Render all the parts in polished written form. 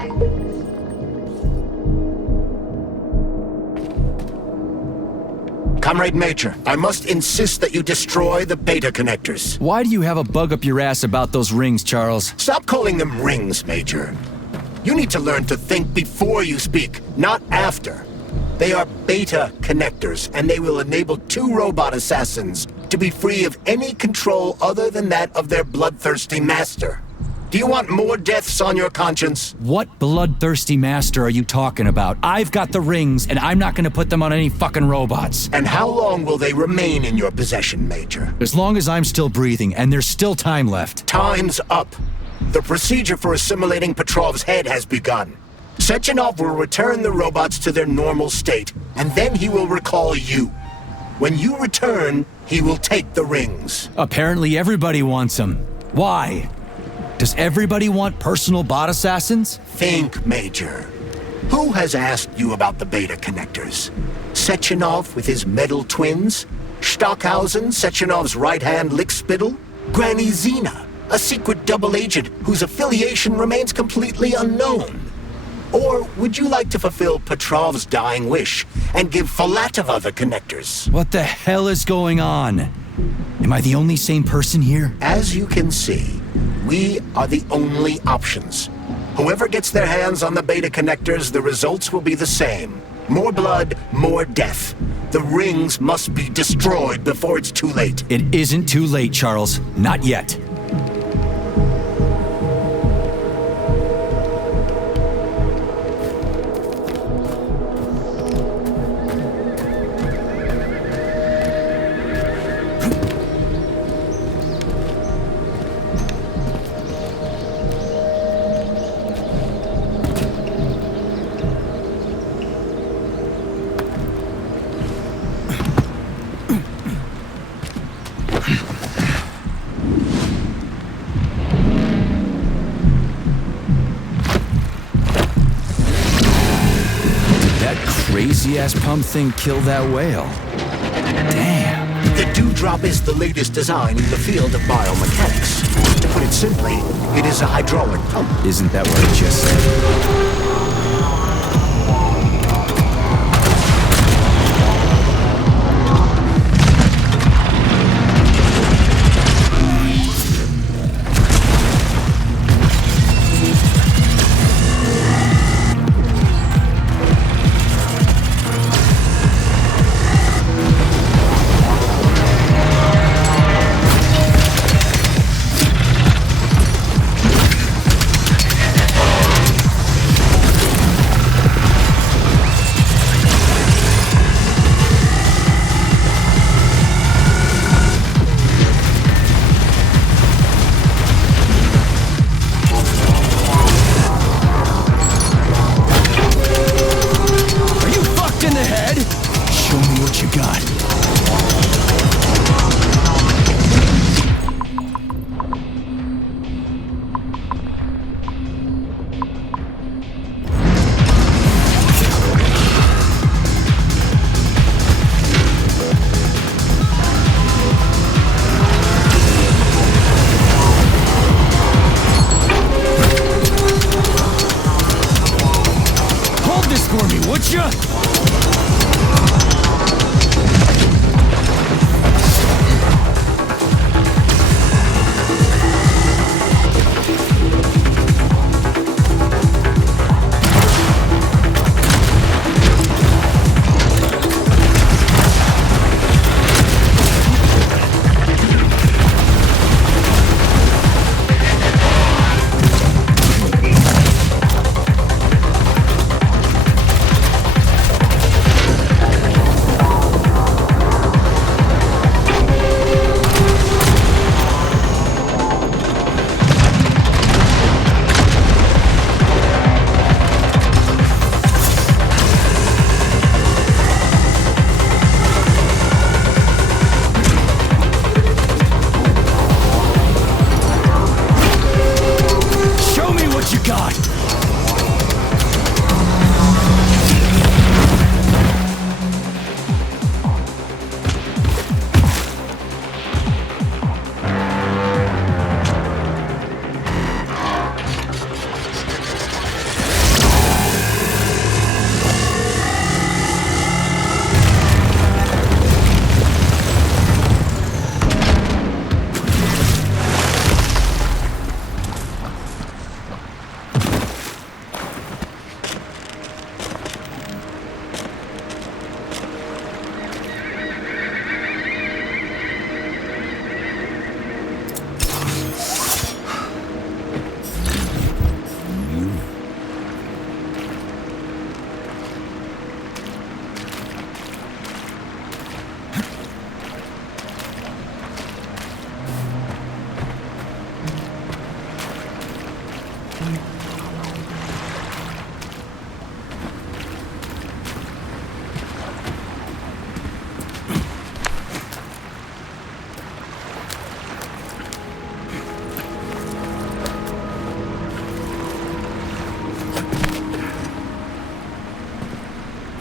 India. Comrade Major, I must insist that you destroy the beta connectors. Why do you have a bug up your ass about those rings, Charles? Stop calling them rings, Major. You need to learn to think before you speak, not after. They are beta connectors, and they will enable 2 robot assassins to be free of any control other than that of their bloodthirsty master. Do you want more deaths on your conscience? What bloodthirsty master are you talking about? I've got the rings, and I'm not gonna put them on any fucking robots. And how long will they remain in your possession, Major? As long as I'm still breathing, and there's still time left. Time's up. The procedure for assimilating Petrov's head has begun. Sechenov will return the robots to their normal state, and then he will recall you. When you return, he will take the rings. Apparently everybody wants them. Why? Does everybody want personal bot assassins? Think, Major. Who has asked you about the beta connectors? Sechenov with his metal twins? Stockhausen, Sechenov's right-hand lickspittle? Granny Zena, a secret double agent whose affiliation remains completely unknown? Or would you like to fulfill Petrov's dying wish and give Filatova the connectors? What the hell is going on? Am I the only sane person here? As you can see, we are the only options. Whoever gets their hands on the beta connectors, the results will be the same. More blood, more death. The rings must be destroyed before it's too late. It isn't too late, Charles. Not yet. Crazy-ass pump thing killed that whale. Damn. The Dewdrop is the latest design in the field of biomechanics. To put it simply, it is a hydraulic pump. Isn't that what I just said?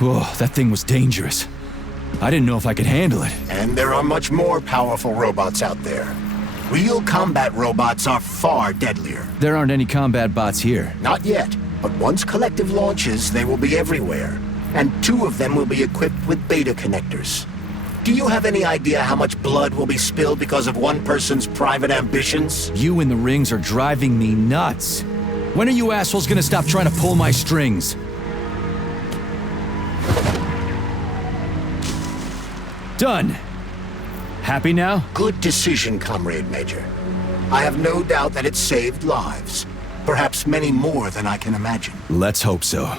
Whoa, that thing was dangerous. I didn't know if I could handle it. And there are much more powerful robots out there. Real combat robots are far deadlier. There aren't any combat bots here. Not yet, but once Collective launches, they will be everywhere. And 2 of them will be equipped with beta connectors. Do you have any idea how much blood will be spilled because of one person's private ambitions? You and the rings are driving me nuts. When are you assholes gonna stop trying to pull my strings? Done. Happy now? Good decision, Comrade Major. I have no doubt that it saved lives. Perhaps many more than I can imagine. Let's hope so.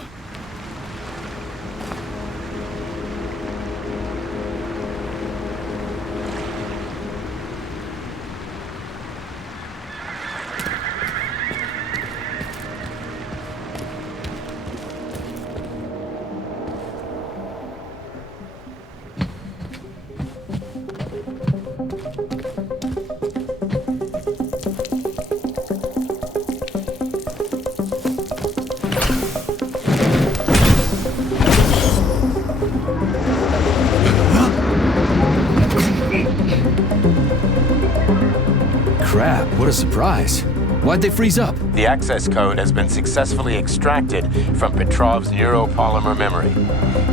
Crap, what a surprise. Why'd they freeze up? The access code has been successfully extracted from Petrov's neuropolymer memory.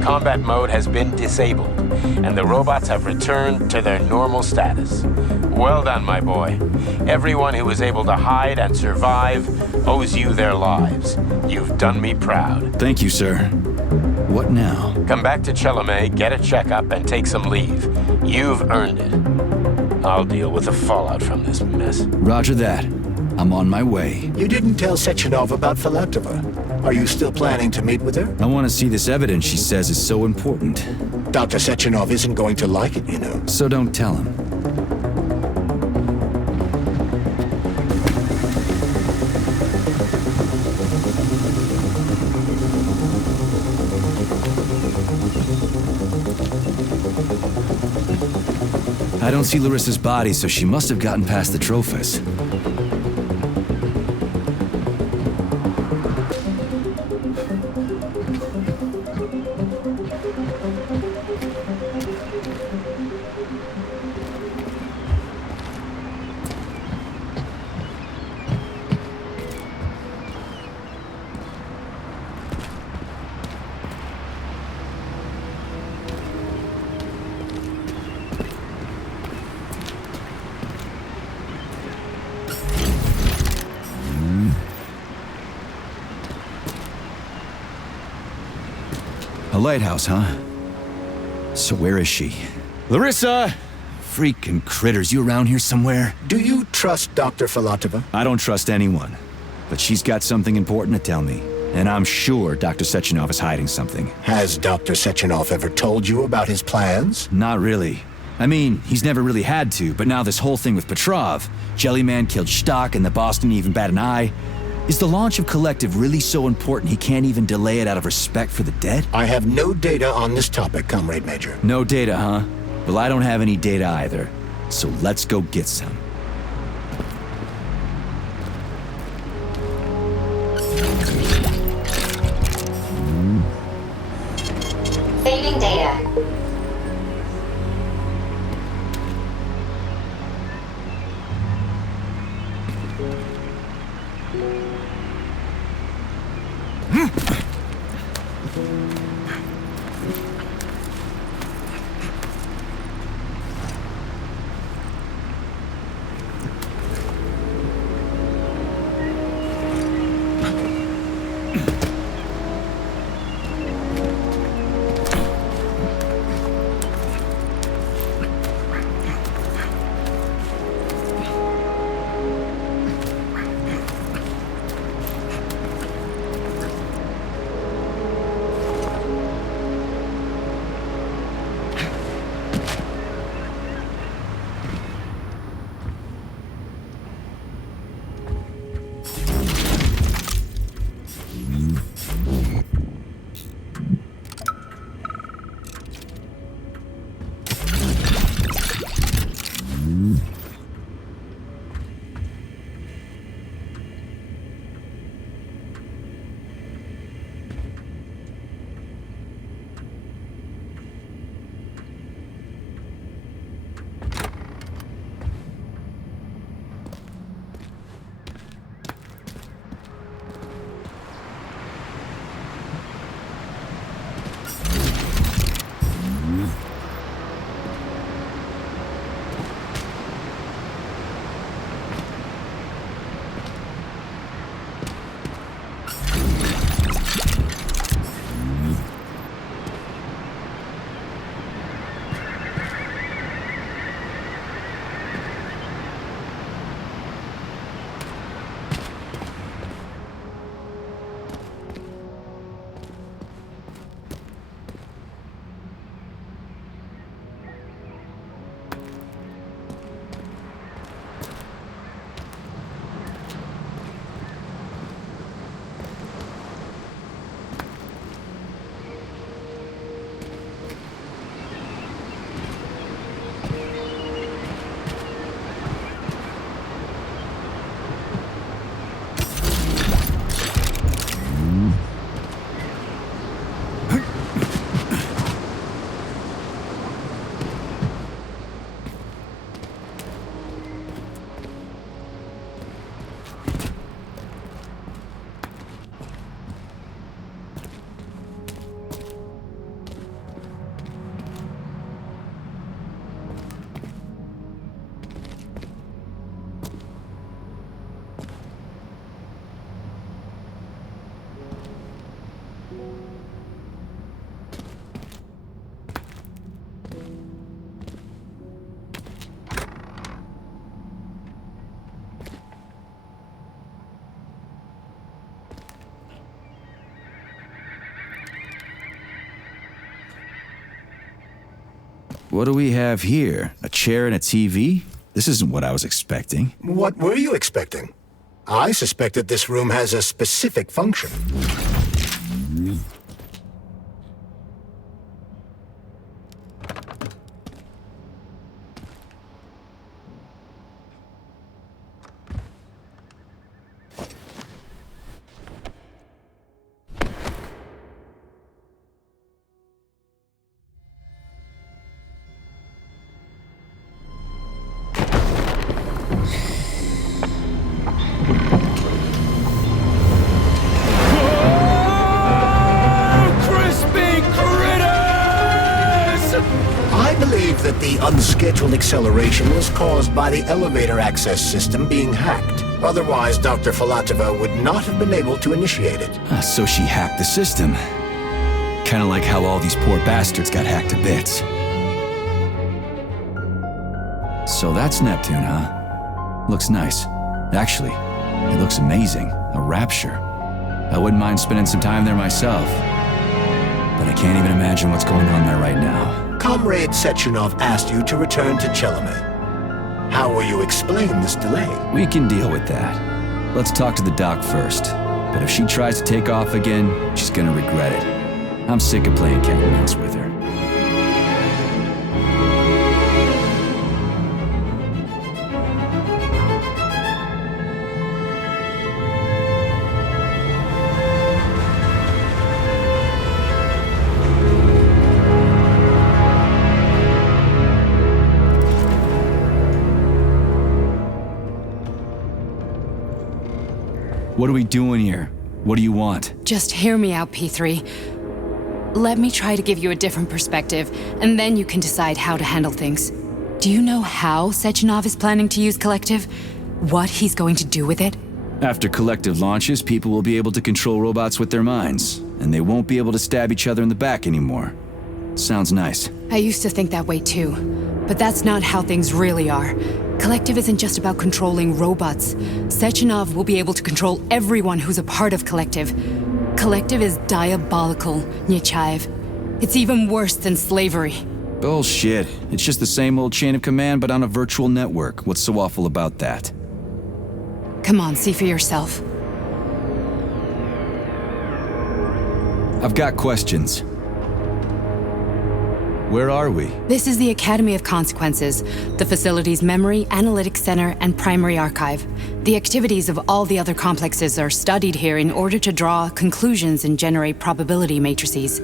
Combat mode has been disabled, and the robots have returned to their normal status. Well done, my boy. Everyone who was able to hide and survive owes you their lives. You've done me proud. Thank you, sir. What now? Come back to Chelome, get a checkup, and take some leave. You've earned it. I'll deal with the fallout from this mess. Roger that. I'm on my way. You didn't tell Sechenov about Filatova. Are you still planning to meet with her? I want to see this evidence she says is so important. Dr. Sechenov isn't going to like it, you know. So don't tell him. I don't see Larissa's body, so she must have gotten past the Trophus. A lighthouse, huh? So where is she? Larissa! Freaking critters, you around here somewhere? Do you trust Dr. Filatova? I don't trust anyone. But she's got something important to tell me. And I'm sure Dr. Sechenov is hiding something. Has Dr. Sechenov ever told you about his plans? Not really. I mean, he's never really had to, but now this whole thing with Petrov, Jellyman killed Stock and the boss didn't even bat an eye. Is the launch of Collective really so important he can't even delay it out of respect for the dead? I have no data on this topic, Comrade Major. No data, huh? Well, I don't have any data either. So let's go get some. Saving data. What do we have here? A chair and a TV? This isn't what I was expecting. What were you expecting? I suspect that this room has a specific function. That the unscheduled acceleration was caused by the elevator access system being hacked. Otherwise, Dr. Filatova would not have been able to initiate it. So she hacked the system. Kinda like how all these poor bastards got hacked to bits. So that's Neptune, huh? Looks nice. Actually, it looks amazing. A rapture. I wouldn't mind spending some time there myself. But I can't even imagine what's going on there right now. Comrade Sechenov asked you to return to Chelomey. How will you explain this delay? We can deal with that. Let's talk to the doc first. But if she tries to take off again, she's gonna regret it. I'm sick of playing cat and mouse with her. What are we doing here? What do you want? Just hear me out, P3. Let me try to give you a different perspective, and then you can decide how to handle things. Do you know how Sechenov is planning to use Collective? What he's going to do with it? After Collective launches, people will be able to control robots with their minds, and they won't be able to stab each other in the back anymore. Sounds nice. I used to think that way too, but that's not how things really are. Collective isn't just about controlling robots. Sechenov will be able to control everyone who's a part of Collective. Collective is diabolical, Nechayev. It's even worse than slavery. Bullshit. It's just the same old chain of command, but on a virtual network. What's so awful about that? Come on, see for yourself. I've got questions. Where are we? This is the Academy of Consequences, the facility's memory, analytics center, and primary archive. The activities of all the other complexes are studied here in order to draw conclusions and generate probability matrices.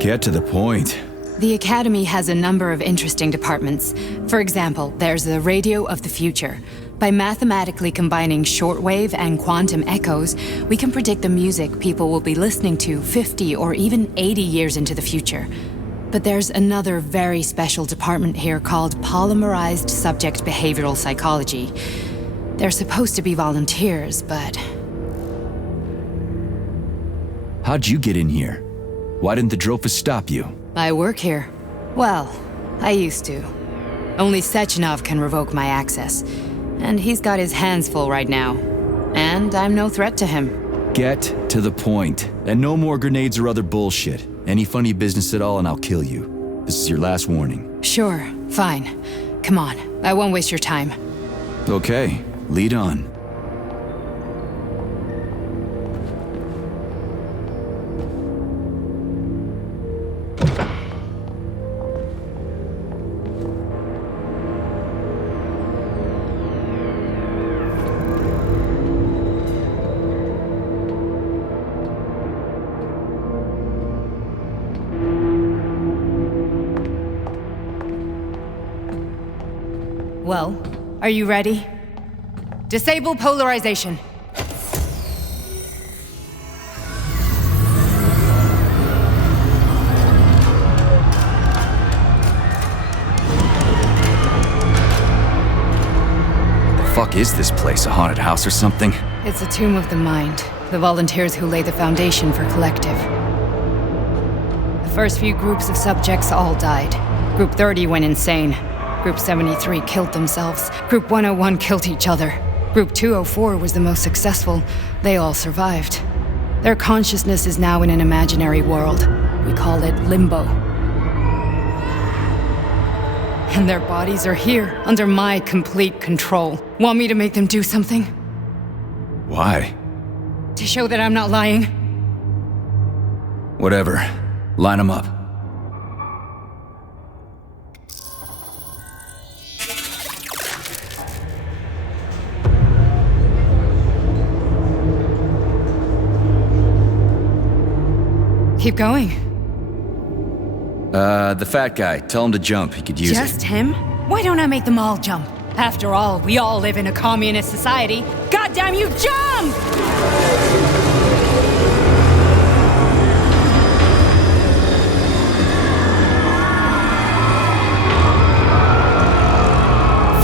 Get to the point. The Academy has a number of interesting departments. For example, there's the Radio of the Future. By mathematically combining shortwave and quantum echoes, we can predict the music people will be listening to 50 or even 80 years into the future. But there's another very special department here called Polymerized Subject Behavioral Psychology. They're supposed to be volunteers, but... How'd you get in here? Why didn't the Drofus stop you? I work here. Well, I used to. Only Sechenov can revoke my access. And he's got his hands full right now. And I'm no threat to him. Get to the point. And no more grenades or other bullshit. Any funny business at all and I'll kill you. This is your last warning. Sure, fine. Come on, I won't waste your time. Okay, lead on. Well, are you ready? Disable polarization. The fuck is this place? A haunted house or something? It's a tomb of the mind. The volunteers who lay the foundation for Collective. The first few groups of subjects all died. Group 30 went insane. Group 73 killed themselves. Group 101 killed each other. Group 204 was the most successful. They all survived. Their consciousness is now in an imaginary world. We call it Limbo. And their bodies are here, under my complete control. Want me to make them do something? Why? To show that I'm not lying? Whatever. Line them up. Keep going. The fat guy. Tell him to jump. He could use it. Just him? Why don't I make them all jump? After all, we all live in a communist society. Goddamn you, jump!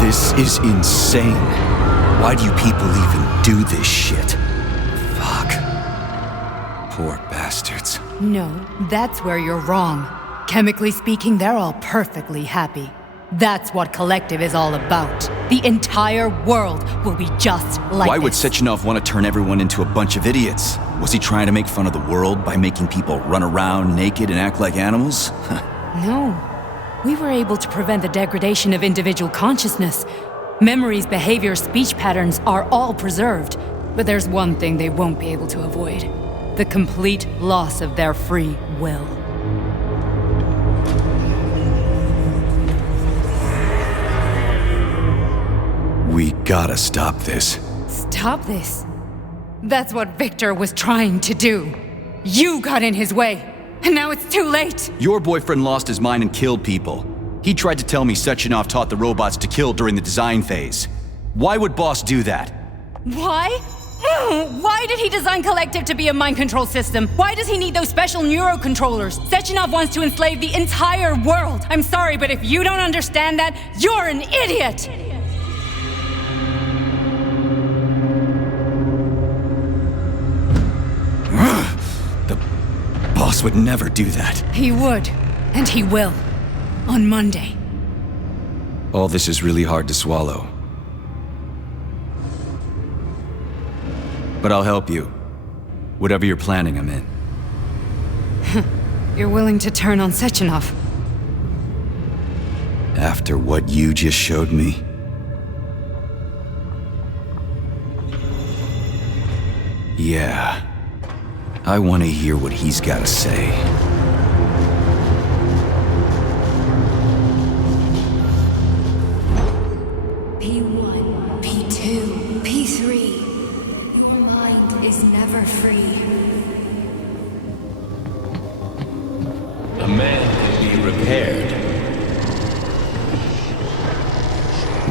This is insane. Why do you people even do this shit? Fuck. Poor bastards. No, that's where you're wrong. Chemically speaking, they're all perfectly happy. That's what Collective is all about. The entire world will be just like Why would this. Sechenov want to turn everyone into a bunch of idiots? Was he trying to make fun of the world by making people run around naked and act like animals? No. We were able to prevent the degradation of individual consciousness. Memories, behavior, speech patterns are all preserved. But there's one thing they won't be able to avoid. The complete loss of their free will. We gotta stop this. Stop this. That's what Victor was trying to do. You got in his way, and now it's too late. Your boyfriend lost his mind and killed people. He tried to tell me Sechenov taught the robots to kill during the design phase. Why would Boss do that? Why? Why did he design Collective to be a mind control system? Why does he need those special neurocontrollers? Sechenov wants to enslave the entire world. I'm sorry, but if you don't understand that, you're an idiot! The boss would never do that. He would, and he will. On Monday. All this is really hard to swallow. But I'll help you. Whatever you're planning, I'm in. You're willing to turn on Sechenov? After what you just showed me? Yeah. I want to hear what he's got to say. P1, P2, P3. Your mind is never free. A man can be repaired.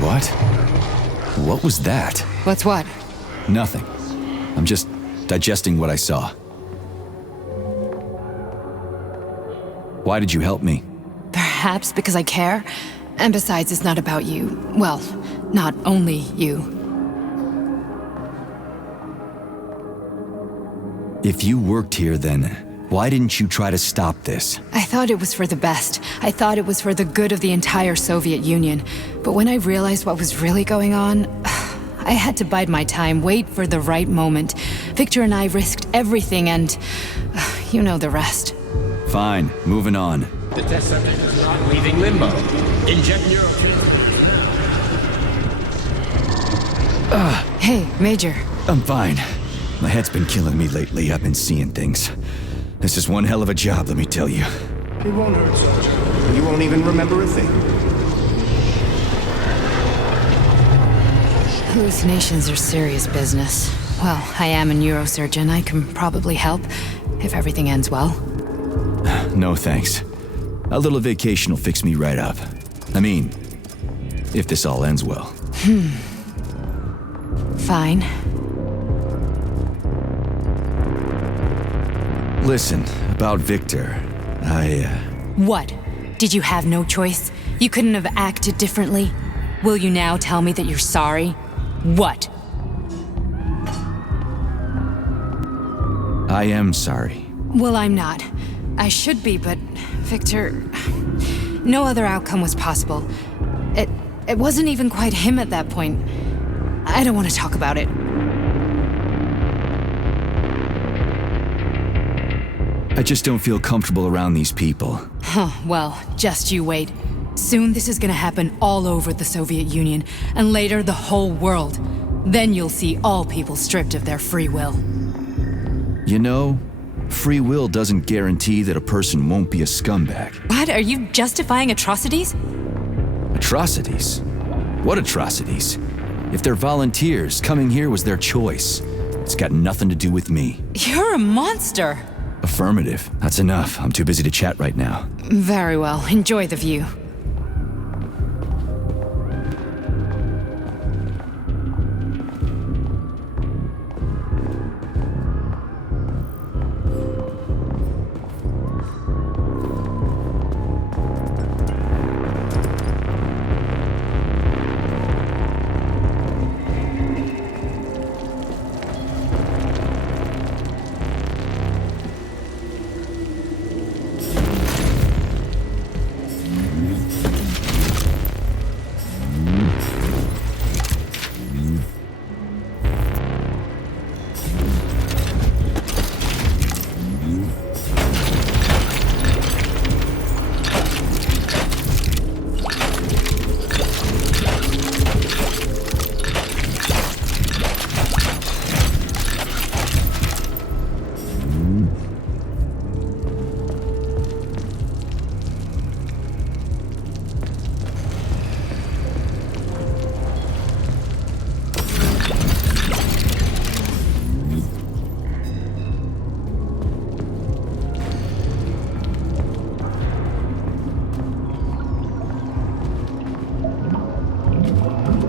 What? What was that? What's what? Nothing. I'm just digesting what I saw. Why did you help me? Perhaps because I care. And besides, it's not about you. Well, not only you. If you worked here, then why didn't you try to stop this? I thought it was for the best. I thought it was for the good of the entire Soviet Union. But when I realized what was really going on, I had to bide my time, wait for the right moment. Victor and I risked everything and you know the rest. Fine, moving on. The test subject is not leaving limbo. Inject neurotransmitter. Hey, Major. I'm fine. My head's been killing me lately. I've been seeing things. This is one hell of a job, let me tell you. It won't hurt, Sergeant. You won't even remember a thing. Hallucinations are serious business. Well, I am a neurosurgeon. I can probably help, if everything ends well. No thanks. A little vacation will fix me right up. I mean, if this all ends well. Fine. Listen, about Victor, What? Did you have no choice? You couldn't have acted differently? Will you now tell me that you're sorry? What? I am sorry. Well, I'm not. I should be, but Victor... No other outcome was possible. It wasn't even quite him at that point. I don't want to talk about it. I just don't feel comfortable around these people. Huh, well, just you wait. Soon this is gonna happen all over the Soviet Union, and later the whole world. Then you'll see all people stripped of their free will. You know, free will doesn't guarantee that a person won't be a scumbag. What? Are you justifying atrocities? Atrocities? What atrocities? If they're volunteers, coming here was their choice. It's got nothing to do with me. You're a monster! Affirmative. That's enough. I'm too busy to chat right now. Very well. Enjoy the view.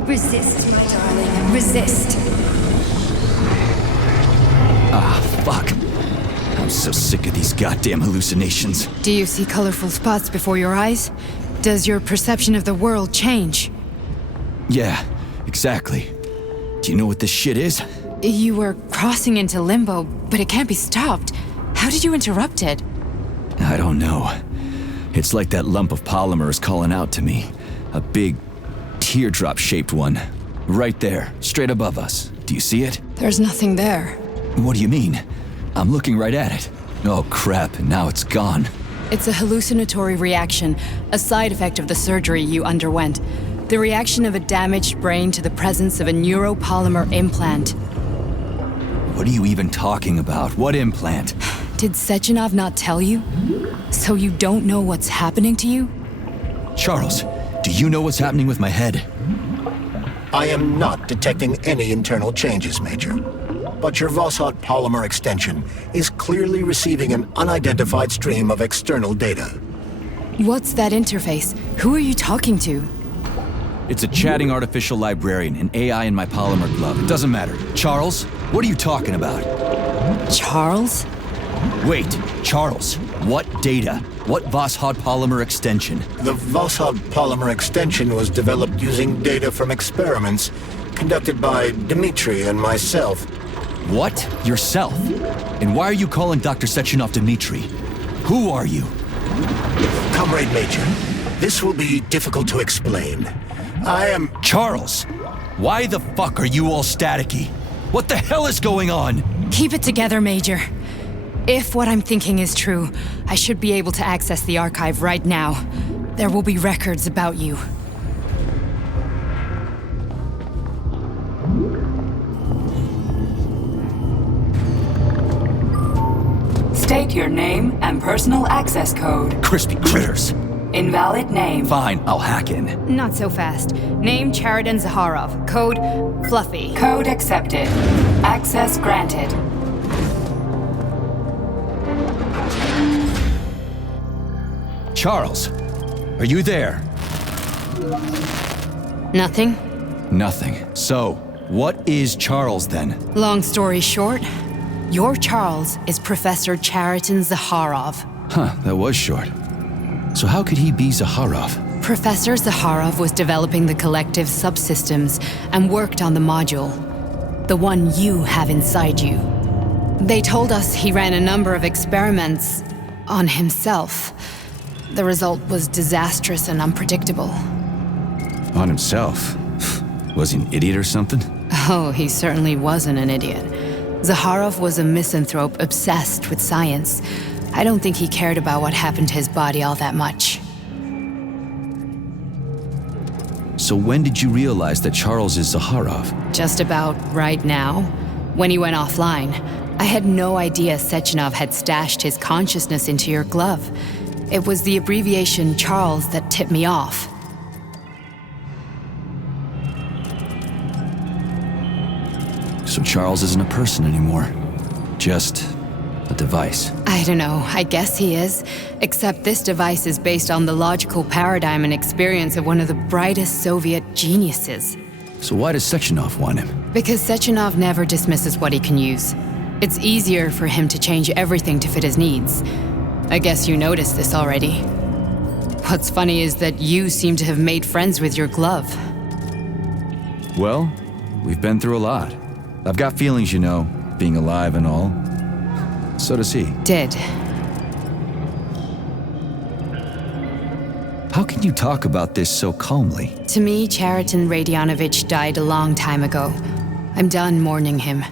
Resist, my darling. Resist. Ah, fuck. I'm so sick of these goddamn hallucinations. Do you see colorful spots before your eyes? Does your perception of the world change? Yeah, exactly. Do you know what this shit is? You were crossing into limbo, but it can't be stopped. How did you interrupt it? I don't know. It's like that lump of polymer is calling out to me. A big, teardrop-shaped one. Right there, straight above us. Do you see it? There's nothing there. What do you mean? I'm looking right at it. Oh crap, now it's gone. It's a hallucinatory reaction, a side effect of the surgery you underwent. The reaction of a damaged brain to the presence of a neuropolymer implant. What are you even talking about? What implant? Did Sechenov not tell you? So you don't know what's happening to you? Charles, do you know what's happening with my head? I am not detecting any internal changes, Major. But your Voskhod polymer extension is clearly receiving an unidentified stream of external data. What's that interface? Who are you talking to? It's a chatting artificial librarian, an AI in my polymer glove. It doesn't matter. Charles, what are you talking about? Charles? Wait, Charles, what data? What Voskhod polymer extension? The Voskhod polymer extension was developed using data from experiments conducted by Dmitri and myself. What? Yourself? And why are you calling Dr. Sechenov Dmitri? Who are you? Comrade Major, this will be difficult to explain. I am... Charles! Why the fuck are you all staticky? What the hell is going on? Keep it together, Major. If what I'm thinking is true, I should be able to access the archive right now. There will be records about you. State your name and personal access code. Crispy critters. Invalid name. Fine, I'll hack in. Not so fast. Name Chariton Zaharov. Code Fluffy. Code accepted. Access granted. Charles, are you there? Nothing? Nothing. So, what is Charles then? Long story short, your Charles is Professor Chariton Zaharov. Huh, that was short. So how could he be Zaharov? Professor Zaharov was developing the collective subsystems and worked on the module. The one you have inside you. They told us he ran a number of experiments on himself. The result was disastrous and unpredictable. On himself? Was he an idiot or something? Oh, he certainly wasn't an idiot. Zaharov was a misanthrope obsessed with science. I don't think he cared about what happened to his body all that much. So when did you realize that Charles is Zaharov? Just about right now. When he went offline, I had no idea Sechenov had stashed his consciousness into your glove. It was the abbreviation Charles that tipped me off. So Charles isn't a person anymore. Just a device. I don't know, I guess he is. Except this device is based on the logical paradigm and experience of one of the brightest Soviet geniuses. So why does Sechenov want him? Because Sechenov never dismisses what he can use. It's easier for him to change everything to fit his needs. I guess you noticed this already. What's funny is that you seem to have made friends with your glove. Well, we've been through a lot. I've got feelings, you know, being alive and all. So does he. Did. How can you talk about this so calmly? To me, Chariton Radionovich died a long time ago. I'm done mourning him.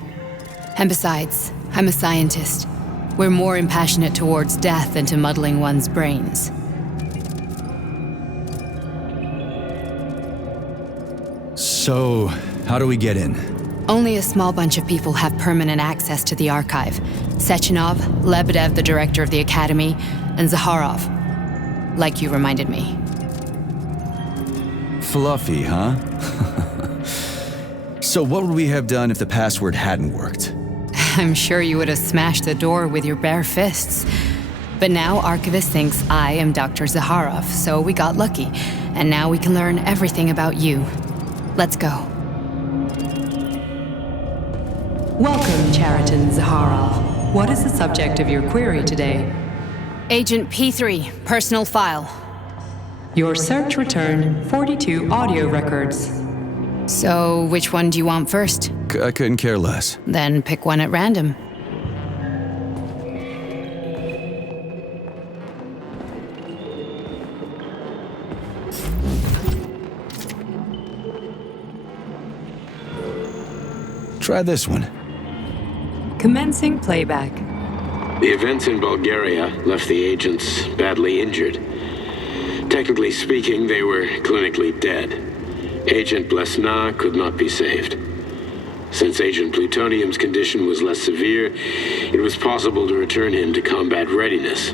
And besides, I'm a scientist. We're more impassionate towards death than to muddling one's brains. So, how do we get in? Only a small bunch of people have permanent access to the archive. Sechenov, Lebedev, the director of the Academy, and Zaharov. Like you reminded me. Fluffy, huh? So what would we have done if the password hadn't worked? I'm sure you would have smashed the door with your bare fists. But now Archivist thinks I am Dr. Zaharov, so we got lucky. And now we can learn everything about you. Let's go. Welcome, Chariton Zaharov. What is the subject of your query today? Agent P3, personal file. Your search returned 42 audio records. So, which one do you want first? I couldn't care less. Then pick one at random. Try this one. Commencing playback. The events in Bulgaria left the agents badly injured. Technically speaking, they were clinically dead. Agent Blesna could not be saved. Since Agent Plutonium's condition was less severe, it was possible to return him to combat readiness.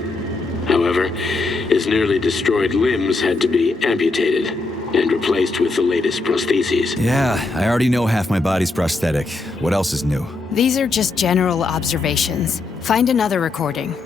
However, his nearly destroyed limbs had to be amputated and replaced with the latest prostheses. Yeah, I already know half my body's prosthetic. What else is new? These are just general observations. Find another recording.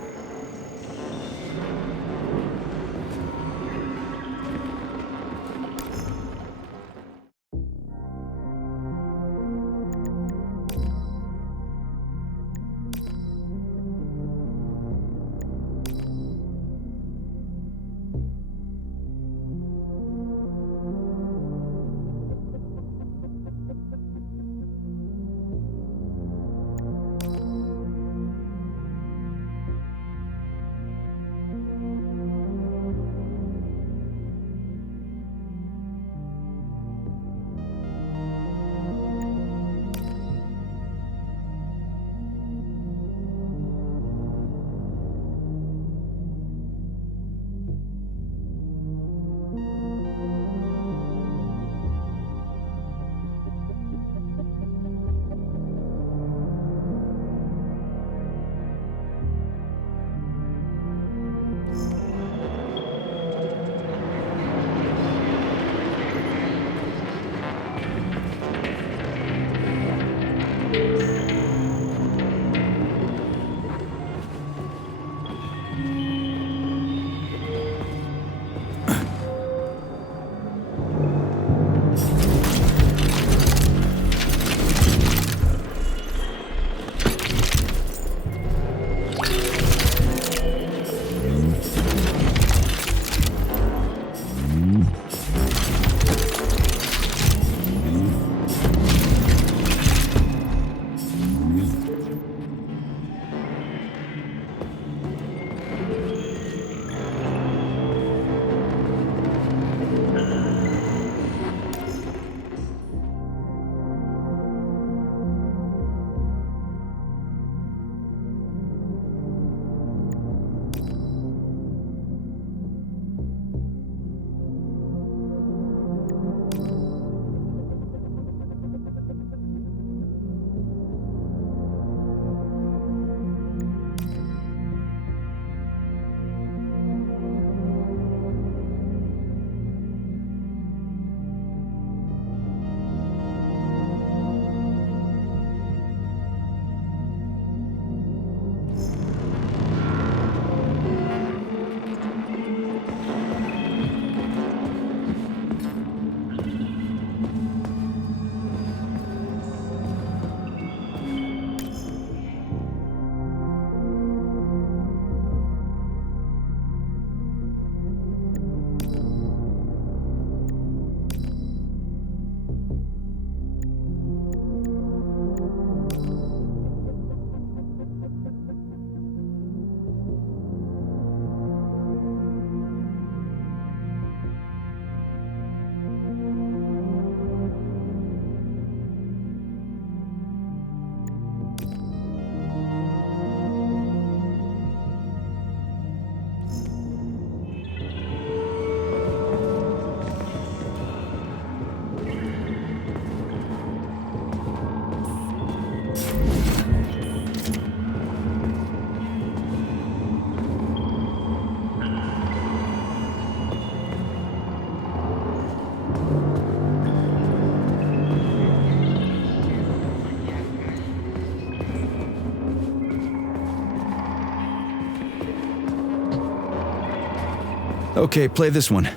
Okay, play this one.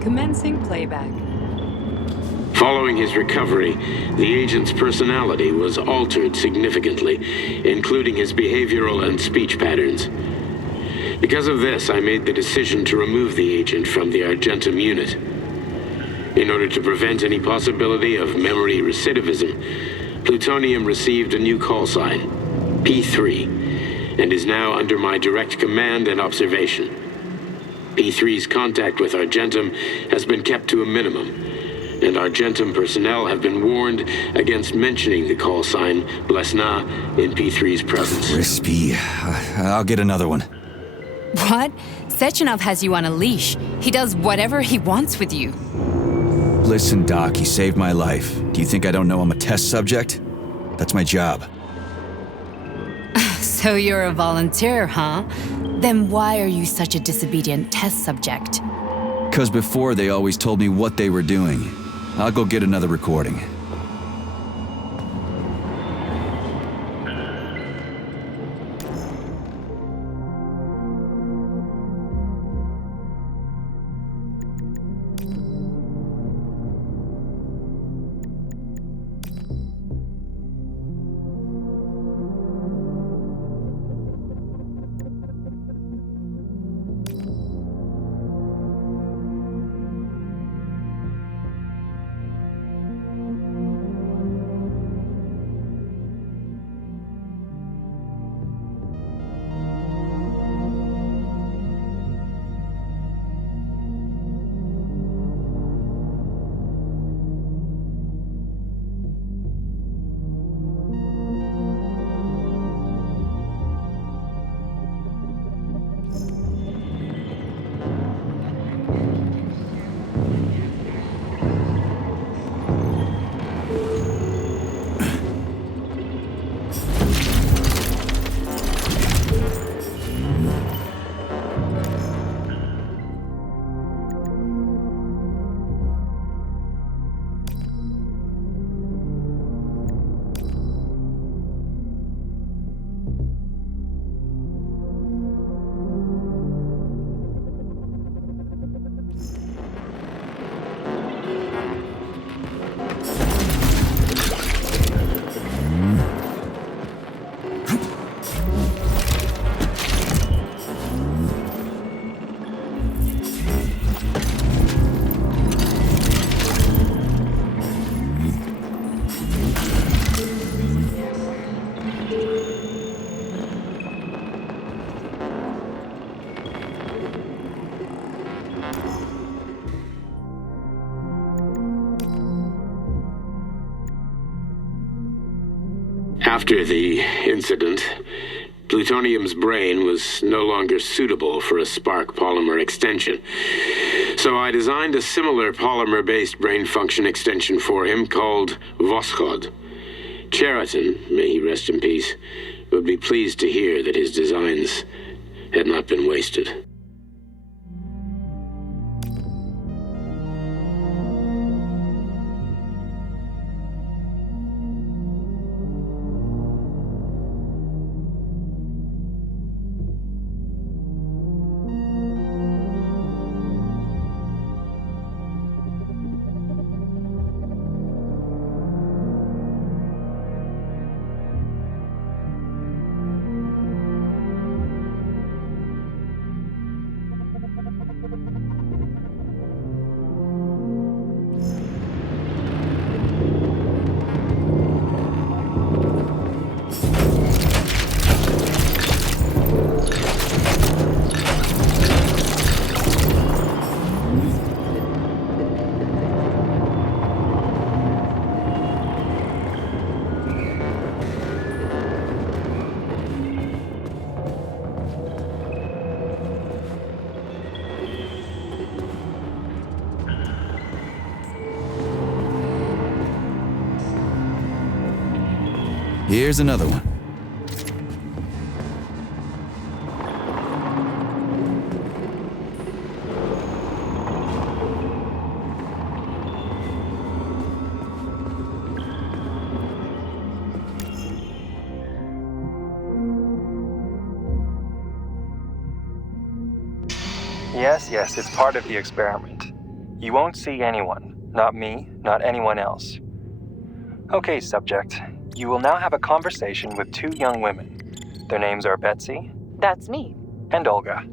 Commencing playback. Following his recovery, the agent's personality was altered significantly, including his behavioral and speech patterns. Because of this, I made the decision to remove the agent from the Argentum unit. In order to prevent any possibility of memory recidivism, Plutonium received a new call sign, P3, and is now under my direct command and observation. P3's contact with Argentum has been kept to a minimum, and Argentum personnel have been warned against mentioning the call sign Blesna in P3's presence. Crispy. I'll get another one. What? Sechenov has you on a leash. He does whatever he wants with you. Listen, Doc, he saved my life. Do you think I don't know I'm a test subject? That's my job. So you're a volunteer, huh? Then why are you such a disobedient test subject? 'Cause before they always told me what they were doing. I'll go get another recording. After the incident, Plutonium's brain was no longer suitable for a spark polymer extension. So I designed a similar polymer-based brain function extension for him called Voschod. Cheriton, may he rest in peace, would be pleased to hear that his designs had not been wasted. Here's another one. Yes, it's part of the experiment. You won't see anyone. Not me, not anyone else. Okay, subject. You will now have a conversation with two young women. Their names are Betsy. That's me. And Olga.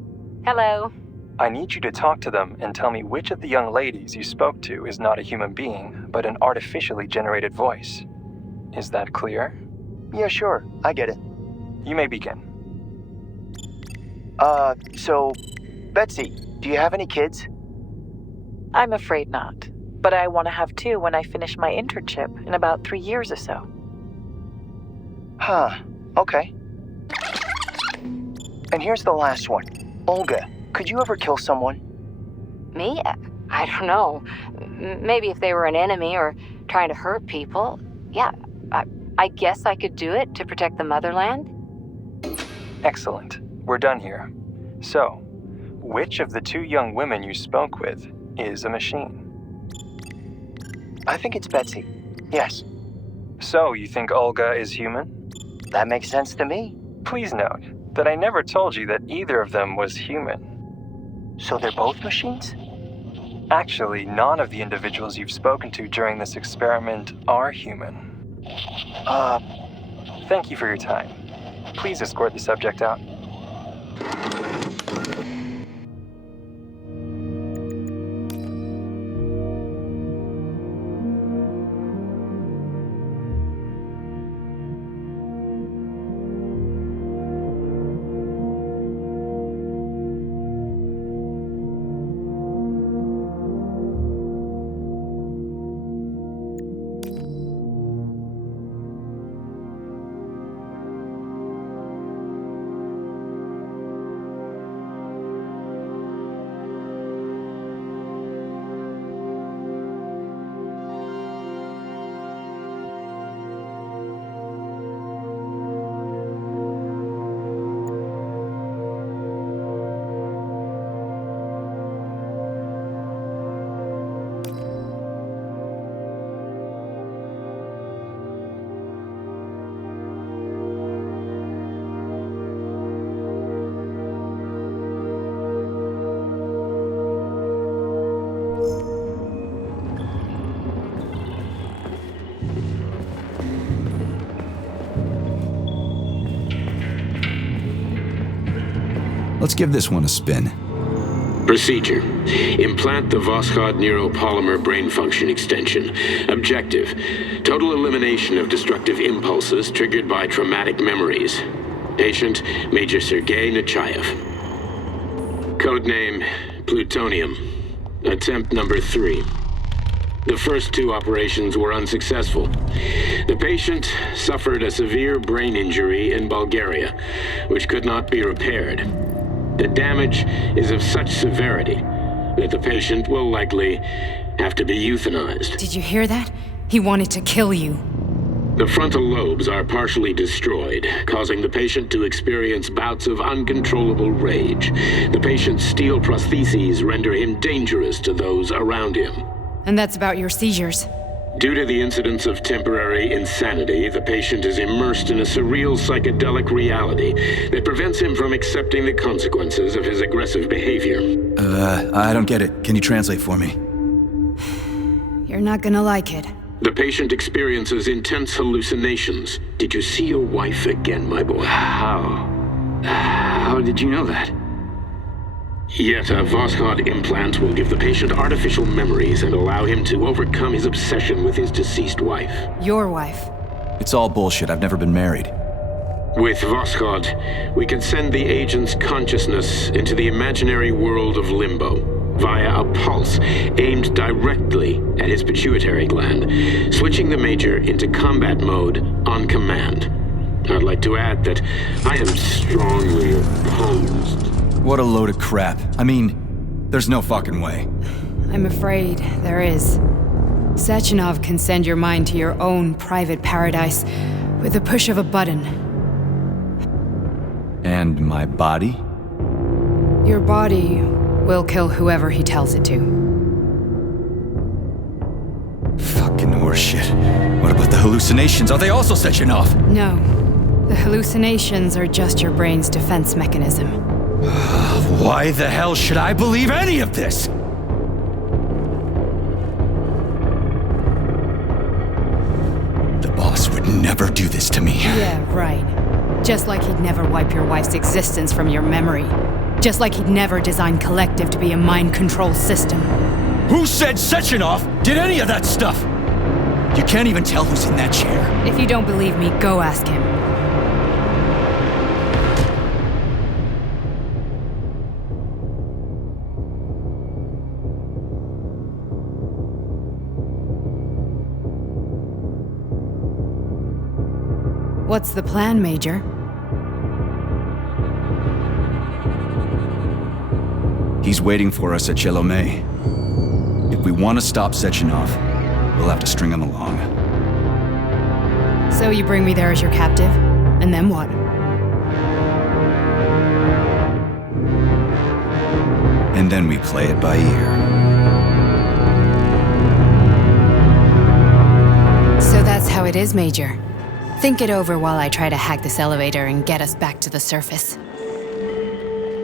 Hello. I need you to talk to them and tell me which of the young ladies you spoke to is not a human being, but an artificially generated voice. Is that clear? Yeah, sure. I get it. You may begin. So, Betsy, do you have any kids? I'm afraid not. But I want to have two when I finish my internship in about 3 years or so. Huh. Okay. And here's the last one. Olga, could you ever kill someone? Me? I don't know. Maybe if they were an enemy or trying to hurt people. Yeah, I guess I could do it to protect the motherland. Excellent. We're done here. So, which of the two young women you spoke with is a machine? I think it's Betsy. Yes. So, you think Olga is human? That makes sense to me. Please note that I never told you that either of them was human. So they're both machines? Actually, none of the individuals you've spoken to during this experiment are human. Thank you for your time. Please escort the subject out. Let's give this one a spin. Procedure. Implant the Voskhod neuropolymer brain function extension. Objective. Total elimination of destructive impulses triggered by traumatic memories. Patient, Major Sergei Nechayev. Codename, Plutonium. Attempt number 3. The first 2 operations were unsuccessful. The patient suffered a severe brain injury in Bulgaria, which could not be repaired. The damage is of such severity that the patient will likely have to be euthanized. Did you hear that? He wanted to kill you. The frontal lobes are partially destroyed, causing the patient to experience bouts of uncontrollable rage. The patient's steel prostheses render him dangerous to those around him. And that's about your seizures. Due to the incidence of temporary insanity, the patient is immersed in a surreal psychedelic reality that prevents him from accepting the consequences of his aggressive behavior. I don't get it. Can you translate for me? You're not gonna like it. The patient experiences intense hallucinations. Did you see your wife again, my boy? How did you know that? Yet a Voskhod implant will give the patient artificial memories and allow him to overcome his obsession with his deceased wife. Your wife. It's all bullshit. I've never been married. With Voskhod, we can send the agent's consciousness into the imaginary world of limbo via a pulse aimed directly at his pituitary gland, switching the Major into combat mode on command. I'd like to add that I am strongly opposed. What a load of crap. I mean, there's no fucking way. I'm afraid there is. Sechenov can send your mind to your own private paradise with the push of a button. And my body? Your body will kill whoever he tells it to. Fucking horseshit. What about the hallucinations? Are they also Sechenov? No. The hallucinations are just your brain's defense mechanism. Why the hell should I believe any of this? The boss would never do this to me. Yeah, right. Just like he'd never wipe your wife's existence from your memory. Just like he'd never design Collective to be a mind control system. Who said Sechenov did any of that stuff? You can't even tell who's in that chair. If you don't believe me, go ask him. What's the plan, Major? He's waiting for us at Chelomey. If we want to stop Sechenov, we'll have to string him along. So you bring me there as your captive? And then what? And then we play it by ear. So that's how it is, Major. Think it over while I try to hack this elevator and get us back to the surface.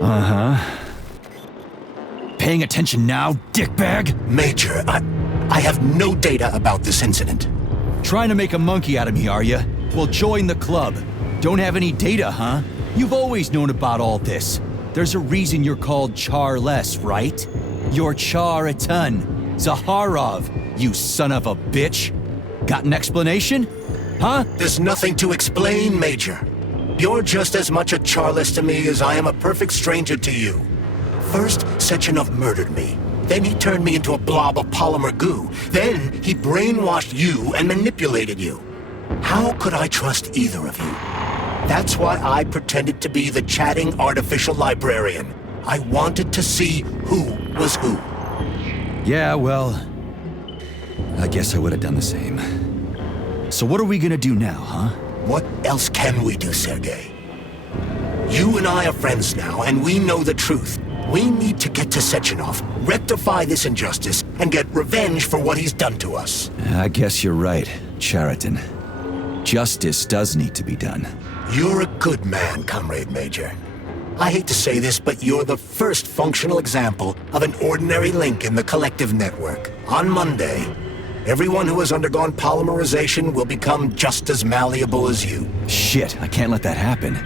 Uh-huh. Paying attention now, dickbag? Major, I have no data about this incident. Trying to make a monkey out of me, are you? Well, join the club. Don't have any data, huh? You've always known about all this. There's a reason you're called Charless, right? You're Char-a-ton. Zaharov, you son of a bitch. Got an explanation? Huh? There's nothing to explain, Major. You're just as much a Charless to me as I am a perfect stranger to you. First, Sechenov murdered me. Then he turned me into a blob of polymer goo. Then he brainwashed you and manipulated you. How could I trust either of you? That's why I pretended to be the chatting artificial librarian. I wanted to see who was who. Yeah, well, I guess I would have done the same. So what are we gonna do now, huh? What else can we do, Sergei? You and I are friends now, and we know the truth. We need to get to Sechenov, rectify this injustice, and get revenge for what he's done to us. I guess you're right, Chariton. Justice does need to be done. You're a good man, Comrade Major. I hate to say this, but you're the first functional example of an ordinary link in the Collective network. On Monday, everyone who has undergone polymerization will become just as malleable as you. Shit, I can't let that happen.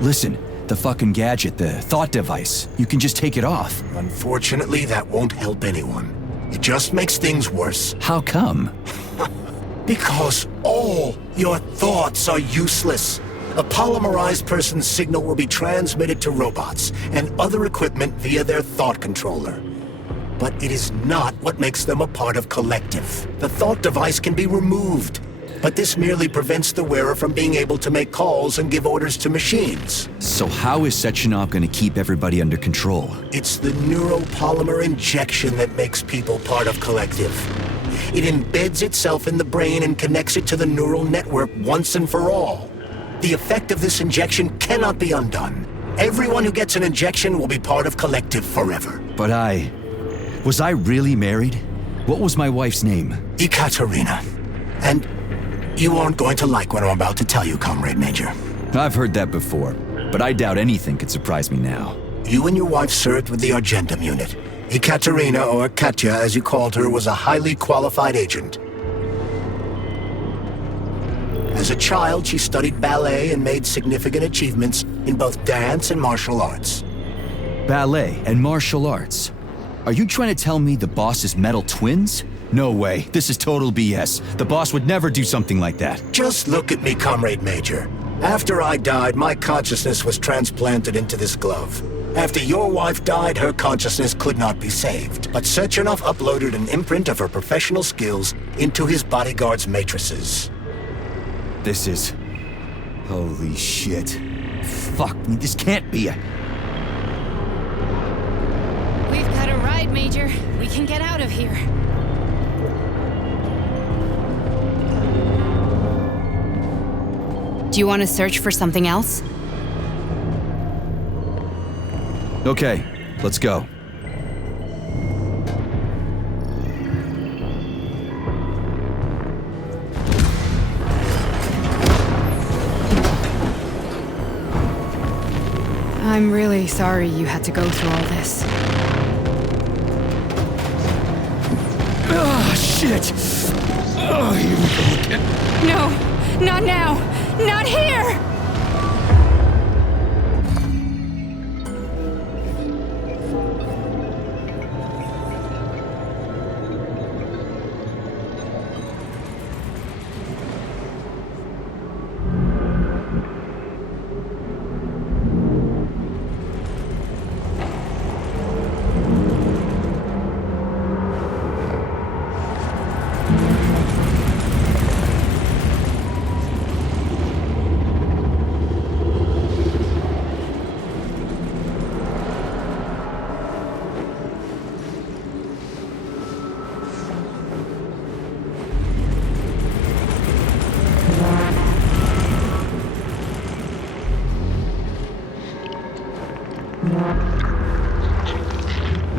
Listen, the fucking gadget, the thought device, you can just take it off. Unfortunately, that won't help anyone. It just makes things worse. How come? Because all your thoughts are useless. A polymerized person's signal will be transmitted to robots and other equipment via their thought controller. But it is not what makes them a part of Collective. The thought device can be removed, but this merely prevents the wearer from being able to make calls and give orders to machines. So how is Sechenov gonna keep everybody under control? It's the neuropolymer injection that makes people part of Collective. It embeds itself in the brain and connects it to the neural network once and for all. The effect of this injection cannot be undone. Everyone who gets an injection will be part of Collective forever. But was I really married? What was my wife's name? Ekaterina. And you aren't going to like what I'm about to tell you, Comrade Major. I've heard that before, but I doubt anything could surprise me now. You and your wife served with the Argentum unit. Ekaterina, or Katya as you called her, was a highly qualified agent. As a child, she studied ballet and made significant achievements in both dance and martial arts. Ballet and martial arts? Are you trying to tell me the boss is metal twins? No way. This is total BS. The boss would never do something like that. Just look at me, Comrade Major. After I died, my consciousness was transplanted into this glove. After your wife died, her consciousness could not be saved. But Sechenov uploaded an imprint of her professional skills into his bodyguard's matrices. This is... holy shit. Fuck me, this can't be a... We've got a ride, Major. We can get out of here. Do you want to search for something else? Okay, let's go. I'm really sorry you had to go through all this. Oh, shit! Oh, here we go again. No, not now! Not here!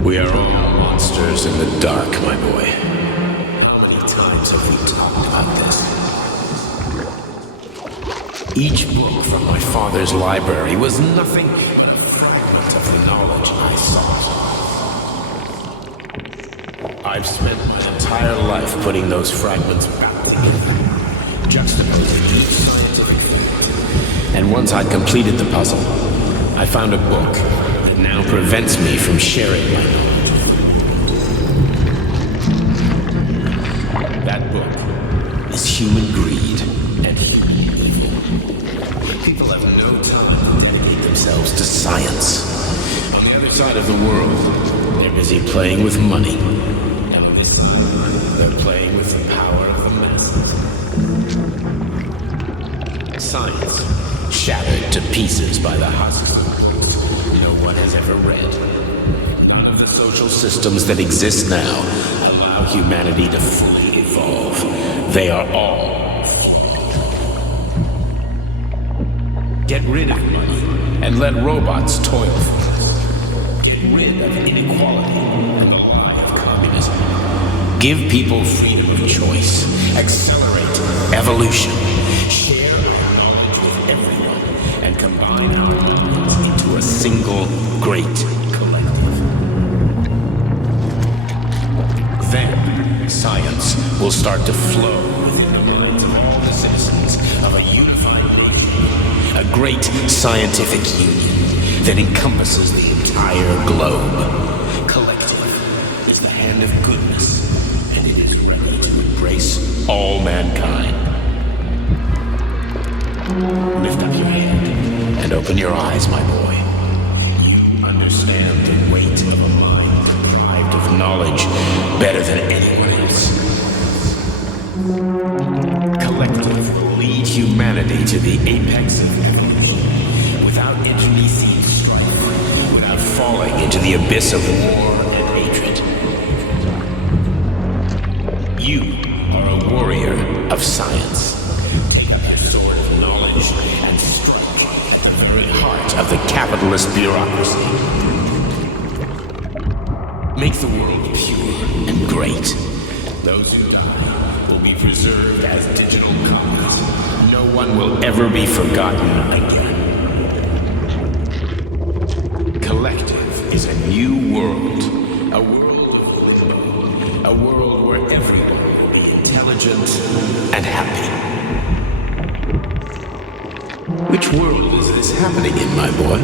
We are all monsters in the dark, my boy. How many times have we talked about this? Each book from my father's library was nothing but a fragment of the knowledge I sought. I've spent my entire life putting those fragments back together, juxtaposing each scientific theory. And once I'd completed the puzzle, I found a book that now prevents me from sharing my knowledge. That book is human greed and human evil. People have no time to dedicate themselves to science. On the other side of the world, they're busy playing with money. And on this side, they're playing with the power of the masses. Science, shattered to pieces by the husks no one has ever read. None of the social systems that exist now allow humanity to fully evolve. They are all flawed. Get rid of money and let robots toil for us. Get rid of inequality and the lie of communism. Give people freedom of choice. Accelerate evolution. Share our knowledge with everyone and combine our minds into a single great collective. Then science will start to flow within the minds of all the citizens of a unified nation. A great scientific union that encompasses the entire globe. Collective is the hand of goodness, and it is ready to embrace all mankind. Lift up your hand and open your eyes, my boy. You understand the weight of a mind deprived of knowledge better than anyone else. Collective will lead humanity to the apex of evolution without internecine strife, without falling into the abyss of war and hatred. You are a warrior of science. Take up your sword of knowledge and strike at the very heart of the capitalist bureaucracy. Make the world pure and great. Those who die will be preserved as digital copies. No one will ever be forgotten again. Collective is a new world. A world where everyone will be intelligent and happy. Which world is this happening in, my boy?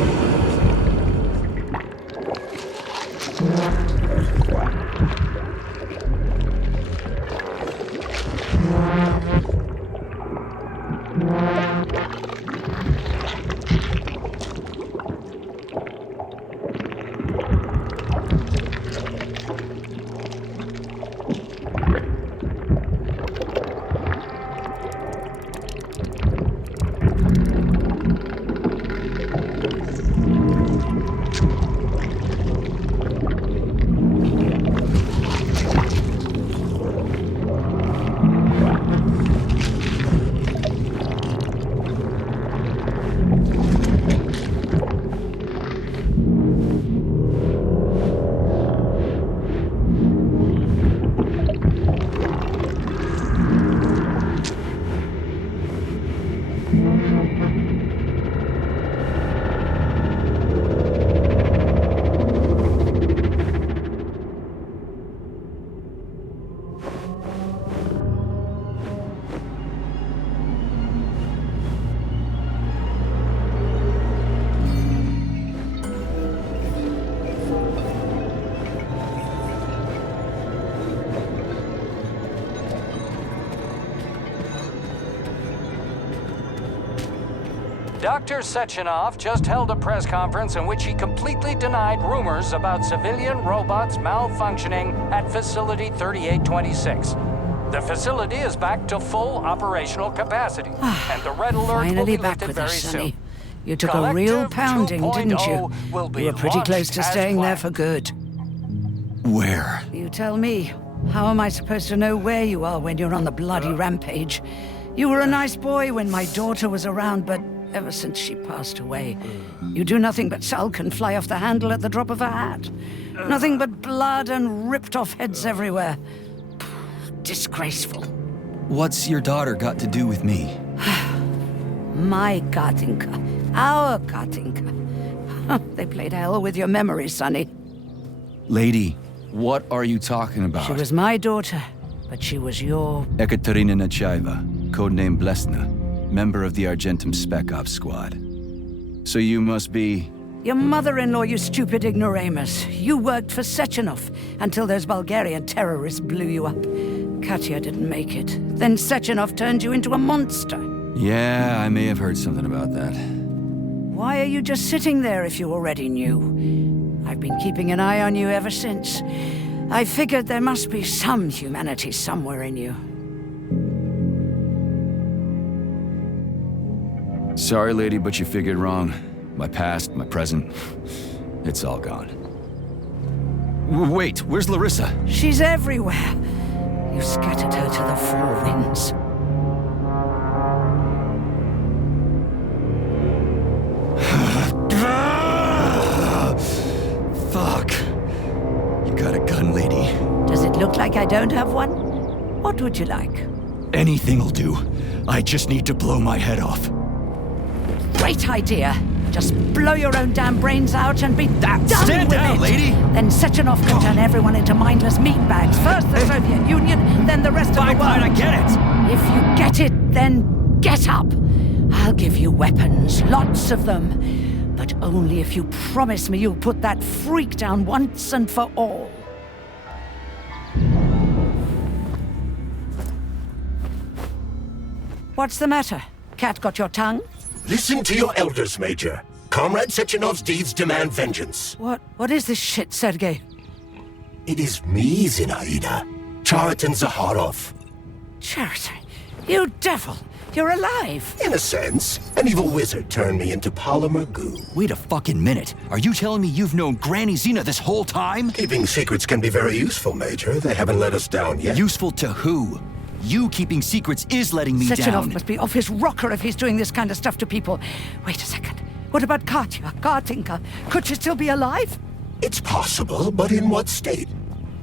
Dr. Sechenov just held a press conference in which he completely denied rumors about civilian robots malfunctioning at Facility 3826. The facility is back to full operational capacity, and the red alert will Finally be back lifted with very us, soon. Sonny. You took a real pounding, didn't you? You were pretty close to staying there for good. Where? You tell me. How am I supposed to know where you are when you're on the bloody rampage? You were a nice boy when my daughter was around, but ever since she passed away, you do nothing but sulk and fly off the handle at the drop of a hat. Nothing but blood and ripped off heads everywhere. Disgraceful. What's your daughter got to do with me? My Katinka. Our Katinka. They played hell with your memory, Sonny. Lady, what are you talking about? She was my daughter, but she was your... Ekaterina Nechaeva, codename Blesna, member of the Argentum Spec Ops squad. So you must be... Your mother-in-law, you stupid ignoramus. You worked for Sechenov until those Bulgarian terrorists blew you up. Katya didn't make it. Then Sechenov turned you into a monster. Yeah, I may have heard something about that. Why are you just sitting there if you already knew? I've been keeping an eye on you ever since. I figured there must be some humanity somewhere in you. Sorry, lady, but you figured wrong. My past, my present, it's all gone. Wait, where's Larissa? She's everywhere. You scattered her to the four winds. Fuck. You got a gun, lady. Does it look like I don't have one? What would you like? Anything'll do. I just need to blow my head off. Great idea. Just blow your own damn brains out and be done Stand with down, it. lady! Then Sechenov can turn everyone into mindless meatbags. First the Soviet Union, then the rest of the world. I get it! If you get it, then get up. I'll give you weapons, lots of them. But only if you promise me you'll put that freak down once and for all. What's the matter? Cat got your tongue? Listen to your elders, Major. Comrade Sechenov's deeds demand vengeance. What is this shit, Sergei? It is me, Zinaida. Chariton Zakharov. Chariton? You devil! You're alive! In a sense, an evil wizard turned me into polymer goo. Wait a fucking minute. Are you telling me you've known Granny Zena this whole time? Keeping secrets can be very useful, Major. They haven't let us down yet. Useful to who? You keeping secrets is letting me Sechenov down. must be off his rocker if he's doing this kind of stuff to people. Wait a second. What about Katya, Katinka? Could she still be alive? It's possible, but in what state?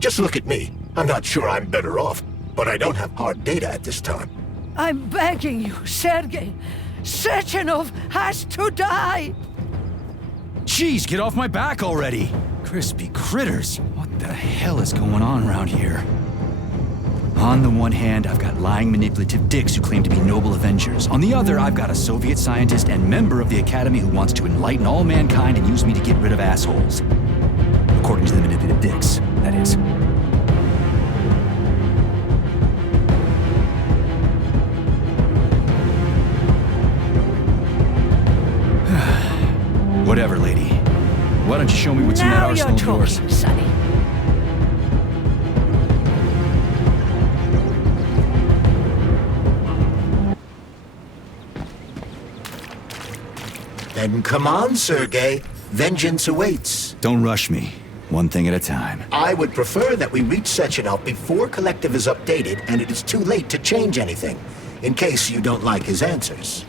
Just look at me. I'm not sure I'm better off, but I don't have hard data at this time. I'm begging you, Sergei. Sechenov has to die! Jeez, get off my back already! Crispy critters. What the hell is going on around here? On the one hand, I've got lying, manipulative dicks who claim to be noble avengers. On the other, I've got a Soviet scientist and member of the Academy who wants to enlighten all mankind and use me to get rid of assholes. According to the manipulative dicks, that is. Whatever, lady. Why don't you show me what's in that arsenal of yours? Now you're talking, Sonny. Then come on, Sergei. Vengeance awaits. Don't rush me. One thing at a time. I would prefer that we reach Sechenov before Collective is updated and it is too late to change anything, in case you don't like his answers.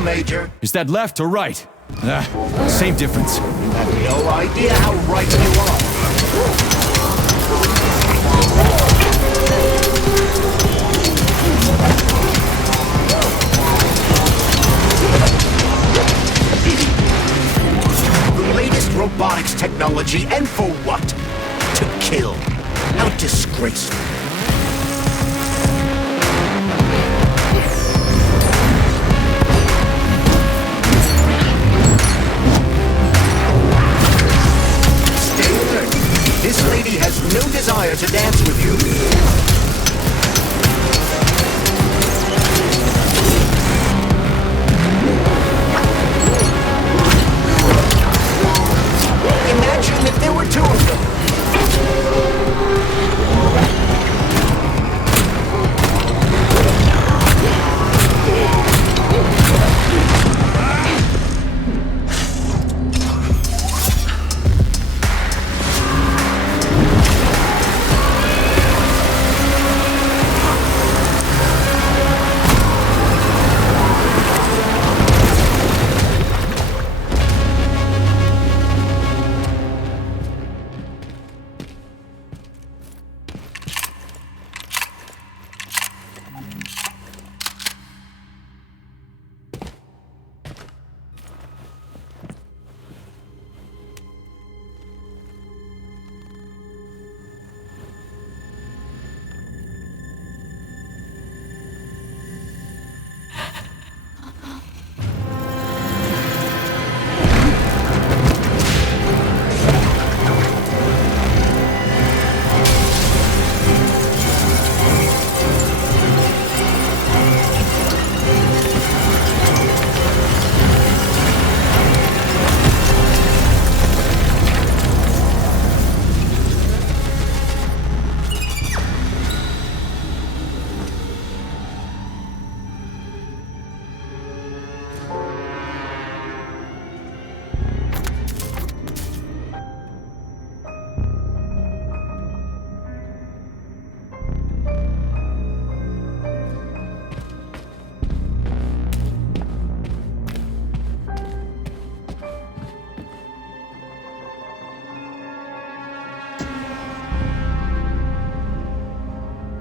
Hello, Major. Is that left or right? Same difference. You have no idea how right you are. The latest robotics technology, and for what? To kill. How disgraceful. This lady has no desire to dance with you. Imagine if there were two of them.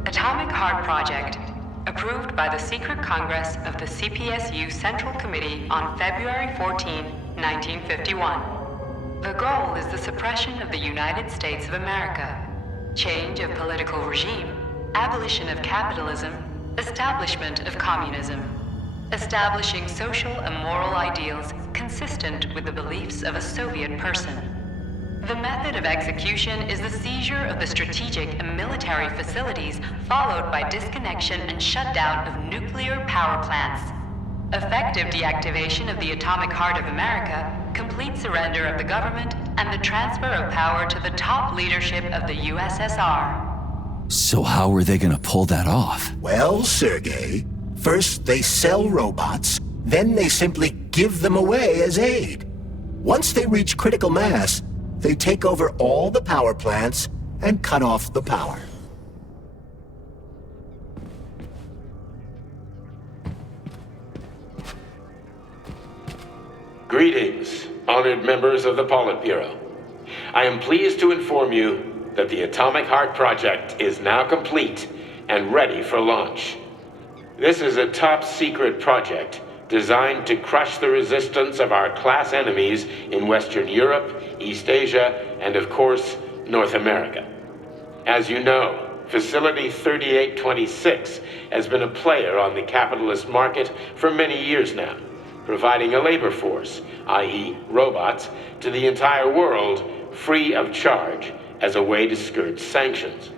Atomic Heart Project, approved by the Secret Congress of the CPSU Central Committee on February 14, 1951. The goal is the suppression of the United States of America, change of political regime, abolition of capitalism, establishment of communism, establishing social and moral ideals consistent with the beliefs of a Soviet person. The method of execution is the seizure of the strategic and military facilities, followed by disconnection and shutdown of nuclear power plants. Effective deactivation of the Atomic Heart of America, complete surrender of the government, and the transfer of power to the top leadership of the USSR. So how are they gonna pull that off? Well, Sergei, first they sell robots, then they simply give them away as aid. Once they reach critical mass, they take over all the power plants and cut off the power. Greetings, honored members of the Politburo. I am pleased to inform you that the Atomic Heart Project is now complete and ready for launch. This is a top-secret project designed to crush the resistance of our class enemies in Western Europe, East Asia, and of course, North America. As you know, Facility 3826 has been a player on the capitalist market for many years now, providing a labor force, i.e. robots, to the entire world free of charge as a way to skirt sanctions.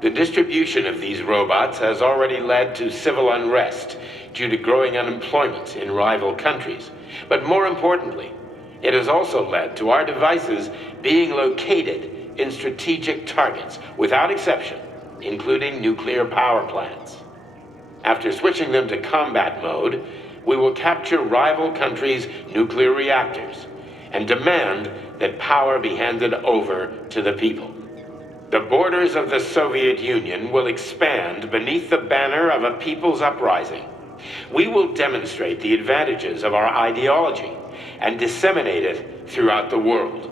The distribution of these robots has already led to civil unrest due to growing unemployment in rival countries. But more importantly, it has also led to our devices being located in strategic targets, without exception, including nuclear power plants. After switching them to combat mode, we will capture rival countries' nuclear reactors and demand that power be handed over to the people. The borders of the Soviet Union will expand beneath the banner of a people's uprising, We will demonstrate the advantages of our ideology and disseminate it throughout the world.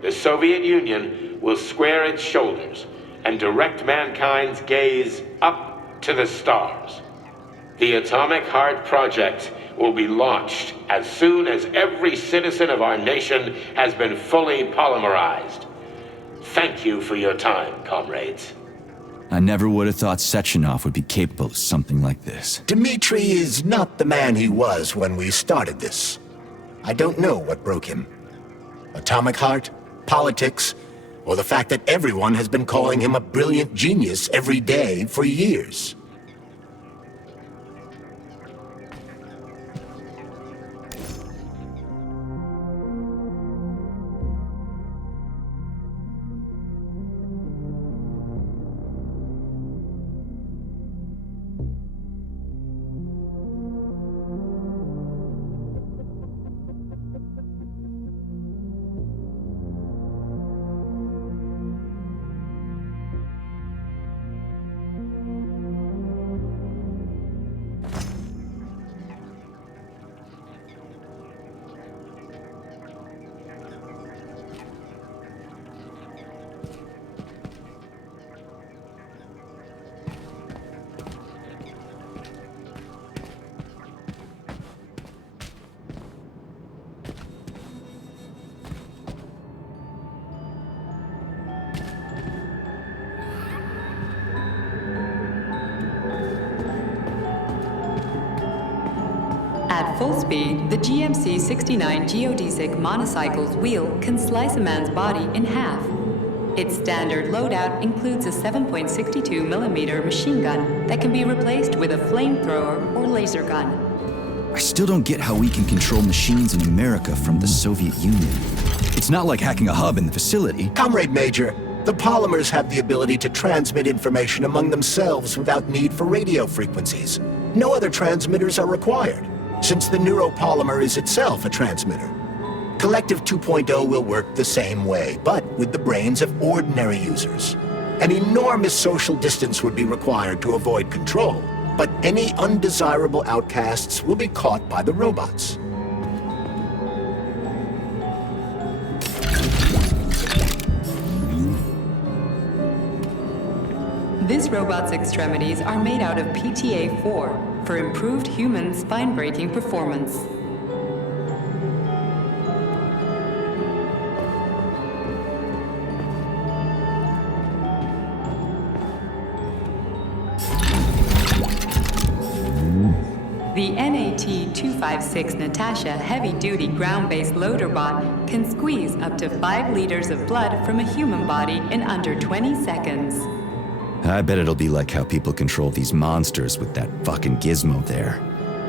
The Soviet Union will square its shoulders and direct mankind's gaze up to the stars. The Atomic Heart Project will be launched as soon as every citizen of our nation has been fully polymerized. Thank you for your time, comrades. I never would have thought Sechenov would be capable of something like this. Dmitri is not the man he was when we started this. I don't know what broke him. Atomic Heart, politics, or the fact that everyone has been calling him a brilliant genius every day for years. At full speed, the GMC-69 geodesic monocycle's wheel can slice a man's body in half. Its standard loadout includes a 7.62mm machine gun that can be replaced with a flamethrower or laser gun. I still don't get how we can control machines in America from the Soviet Union. It's not like hacking a hub in the facility. Comrade Major, the polymers have the ability to transmit information among themselves without need for radio frequencies. No other transmitters are required, since the neuropolymer is itself a transmitter. Collective 2.0 will work the same way, but with the brains of ordinary users. An enormous social distance would be required to avoid control, but any undesirable outcasts will be caught by the robots. This robot's extremities are made out of PTA-4 for improved human spine-breaking performance. The NAT-256 Natasha heavy-duty ground-based loader bot can squeeze up to 5 liters of blood from a human body in under 20 seconds. I bet it'll be like how people control these monsters with that fucking gizmo there.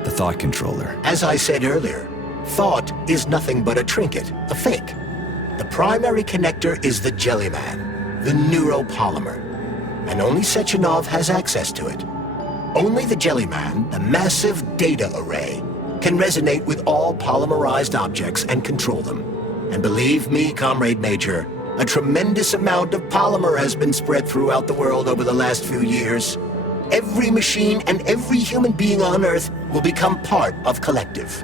The thought controller. As I said earlier, thought is nothing but a trinket, a fake. The primary connector is the Jellyman, the neuropolymer, and only Sechenov has access to it. Only the Jellyman, the massive data array, can resonate with all polymerized objects and control them. And believe me, Comrade Major, a tremendous amount of polymer has been spread throughout the world over the last few years. Every machine and every human being on Earth will become part of Collective.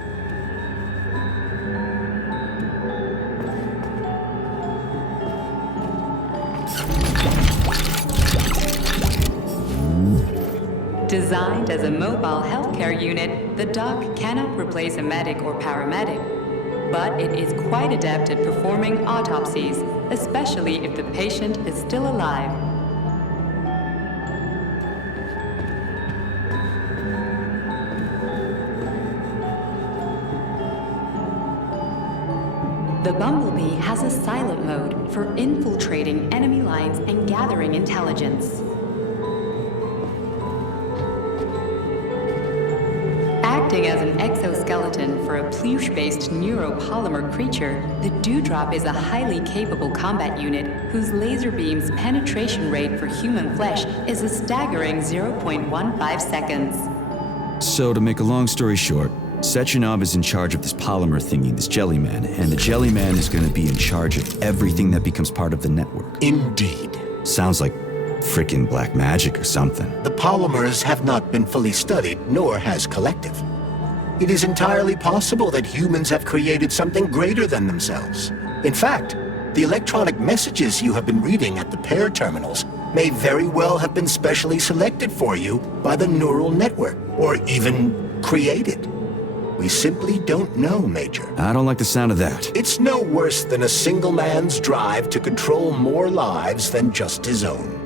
Designed as a mobile healthcare unit, the dock cannot replace a medic or paramedic, but it is quite adept at performing autopsies, especially if the patient is still alive. The Bumblebee has a silent mode for infiltrating enemy lines and gathering intelligence. Acting as an exoskeleton for a pluche-based neuropolymer creature, the Dewdrop is a highly capable combat unit whose laser beam's penetration rate for human flesh is a staggering 0.15 seconds. So, to make a long story short, Sechenov is in charge of this polymer thingy, this Jellyman, and the Jellyman is going to be in charge of everything that becomes part of the network. Indeed. Sounds like Frickin' black magic or something. The polymers have not been fully studied, nor has Collective. It is entirely possible that humans have created something greater than themselves. In fact, the electronic messages you have been reading at the pair terminals may very well have been specially selected for you by the neural network, or even created. We simply don't know, Major. I don't like the sound of that. It's no worse than a single man's drive to control more lives than just his own.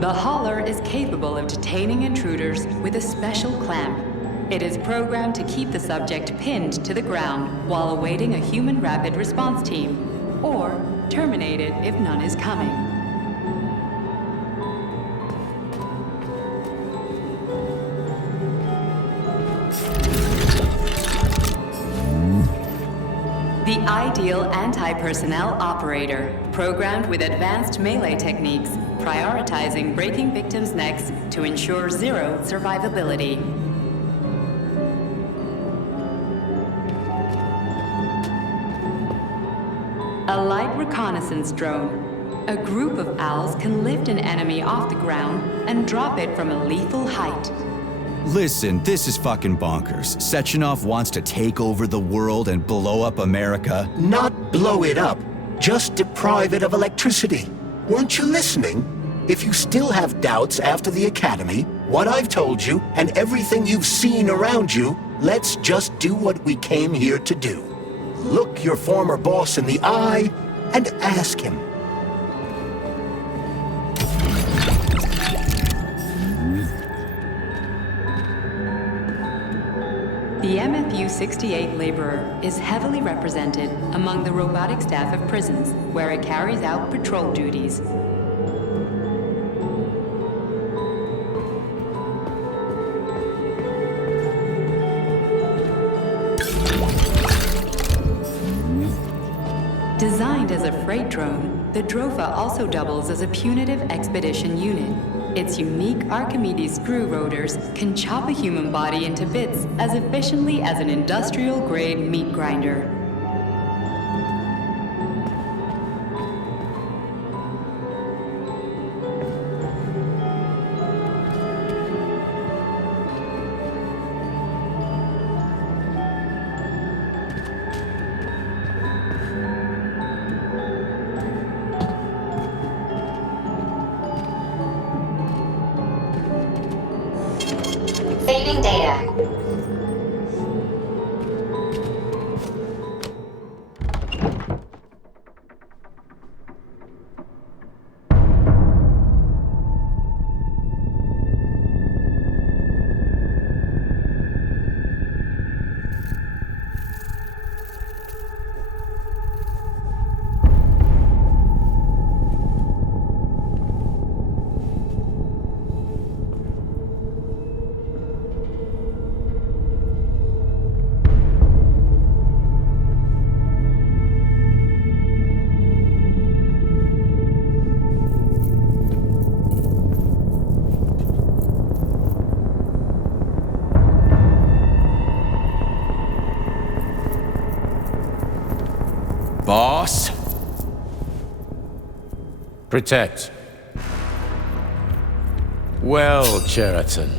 The hauler is capable of detaining intruders with a special clamp. It is programmed to keep the subject pinned to the ground while awaiting a human rapid response team, or terminated if none is coming. The ideal anti-personnel operator, programmed with advanced melee techniques, prioritizing breaking victims' necks to ensure zero survivability. A light reconnaissance drone. A group of owls can lift an enemy off the ground and drop it from a lethal height. Listen, this is fucking bonkers. Sechenov wants to take over the world and blow up America. Not blow it up, just deprive it of electricity. Weren't you listening? If you still have doubts after the Academy, what I've told you, and everything you've seen around you, let's just do what we came here to do. Look your former boss in the eye and ask him. The MFU-68 laborer is heavily represented among the robotic staff of prisons, where it carries out patrol duties. Designed as a freight drone, the Drofa also doubles as a punitive expedition unit. Its unique Archimedes screw rotors can chop a human body into bits as efficiently as an industrial-grade meat grinder. Saving data. Boss? Protect. Well, Cheriton,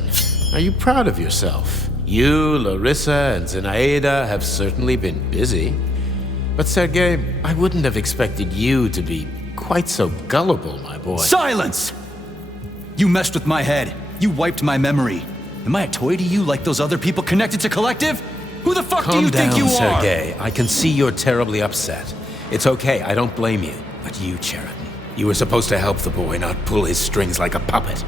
are you proud of yourself? You, Larissa, and Zenaida have certainly been busy. But Sergei, I wouldn't have expected you to be quite so gullible, my boy. Silence! You messed with my head. You wiped my memory. Am I a toy to you like those other people connected to Collective? Who the fuck do you think you are? Calm down, Sergei. I can see you're terribly upset. It's okay, I don't blame you. But you, Cheriton, you were supposed to help the boy, not pull his strings like a puppet.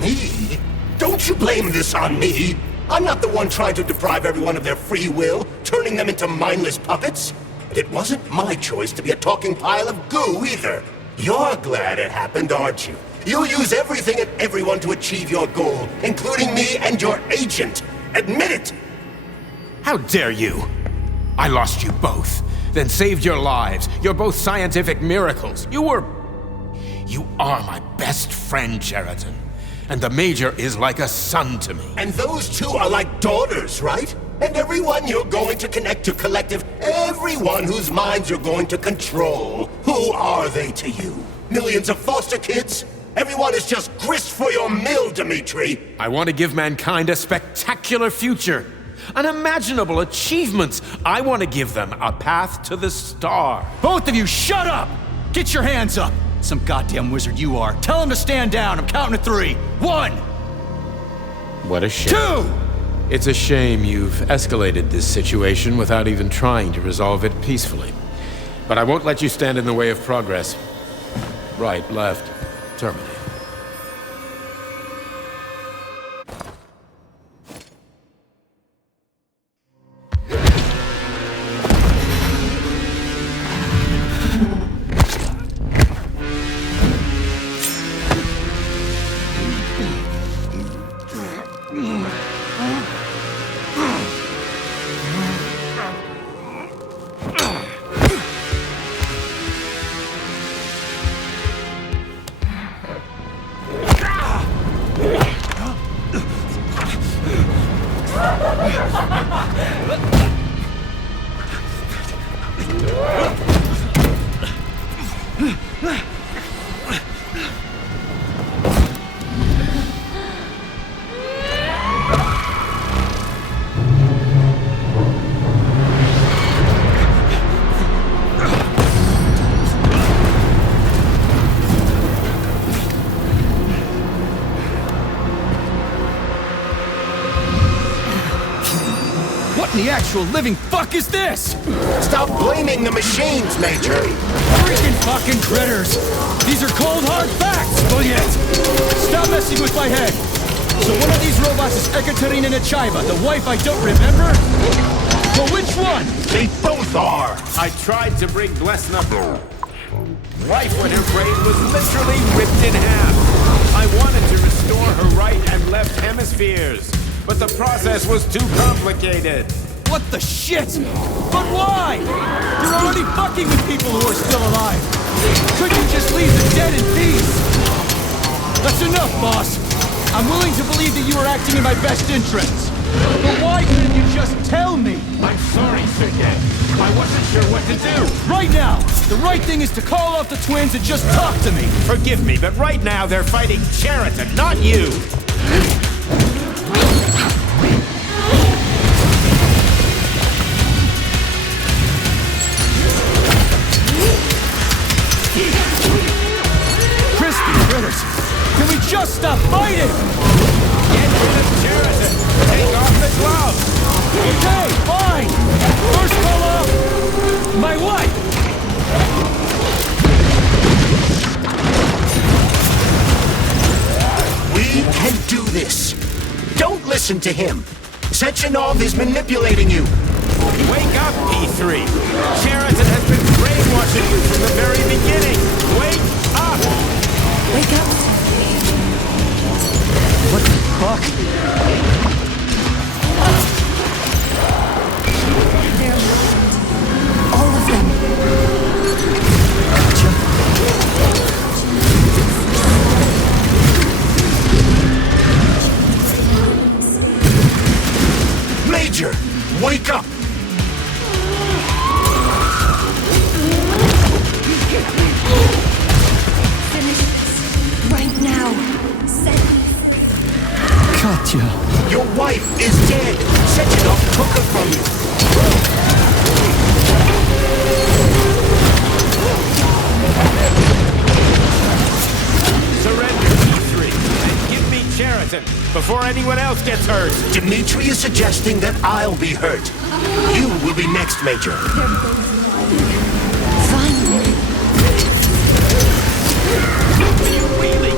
Me? Don't you blame this on me? I'm not the one trying to deprive everyone of their free will, turning them into mindless puppets. And it wasn't my choice to be a talking pile of goo either. You're glad it happened, aren't you? You'll use everything and everyone to achieve your goal, including me and your agent. Admit it! How dare you! I lost you both, then saved your lives. You're both scientific miracles. You are my best friend, Cheriton. And the Major is like a son to me. And those two are like daughters, right? And everyone you're going to connect to Collective, everyone whose minds you're going to control. Who are they to you? Millions of foster kids? Everyone is just grist for your mill, Dimitri. I want to give mankind a spectacular future. Unimaginable achievements. I want to give them a path to the star. Both of you, shut up! Get your hands up! Some goddamn wizard you are. Tell him to stand down. I'm counting to 3. 1! What a shame. 2! It's a shame you've escalated this situation without even trying to resolve it peacefully. But I won't let you stand in the way of progress. Right, left, terminate. The actual living fuck is this? Stop blaming the machines, Major! Freaking fucking critters! These are cold hard facts, Juliet! Stop messing with my head! So one of these robots is Ekaterina Nechaeva, the wife I don't remember? But which one? They both are! I tried to bring Blessna life when her brain was literally ripped in half. I wanted to restore her right and left hemispheres, but the process was too complicated. What the shit? But why? You're already fucking with people who are still alive. Couldn't you just leave the dead in peace? That's enough, boss. I'm willing to believe that you were acting in my best interests. But why couldn't you just tell me? I'm sorry, Sergei. I wasn't sure what to do. Right now, the right thing is to call off the twins and just talk to me. Forgive me, but right now they're fighting Cheriton, not you. Can we just stop fighting? Get rid of Cheriton! Take off the gloves! Okay, fine! First call off my wife! We can do this! Don't listen to him! Sechenov is manipulating you! Wake up, P3! Cheriton has been brainwashing you from the very beginning! Wake up! Wake up! What the fuck? They're all of them. Gotcha. Major! Wake up! Finish this right now. Katya. Your wife is dead! Sechenov took her from you! Surrender, P3, and give me Cheriton before anyone else gets hurt! Dimitri is suggesting that I'll be hurt. You will be next, Major. Finally. You really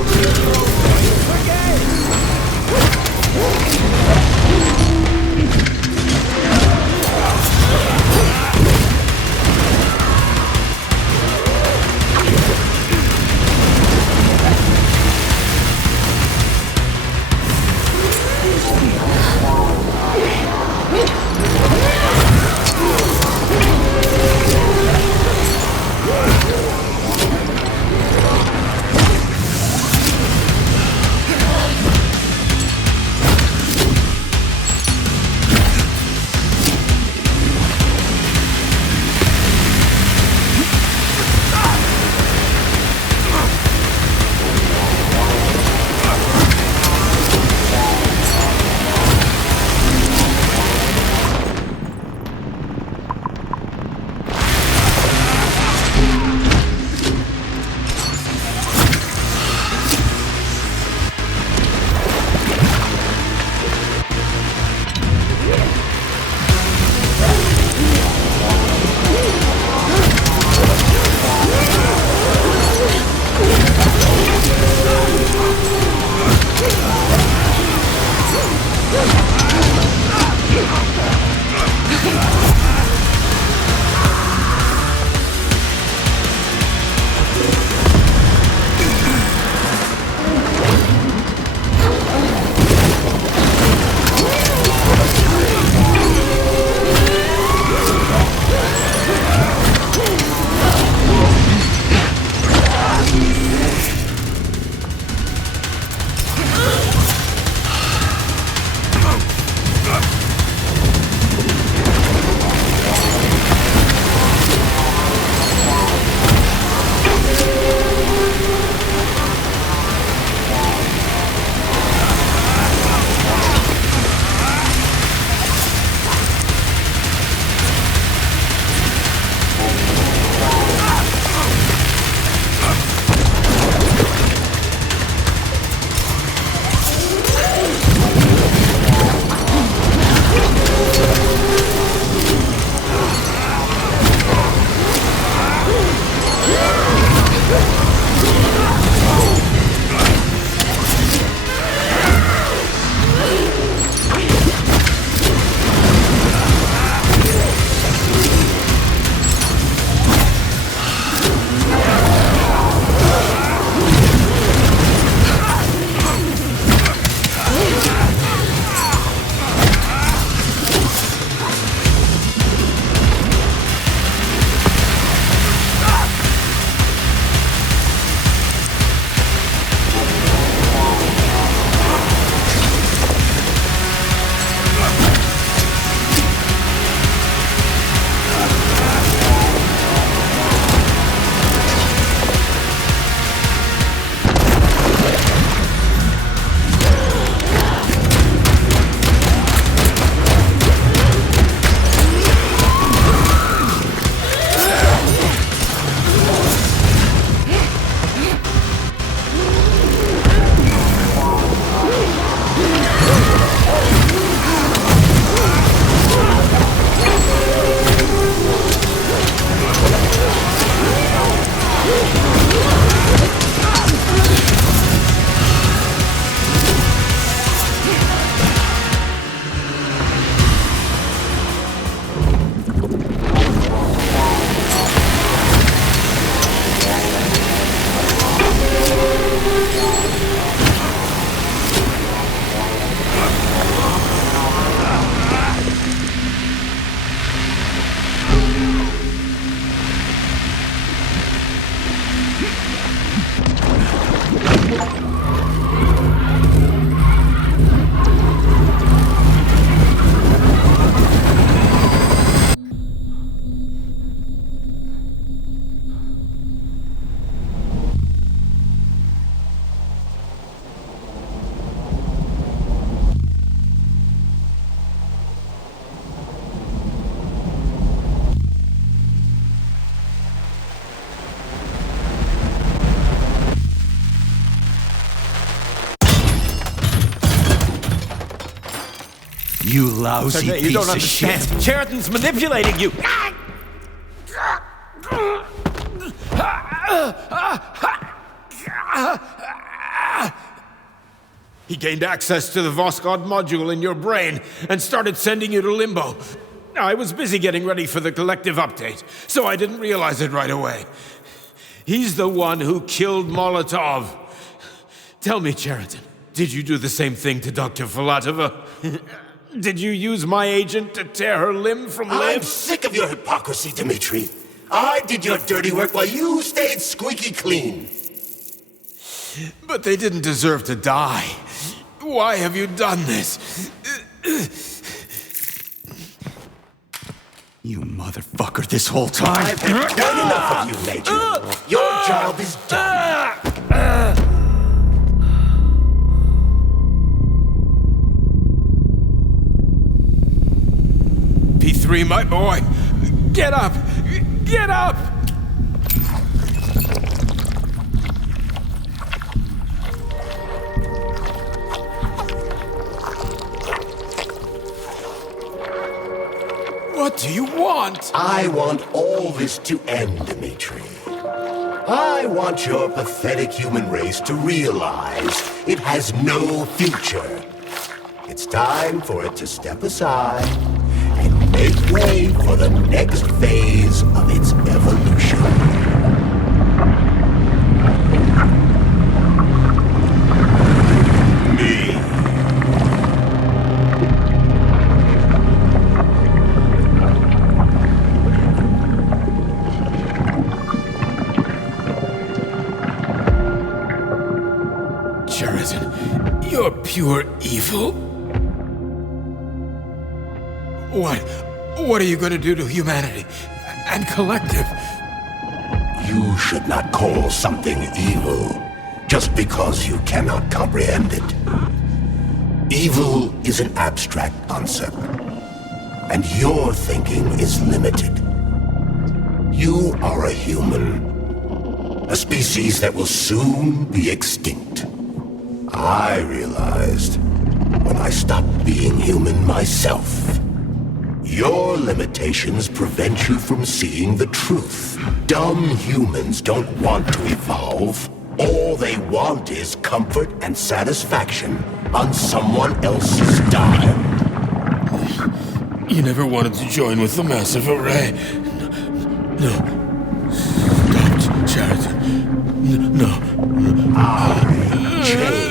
You lousy Sergei, you piece don't of understand. shit. Cheriton's manipulating you. He gained access to the Voskhod module in your brain and started sending you to Limbo. I was busy getting ready for the collective update, so I didn't realize it right away. He's the one who killed Molotov. Tell me, Cheriton, did you do the same thing to Dr. Filatova? Did you use my agent to tear her limb from limb? I'm sick of your hypocrisy, Dmitri. I did your dirty work while you stayed squeaky clean. But they didn't deserve to die. Why have you done this? You motherfucker, this whole time. I've had done enough of you, Major. Your job is done. P3, my boy. Get up! Get up! What do you want? I want all this to end, Dmitri. I want your pathetic human race to realize it has no future. It's time for it to step aside and make way for the next phase of its evolution. Me. Cheriton, you're pure evil. What are you going to do to humanity and collective? You should not call something evil just because you cannot comprehend it. Evil is an abstract concept, and your thinking is limited. You are a human, a species that will soon be extinct. I realized when I stopped being human myself. Your limitations prevent you from seeing the truth. Dumb humans don't want to evolve. All they want is comfort and satisfaction on someone else's dime. You never wanted to join with the massive array. No. Stop, Cheriton. No. I changed.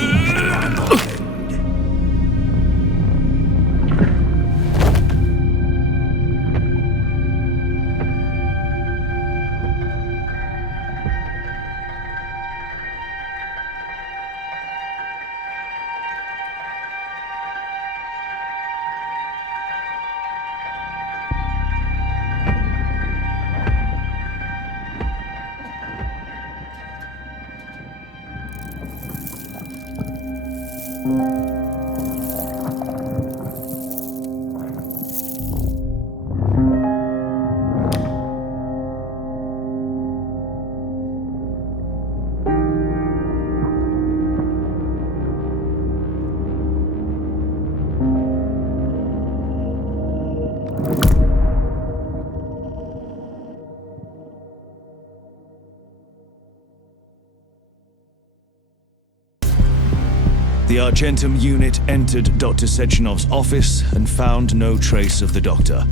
The Argentum unit entered Dr. Sechenov's office and found no trace of the doctor.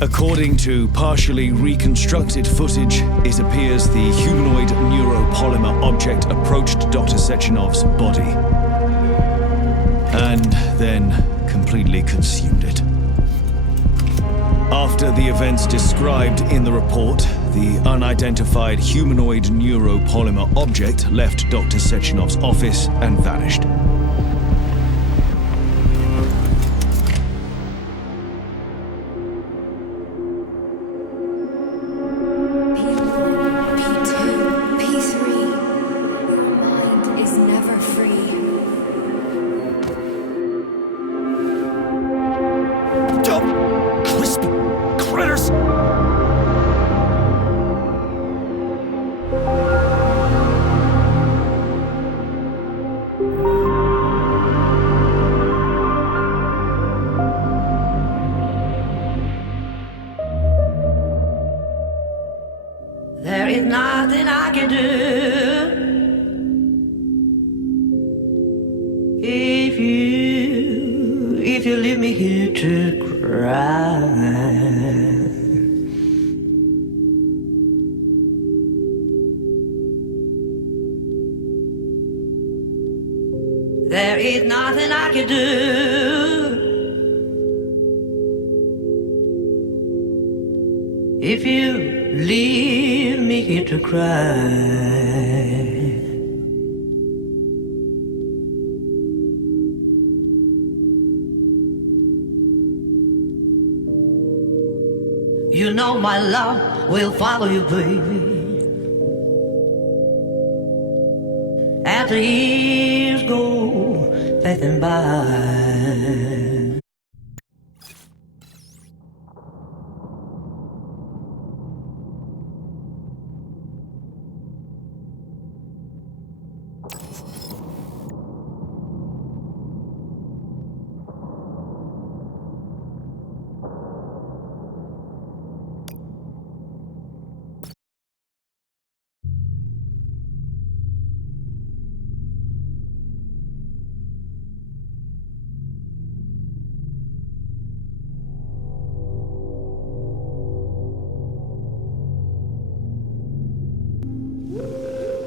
According to partially reconstructed footage, it appears the humanoid neuropolymer object approached Dr. Sechenov's body and then completely consumed it. After the events described in the report, the unidentified humanoid neuropolymer object left Dr. Sechenov's office and vanished. P2, P3. Your mind is never free. Dumb, crispy critters! if you leave me here to cry. There is nothing I can do if you leave me here to cry. You know my love will follow you, baby. As the years go passing by.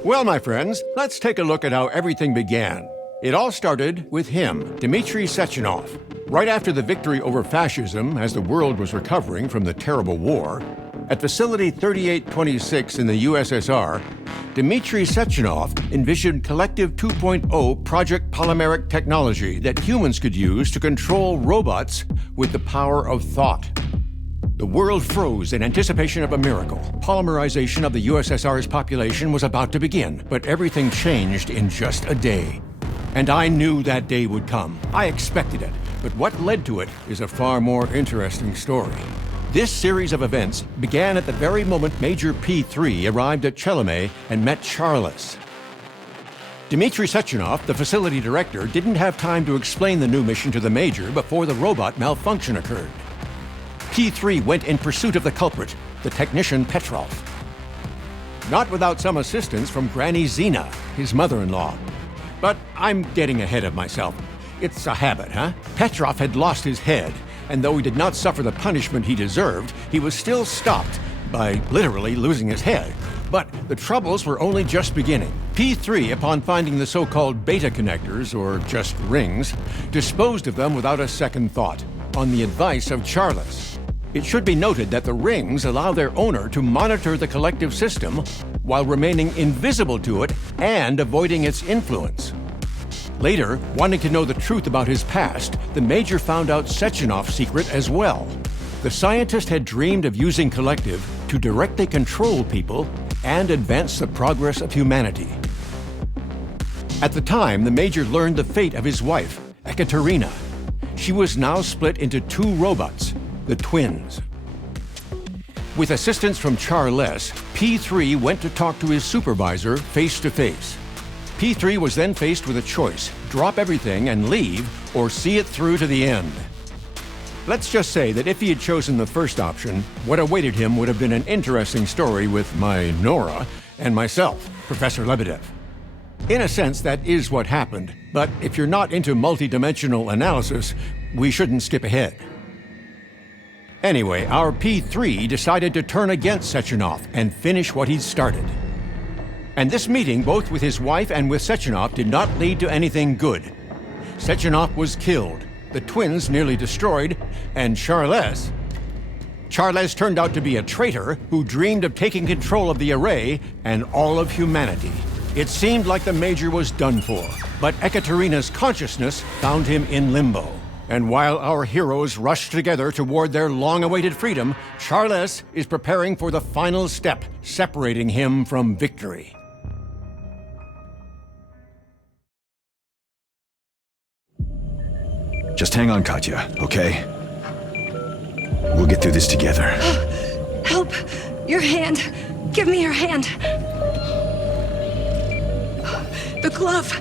Well, my friends, let's take a look at how everything began. It all started with him, Dmitry Sechenov. Right after the victory over fascism, as the world was recovering from the terrible war, at Facility 3826 in the USSR, Dmitry Sechenov envisioned Collective 2.0 Project Polymeric technology that humans could use to control robots with the power of thought. The world froze in anticipation of a miracle. Polymerization of the USSR's population was about to begin, but everything changed in just a day. And I knew that day would come. I expected it, but what led to it is a far more interesting story. This series of events began at the very moment Major P3 arrived at Chelomey and met Charles. Dmitry Sechenov, the facility director, didn't have time to explain the new mission to the Major before the robot malfunction occurred. P3 went in pursuit of the culprit, the technician Petrov. Not without some assistance from Granny Zina, his mother-in-law. But I'm getting ahead of myself. It's a habit, huh? Petrov had lost his head, and though he did not suffer the punishment he deserved, he was still stopped by literally losing his head. But the troubles were only just beginning. P3, upon finding the so-called beta connectors, or just rings, disposed of them without a second thought, on the advice of Charles. It should be noted that the rings allow their owner to monitor the collective system while remaining invisible to it and avoiding its influence. Later, wanting to know the truth about his past, the Major found out Sechenov's secret as well. The scientist had dreamed of using Collective to directly control people and advance the progress of humanity. At the time, the Major learned the fate of his wife, Ekaterina. She was now split into two robots, the twins. With assistance from Charles, P3 went to talk to his supervisor face to face. P3 was then faced with a choice: drop everything and leave, or see it through to the end. Let's just say that if he had chosen the first option, what awaited him would have been an interesting story with my Nora and myself, Professor Lebedev. In a sense, that is what happened, but if you're not into multi-dimensional analysis, we shouldn't skip ahead. Anyway, our P3 decided to turn against Sechenov and finish what he'd started. And this meeting, both with his wife and with Sechenov, did not lead to anything good. Sechenov was killed, the twins nearly destroyed, and Charles turned out to be a traitor who dreamed of taking control of the array and all of humanity. It seemed like the Major was done for, but Ekaterina's consciousness found him in limbo. And while our heroes rushed together toward their long-awaited freedom, Charles is preparing for the final step, separating him from victory. Just hang on, Katya, okay? We'll get through this together. Help! Your hand! Give me your hand! The glove!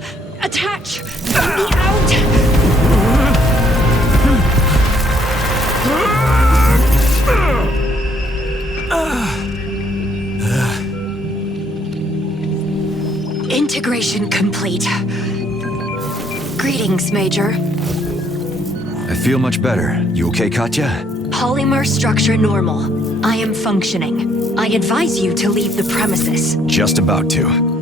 Attach! Get me out! Integration complete. Greetings, Major. I feel much better. You okay, Katya? Polymer structure normal. I am functioning. I advise you to leave the premises. Just about to.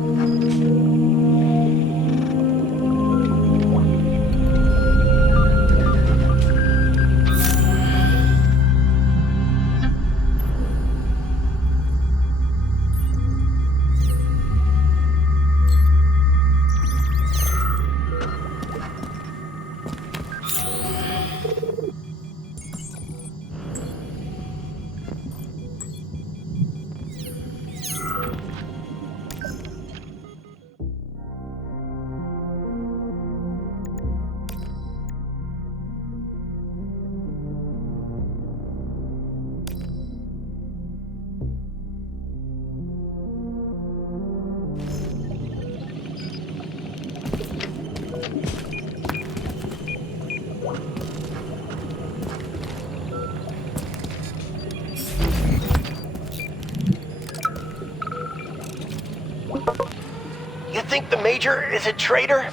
You think the Major is a traitor?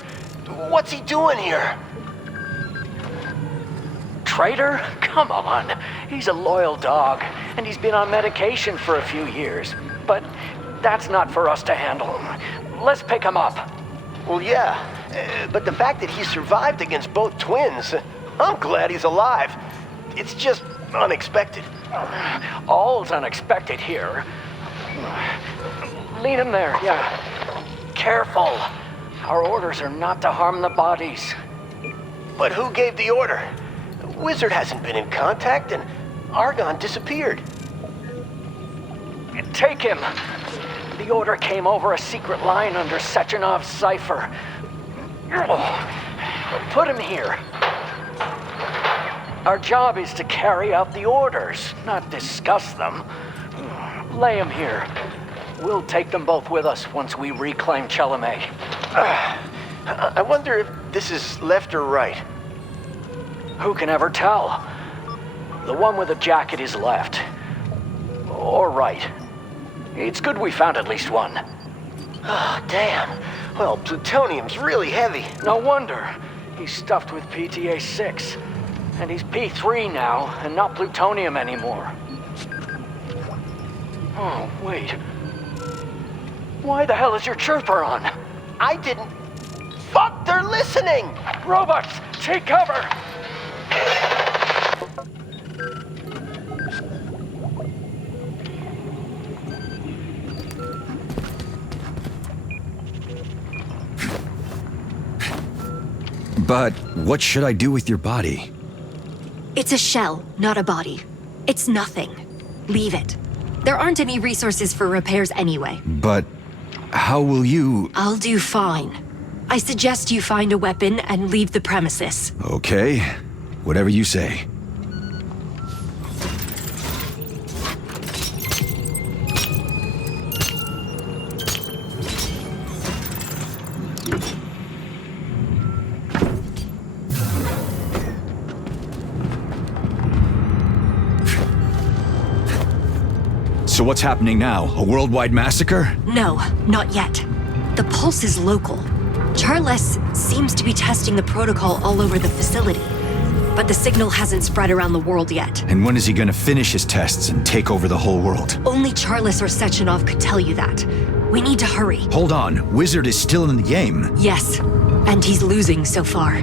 What's he doing here? Traitor? Come on. He's a loyal dog, and he's been on medication for a few years. But that's not for us to handle. Let's pick him up. Well, yeah, but the fact that he survived against both twins, I'm glad he's alive. It's just unexpected. All's unexpected here. Lead him there, yeah. Careful. Our orders are not to harm the bodies. But who gave the order? Wizard hasn't been in contact, and Argon disappeared. Take him. The order came over a secret line under Sechenov's cipher. Put him here. Our job is to carry out the orders, not discuss them. Lay him here. We'll take them both with us once we reclaim Chalamet. I wonder if this is left or right. Who can ever tell? The one with the jacket is left. Or right. It's good we found at least one. Oh, damn. Well, plutonium's really heavy. No wonder. He's stuffed with PTA-6. And he's P3 now, and not plutonium anymore. Oh, wait. Why the hell is your chirper on? I didn't... Fuck, they're listening! Robots, take cover! But what should I do with your body? It's a shell, not a body. It's nothing. Leave it. There aren't any resources for repairs anyway. But how will you... I'll do fine. I suggest you find a weapon and leave the premises. Okay. Whatever you say. So what's happening now? A worldwide massacre? No, not yet. The pulse is local. Charles seems to be testing the protocol all over the facility, but the signal hasn't spread around the world yet. And when is he gonna finish his tests and take over the whole world? Only Charles or Sechenov could tell you that. We need to hurry. Hold on, Wizard is still in the game. Yes, and he's losing so far.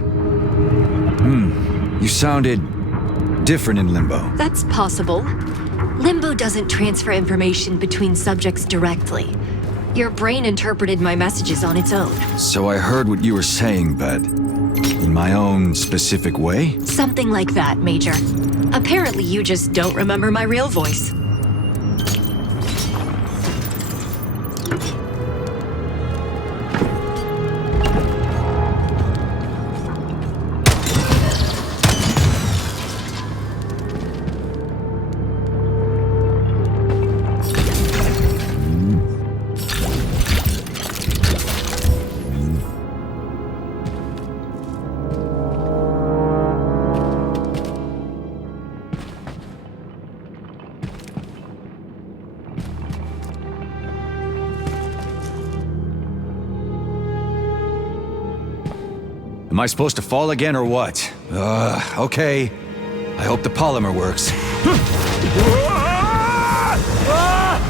You sounded different in Limbo. That's possible. Limbo doesn't transfer information between subjects directly. Your brain interpreted my messages on its own. So I heard what you were saying, but in my own specific way? Something like that, Major. Apparently you just don't remember my real voice. Am I supposed to fall again or what? Okay. I hope the polymer works.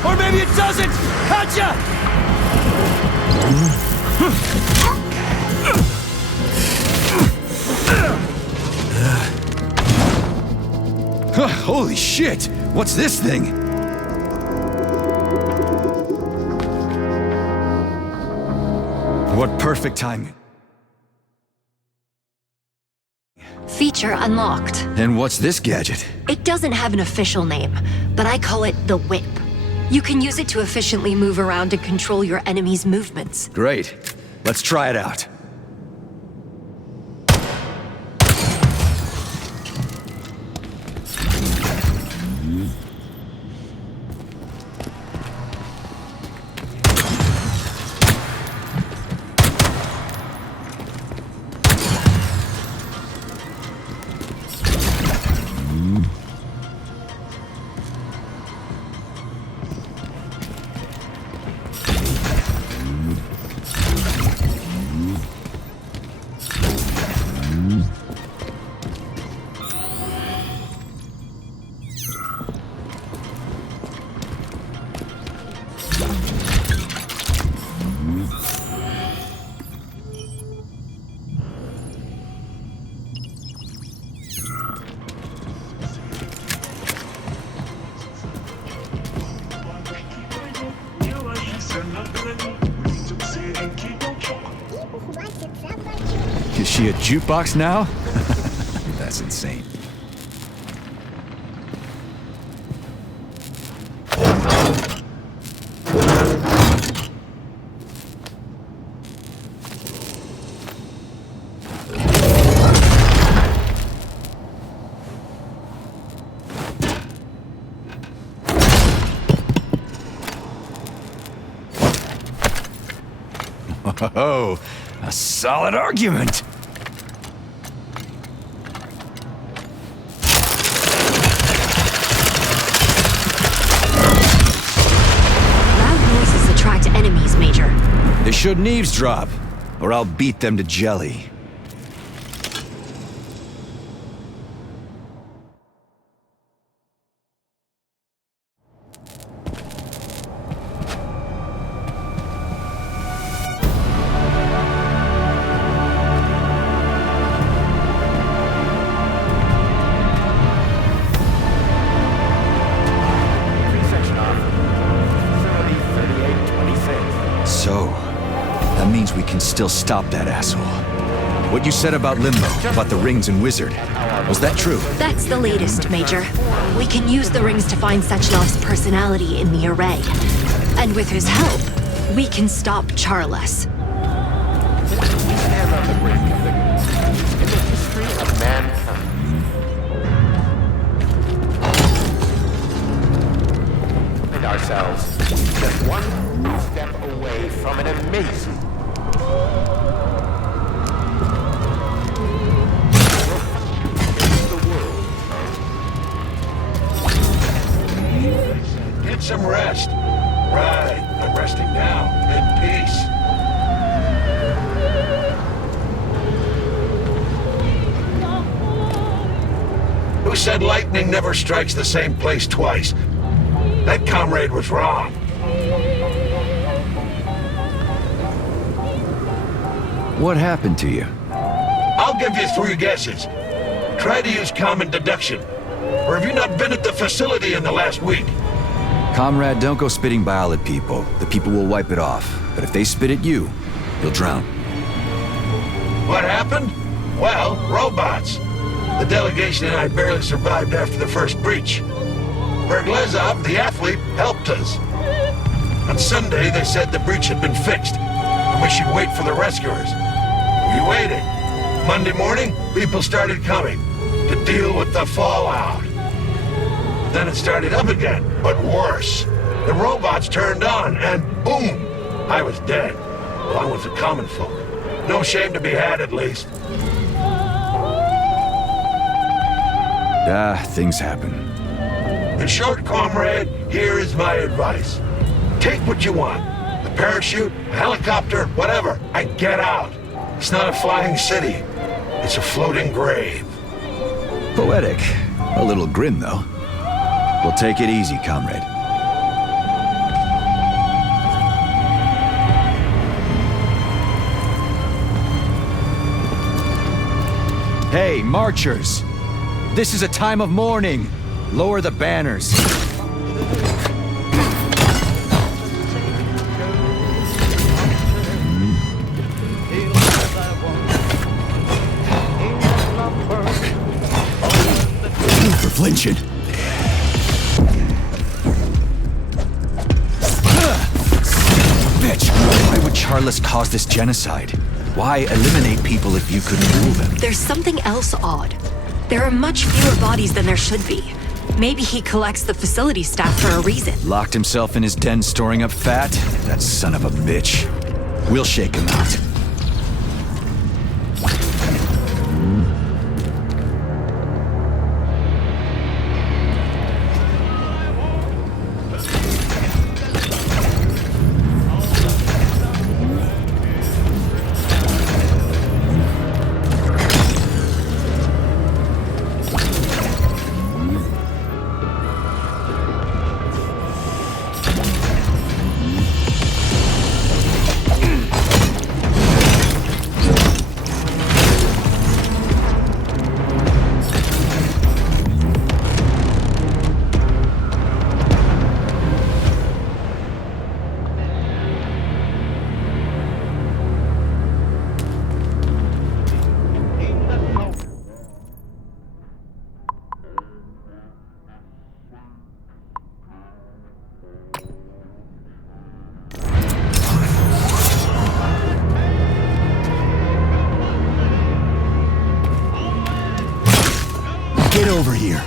Or maybe it doesn't! Gotcha! Holy shit! What's this thing? What perfect timing. Feature unlocked. And what's this gadget? It doesn't have an official name, but I call it the Whip. You can use it to efficiently move around and control your enemy's movements. Great. Let's try it out. Is she a jukebox now? That's insane. Oh, a solid argument. Loud noises attract enemies, Major. They shouldn't eavesdrop, or I'll beat them to jelly. So, that means we can still stop that asshole. What you said about Limbo, about the rings and Wizard, was that true? That's the latest, Major. We can use the rings to find Sechenov's personality in the array. And with his help, we can stop Charles. Stand on the brink of in the history of mankind. And ourselves just one step away from an amazing Get some rest. Right, I'm resting now, in peace. Who said lightning never strikes the same place twice? That comrade was wrong. What happened to you? I'll give you 3 guesses. Try to use common deduction. Or have you not been at the facility in the last week? Comrade, don't go spitting bile at people. The people will wipe it off. But if they spit at you, you'll drown. What happened? Well, robots. The delegation and I barely survived after the first breach. Berglezov, the athlete, helped us. On Sunday, they said the breach had been fixed, and we should wait for the rescuers. We waited. Monday morning, people started coming to deal with the fallout. Then it started up again, but worse. The robots turned on, and boom! I was dead, along with the common folk. No shame to be had, at least. Things happen. In short, comrade, here is my advice. Take what you want. A parachute, a helicopter, whatever, and get out. It's not a flying city. It's a floating grave. Poetic. A little grim, though. We'll take it easy, comrade. Hey, marchers! This is a time of mourning. Lower the banners. For flinching. Bitch! Why would Charles cause this genocide? Why eliminate people if you could rule them? There's something else odd. There are much fewer bodies than there should be. Maybe he collects the facility staff for a reason. Locked himself in his den storing up fat? That son of a bitch. We'll shake him out. Get over here.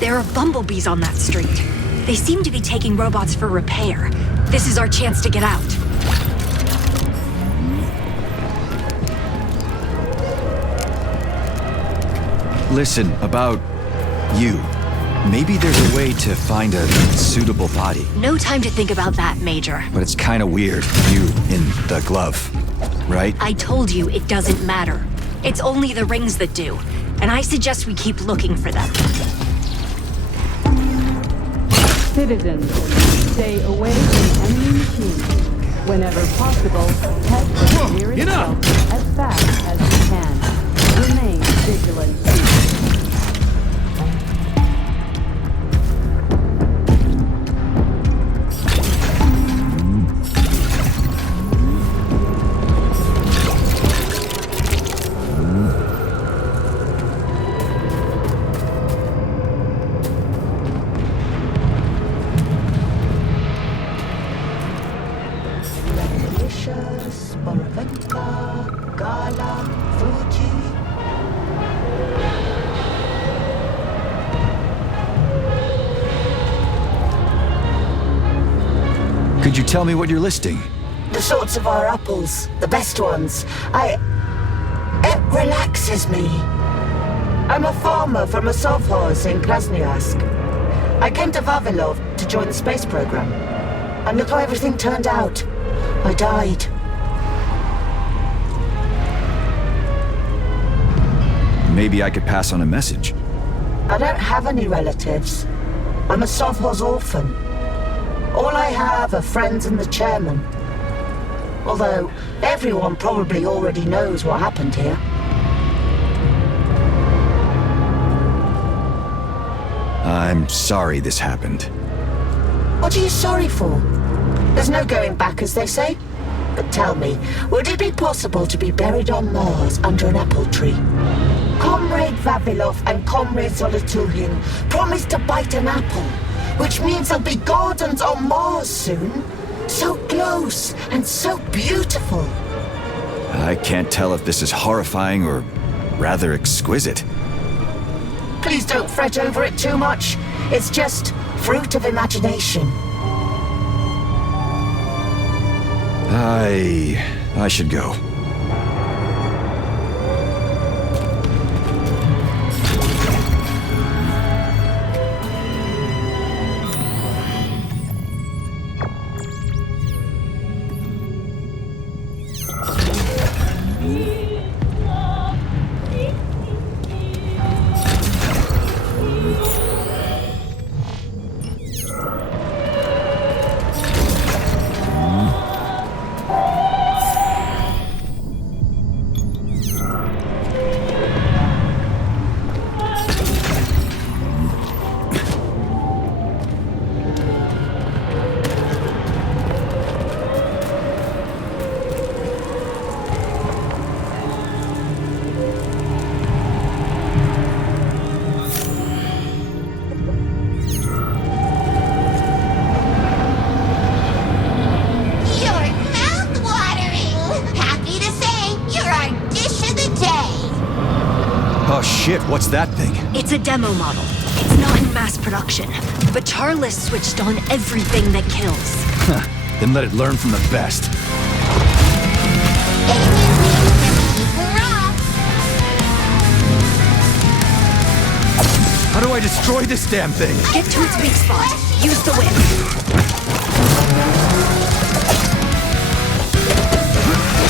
There are bumblebees on that street. They seem to be taking robots for repair. This is our chance to get out. Listen, about you. Maybe there's a way to find a suitable body. No time to think about that, Major. But it's kind of weird, you in the glove, right? I told you it doesn't matter. It's only the rings that do. And I suggest we keep looking for them. Citizens, stay away from enemy machines. Whenever possible, head for the nearest shelter as fast as you can. Remain vigilant. Could you tell me what you're listing? The sorts of our apples, the best ones. It relaxes me. I'm a farmer from a sovkhoz in Krasnoyarsk. I came to Vavilov to join the space program. And look how everything turned out. I died. Maybe I could pass on a message. I don't have any relatives. I'm a sovkhoz orphan. All I have are friends and the chairman. Although, everyone probably already knows what happened here. I'm sorry this happened. What are you sorry for? There's no going back, as they say. But tell me, would it be possible to be buried on Mars under an apple tree? Comrade Vavilov and Comrade Zolotuhin promised to bite an apple, which means there'll be gardens on Mars soon. So close and so beautiful. I can't tell if this is horrifying or rather exquisite. Please don't fret over it too much. It's just fruit of imagination. I should go. Oh shit, what's that thing? It's a demo model. It's not in mass production, but Charles switched on everything that kills. Huh, then let it learn from the best. How do I destroy this damn thing? Get to its weak spot. Use the whip.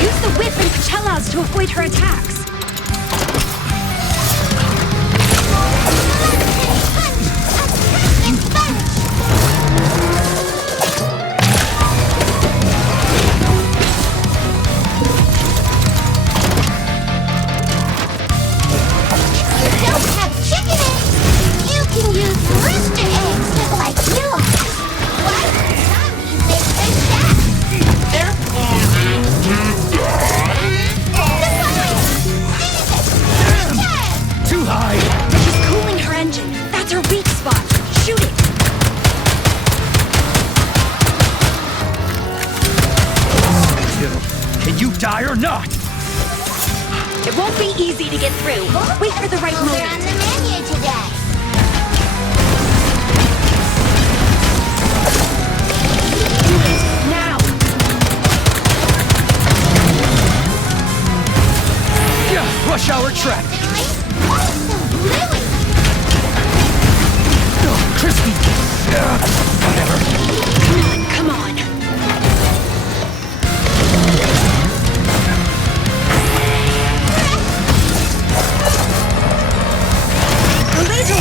Use the whip and Pachelas to avoid her attacks. Die or not? It won't be easy to get through. Wait for the right moment. On the menu today. Now. Yeah, rush hour traffic. Oh, crispy. Whatever. Come on.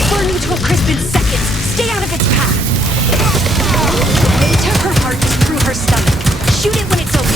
Burn you to a crisp in seconds. Stay out of its path. Into her heart and through her stomach. Shoot it when it's open.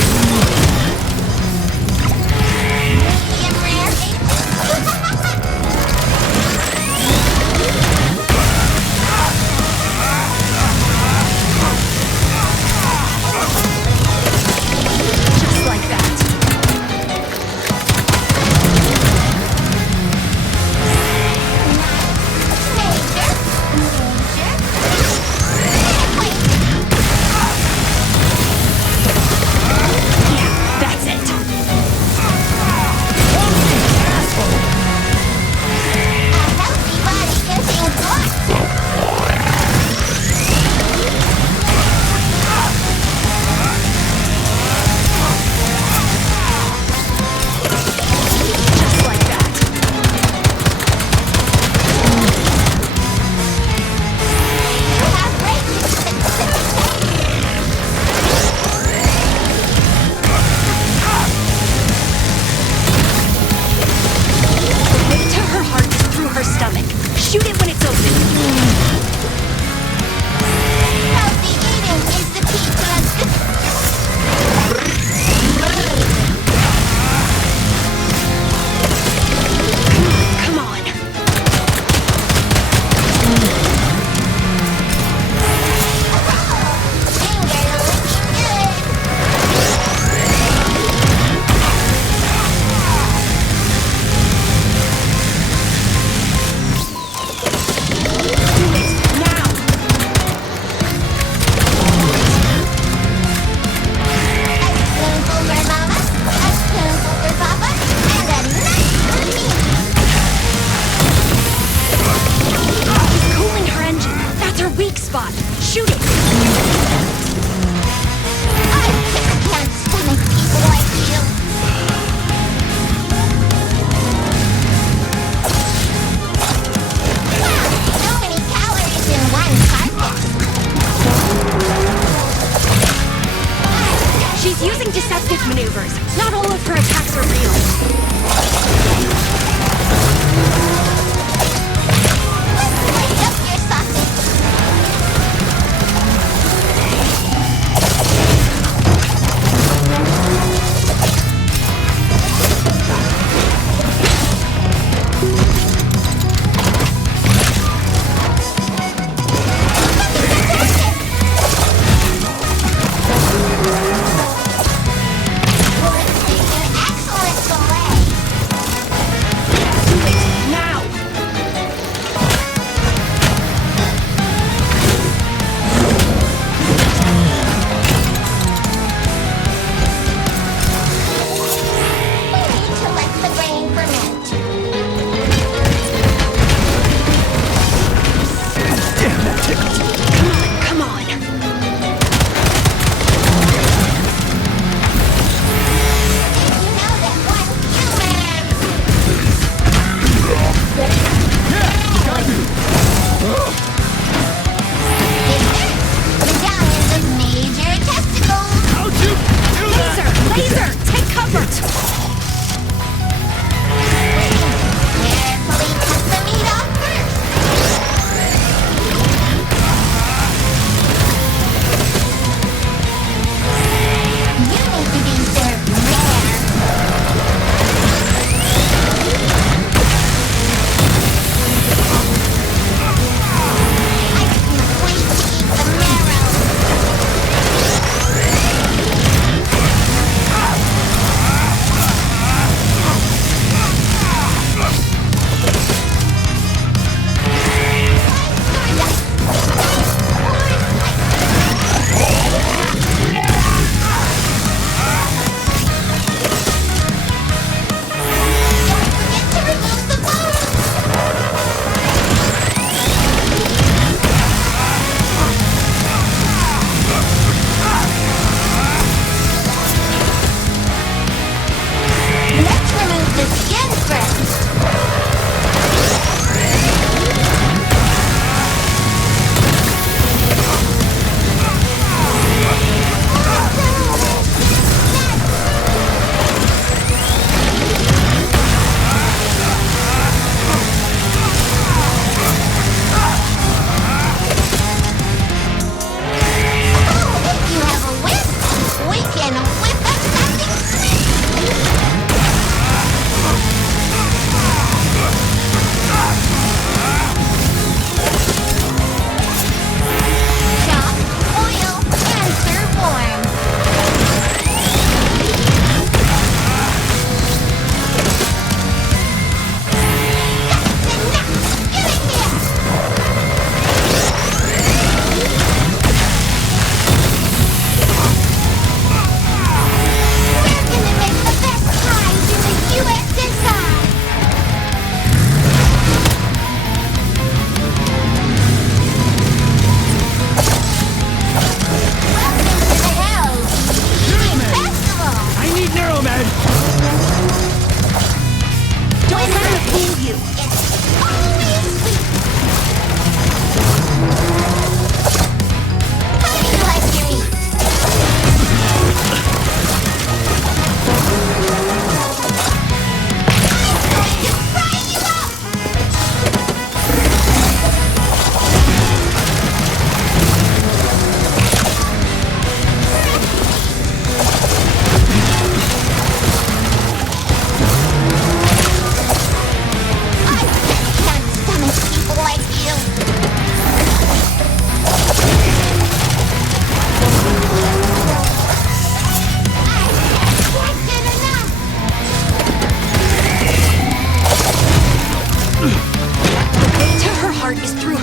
this again, friends.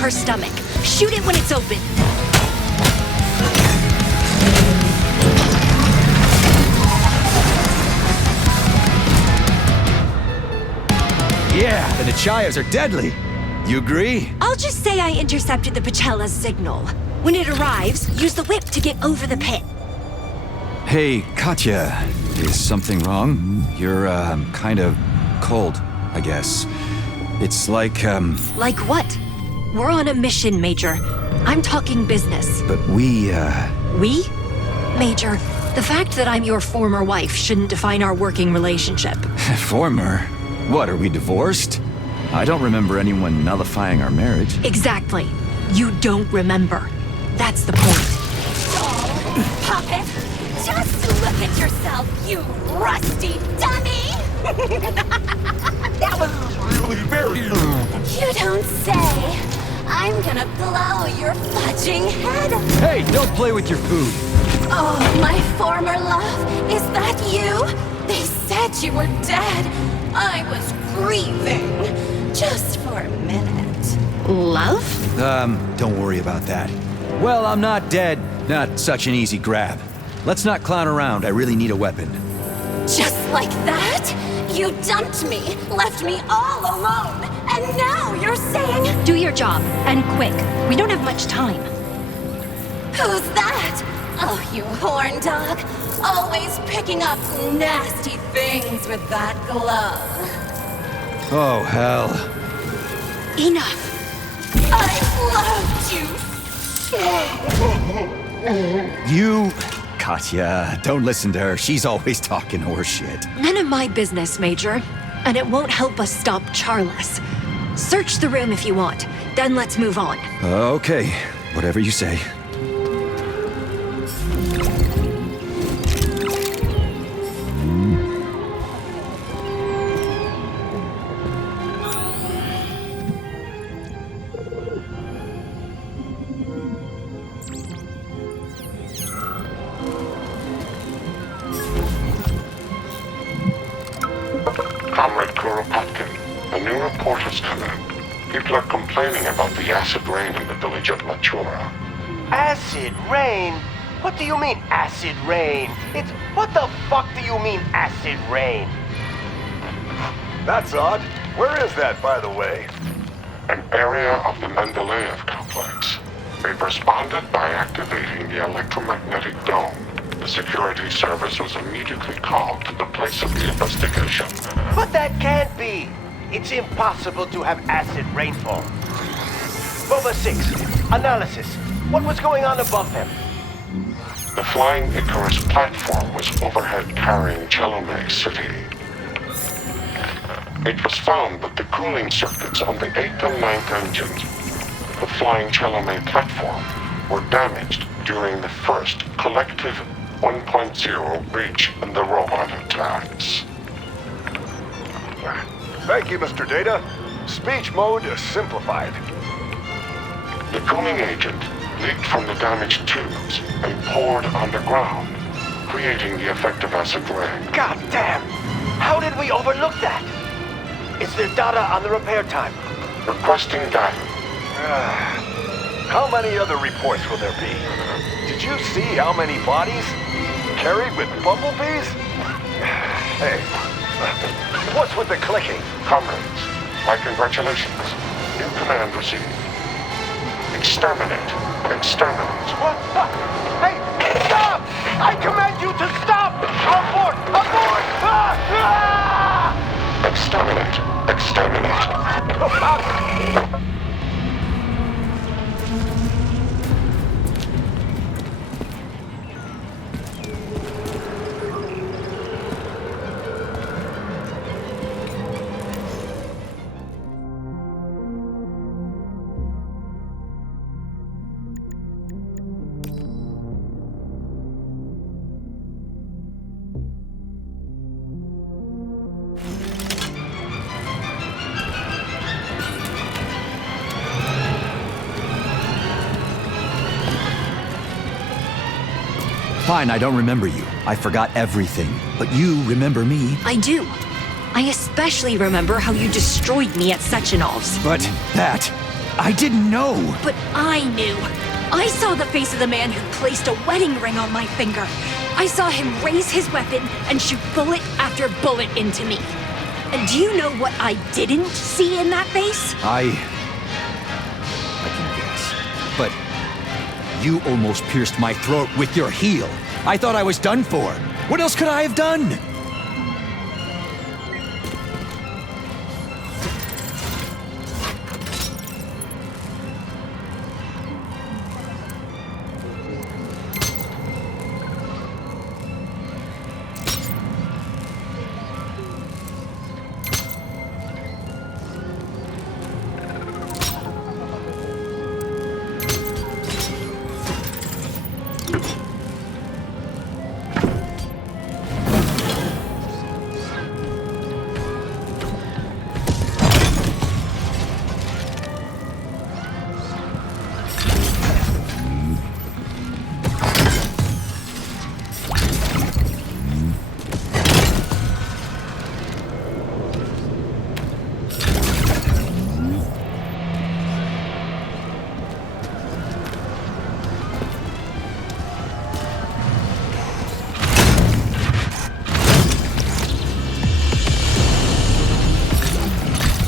Stomach. Shoot it when it's open. Yeah, the Nachayas are deadly. You agree? I'll just say I intercepted the Pachella's signal. When it arrives, use the whip to get over the pit. Hey, Katya, is something wrong? You're, kind of cold, I guess. It's like, Like what? We're on a mission, Major. I'm talking business. But we? We? Major, the fact that I'm your former wife shouldn't define our working relationship. Former? What, are we divorced? I don't remember anyone nullifying our marriage. Exactly. You don't remember. That's the point. Oh, puppet! Just look at yourself, you rusty dummy! That was really very... You don't say. I'm gonna blow your fudging head. Hey, don't play with your food. Oh, my former love, is that you? They said you were dead. I was grieving, just for a minute. Love? Don't worry about that. Well, I'm not dead. Not such an easy grab. Let's not clown around. I really need a weapon. Just like that? You dumped me, left me all alone, and now you're saying... Do your job, and quick. We don't have much time. Who's that? Oh, you horn dog. Always picking up nasty things with that glove. Oh, hell. Enough. I loved you. You... Katya, don't listen to her. She's always talking horseshit. None of my business, Major. And it won't help us stop Charles. Search the room if you want. Then let's move on. Okay, whatever you say. Comrade Kuropatkin, a new report has come in. People are complaining about the acid rain in the village of Matura. Acid rain? What do you mean, acid rain? It's... What the fuck do you mean, acid rain? That's odd. Where is that, by the way? An area of the Mendeleev complex. They've responded by activating the electromagnetic dome. The security service was immediately called to the place of the investigation. But That can't be. It's impossible to have acid rainfall. Boba 6, analysis. What was going on above them? The Flying Icarus platform was overhead carrying Chelome City. It was found that the cooling circuits on the 8th and 9th engines of the Flying Chelome platform were damaged during the first collective 1.0 breach in the robot attacks. Thank you, Mr. Data. Speech mode is simplified. The cooling agent leaked from the damaged tubes and poured on the ground, creating the effect of acid rain. God damn! How did we overlook that? Is there data on the repair time? Requesting data. How many other reports will there be? Did you see how many bodies carried with bumblebees? Hey, what's with the clicking? Comrades, my congratulations. New command received. Exterminate. Exterminate. What? Hey, stop! I command you to stop! Abort! Abort! Exterminate. Exterminate. Fine, I don't remember you. I forgot everything. But you remember me. I do. I especially remember how you destroyed me at Sechenov's. But that... I didn't know. But I knew. I saw the face of the man who placed a wedding ring on my finger. I saw him raise his weapon and shoot bullet after bullet into me. And do you know what I didn't see in that face? I can guess. But you almost pierced my throat with your heel. I thought I was done for. What else could I have done?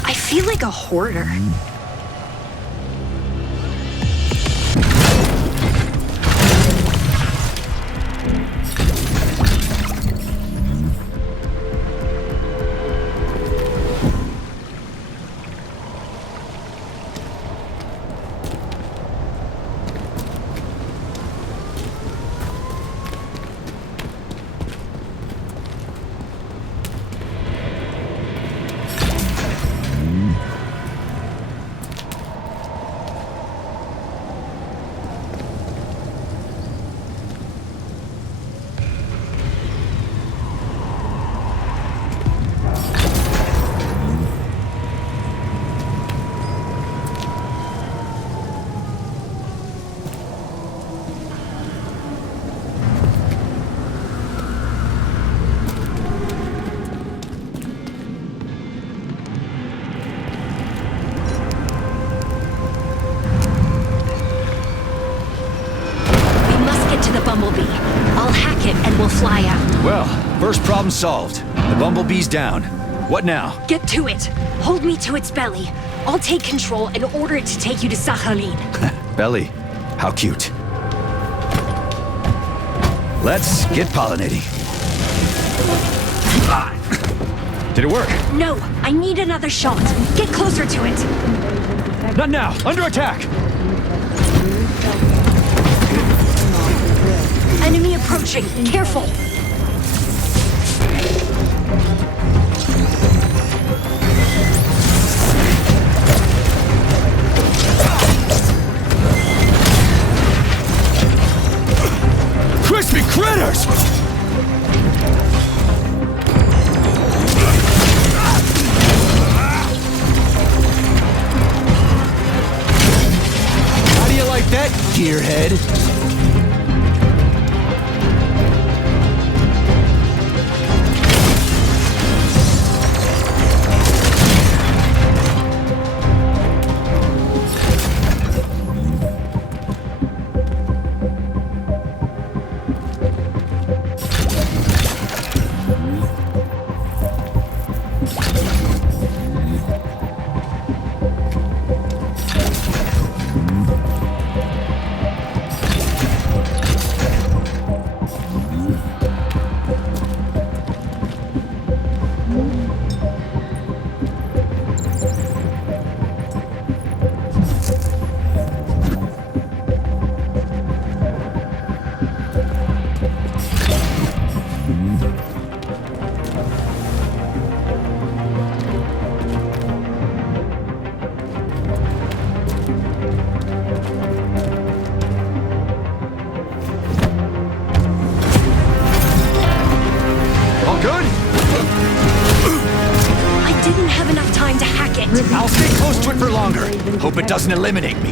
I feel like a hoarder. Bumblebee. I'll hack it and we'll fly out. Well, first problem solved. The Bumblebee's down. What now? Get to it. Hold me to its belly. I'll take control and order it to take you to Sakhalin. Belly. How cute. Let's get pollinating. Did it work? No, I need another shot. Get closer to it. Not now! Under attack! Enemy approaching. Careful. Crispy critters! How do you like that, gearhead? I'll stay close to it for longer. Hope it doesn't eliminate me.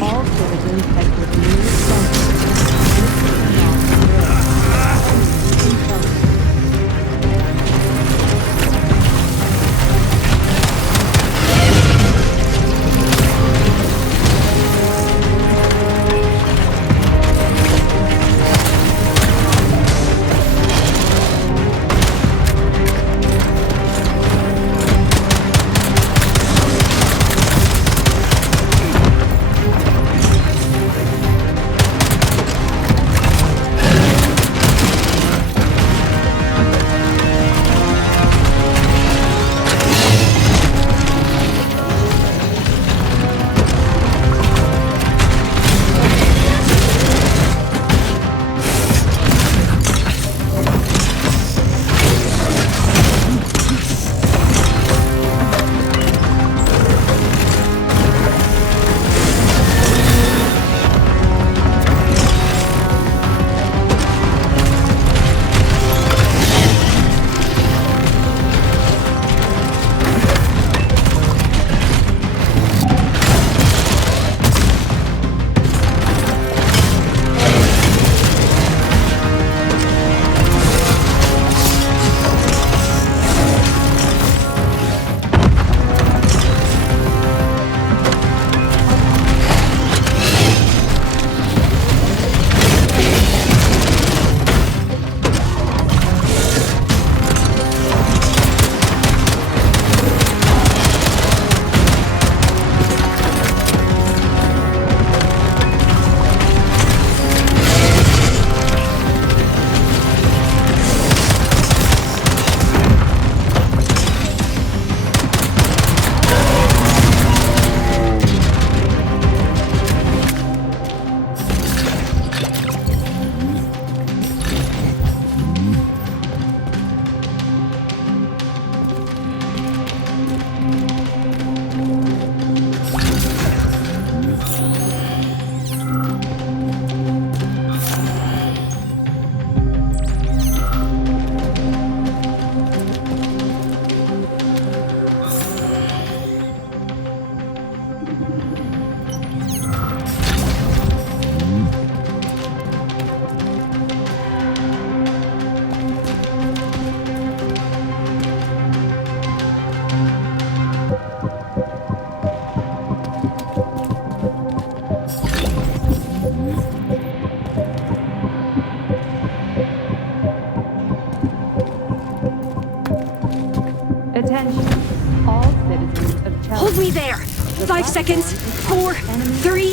Hold me there! 5 seconds. 4, 3...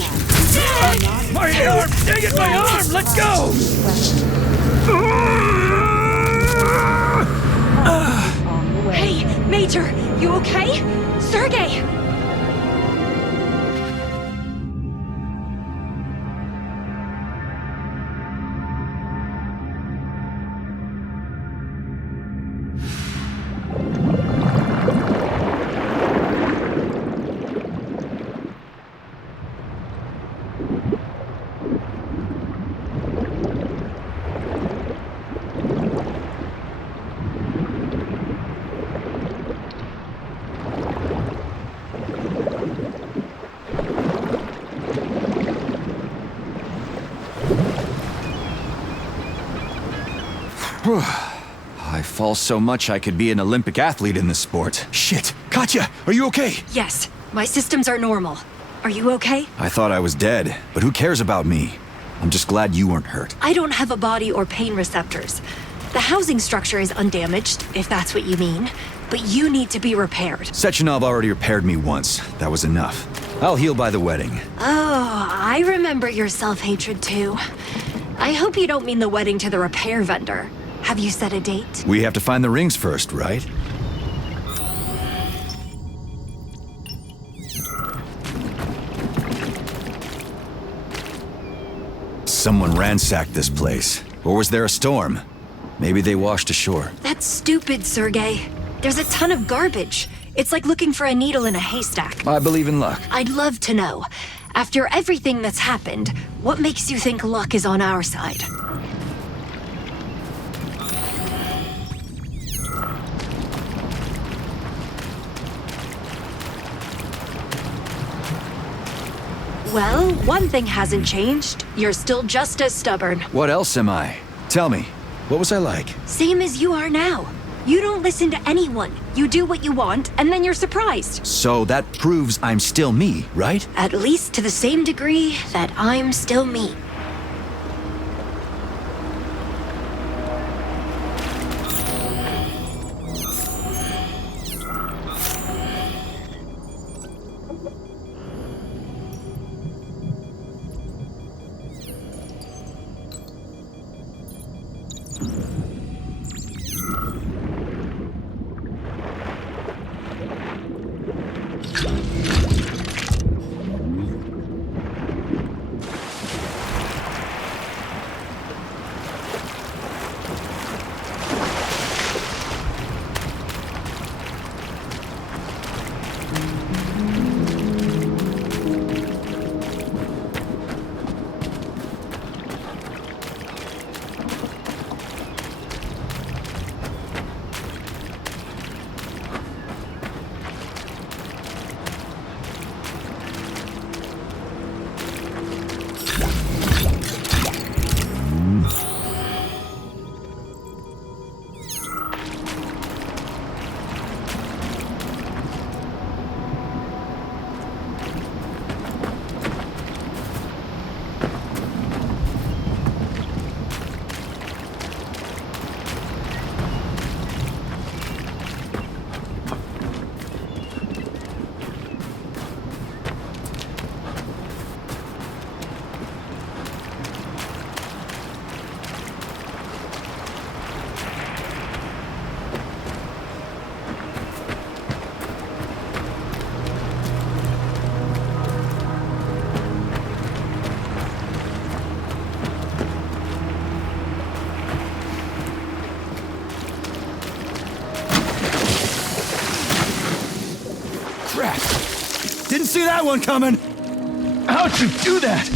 My arm! Dang it, my arm! Let go! way. Hey, Major, you okay? Sergey! I fall so much I could be an Olympic athlete in this sport. Shit! Katya, are you okay? Yes, my systems are normal. Are you okay? I thought I was dead, but who cares about me? I'm just glad you weren't hurt. I don't have a body or pain receptors. The housing structure is undamaged, if that's what you mean. But you need to be repaired. Sechenov already repaired me once. That was enough. I'll heal by the wedding. Oh, I remember your self-hatred too. I hope you don't mean the wedding to the repair vendor. Have you set a date? We have to find the rings first, right? Someone ransacked this place. Or was there a storm? Maybe they washed ashore. That's stupid, Sergey. There's a ton of garbage. It's like looking for a needle in a haystack. I believe in luck. I'd love to know. After everything that's happened, what makes you think luck is on our side? Well, one thing hasn't changed. You're still just as stubborn. What else am I? Tell me, what was I like? Same as you are now. You don't listen to anyone. You do what you want, and then you're surprised. So that proves I'm still me, right? At least to the same degree that I'm still me. Crap! Didn't see that one coming! How'd you do that?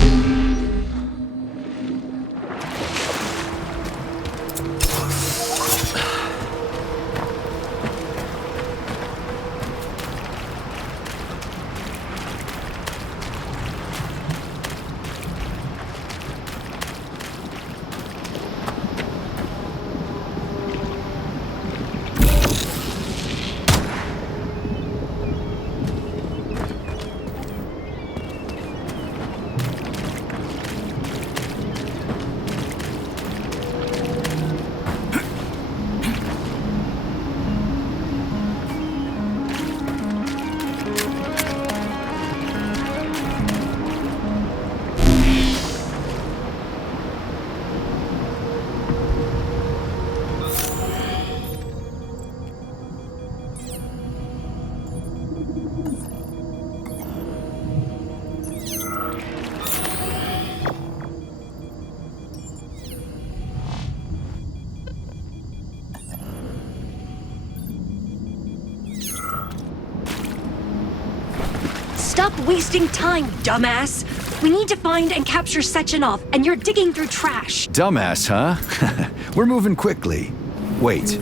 Stop wasting time, dumbass! We need to find and capture Sechenov, and you're digging through trash. Dumbass, huh? We're moving quickly. Wait,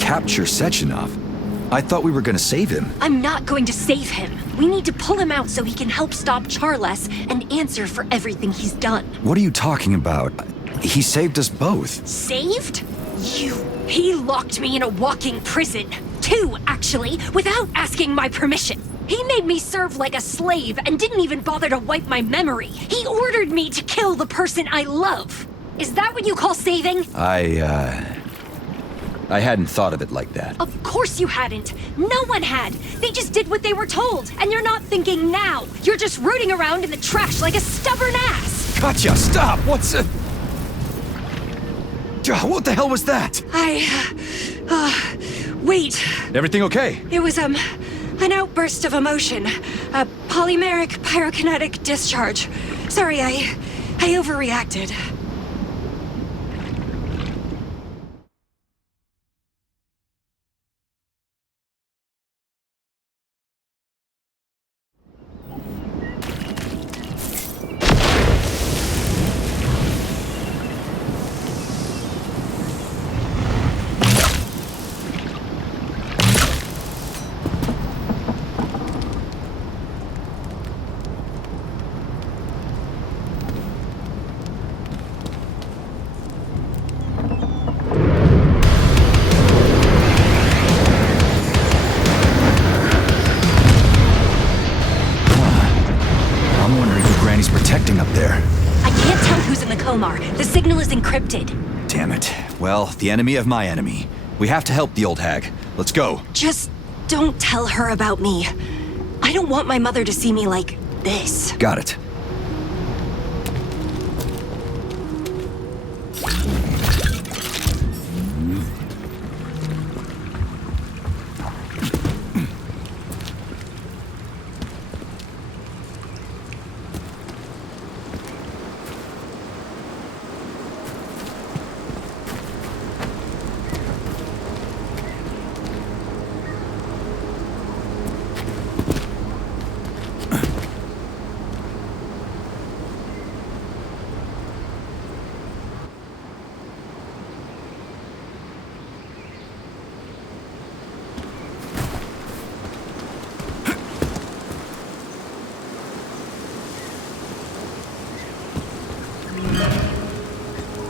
capture Sechenov? I thought we were gonna save him. I'm not going to save him. We need to pull him out so he can help stop Charles and answer for everything he's done. What are you talking about? He saved us both. Saved? He locked me in a walking prison. 2, actually, without asking my permission. He made me serve like a slave and didn't even bother to wipe my memory. He ordered me to kill the person I love. Is that what you call saving? I hadn't thought of it like that. Of course you hadn't. No one had. They just did what they were told. And you're not thinking now. You're just rooting around in the trash like a stubborn ass. Katya, stop! What the hell was that? Wait. Everything okay? It was, an outburst of emotion. A polymeric pyrokinetic discharge. Sorry, I overreacted. Up there. I can't tell who's in the Komar. The signal is encrypted. Damn it. Well, the enemy of my enemy. We have to help the old hag. Let's go. Just don't tell her about me. I don't want my mother to see me like this. Got it.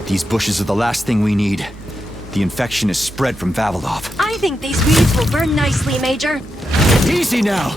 These bushes are the last thing we need. The infection is spread from Vavilov. I think these weeds will burn nicely, Major. Easy now!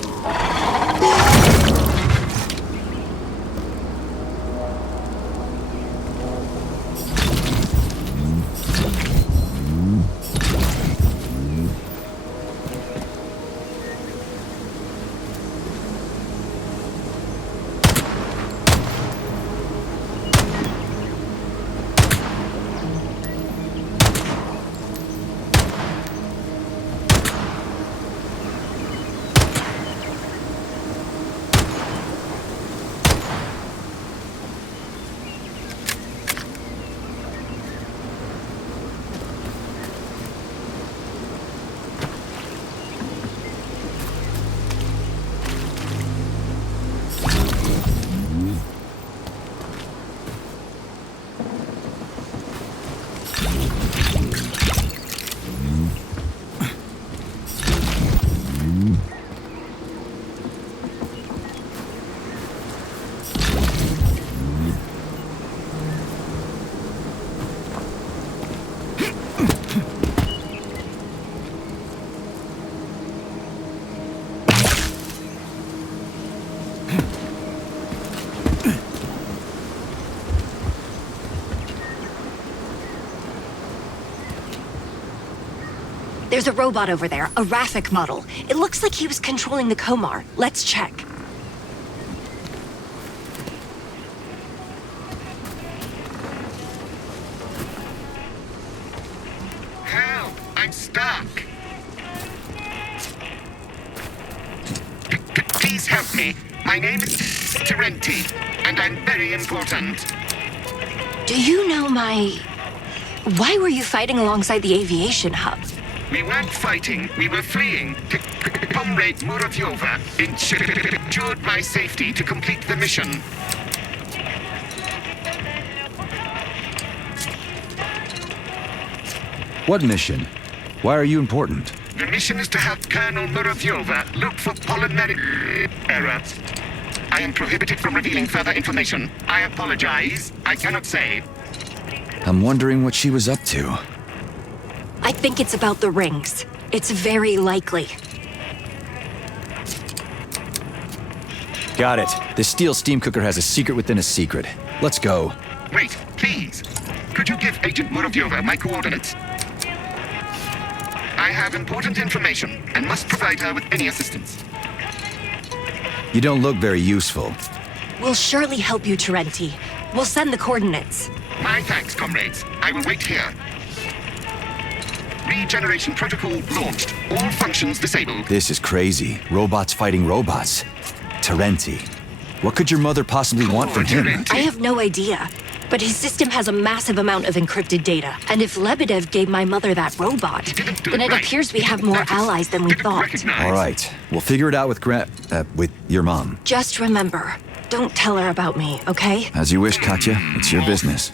There's a robot over there, a Raffic model. It looks like he was controlling the Komar. Let's check. Help! I'm stuck! Please help me. My name is Terenti, and I'm very important. Do you know my... Why were you fighting alongside the aviation hub? We weren't fighting, we were fleeing. Comrade Muravyova ensured my safety to complete the mission. What mission? Why are you important? The mission is to help Colonel Muravyova look for polymeric error. I am prohibited from revealing further information. I apologize. I cannot say. I'm wondering what she was up to. I think it's about the rings. It's very likely. Got it. This steel steam cooker has a secret within a secret. Let's go. Wait, please. Could you give Agent Muravyova my coordinates? I have important information and must provide her with any assistance. You don't look very useful. We'll surely help you, Terenti. We'll send the coordinates. My thanks, comrades. I will wait here. Regeneration protocol launched. All functions disabled. This is crazy. Robots fighting robots. Terenti. What could your mother possibly want from him? I have no idea. But his system has a massive amount of encrypted data. And if Lebedev gave my mother that robot, then it appears we have more allies than we thought. All right. We'll figure it out with with your mom. Just remember, don't tell her about me, okay? As you wish, Katya. It's your business.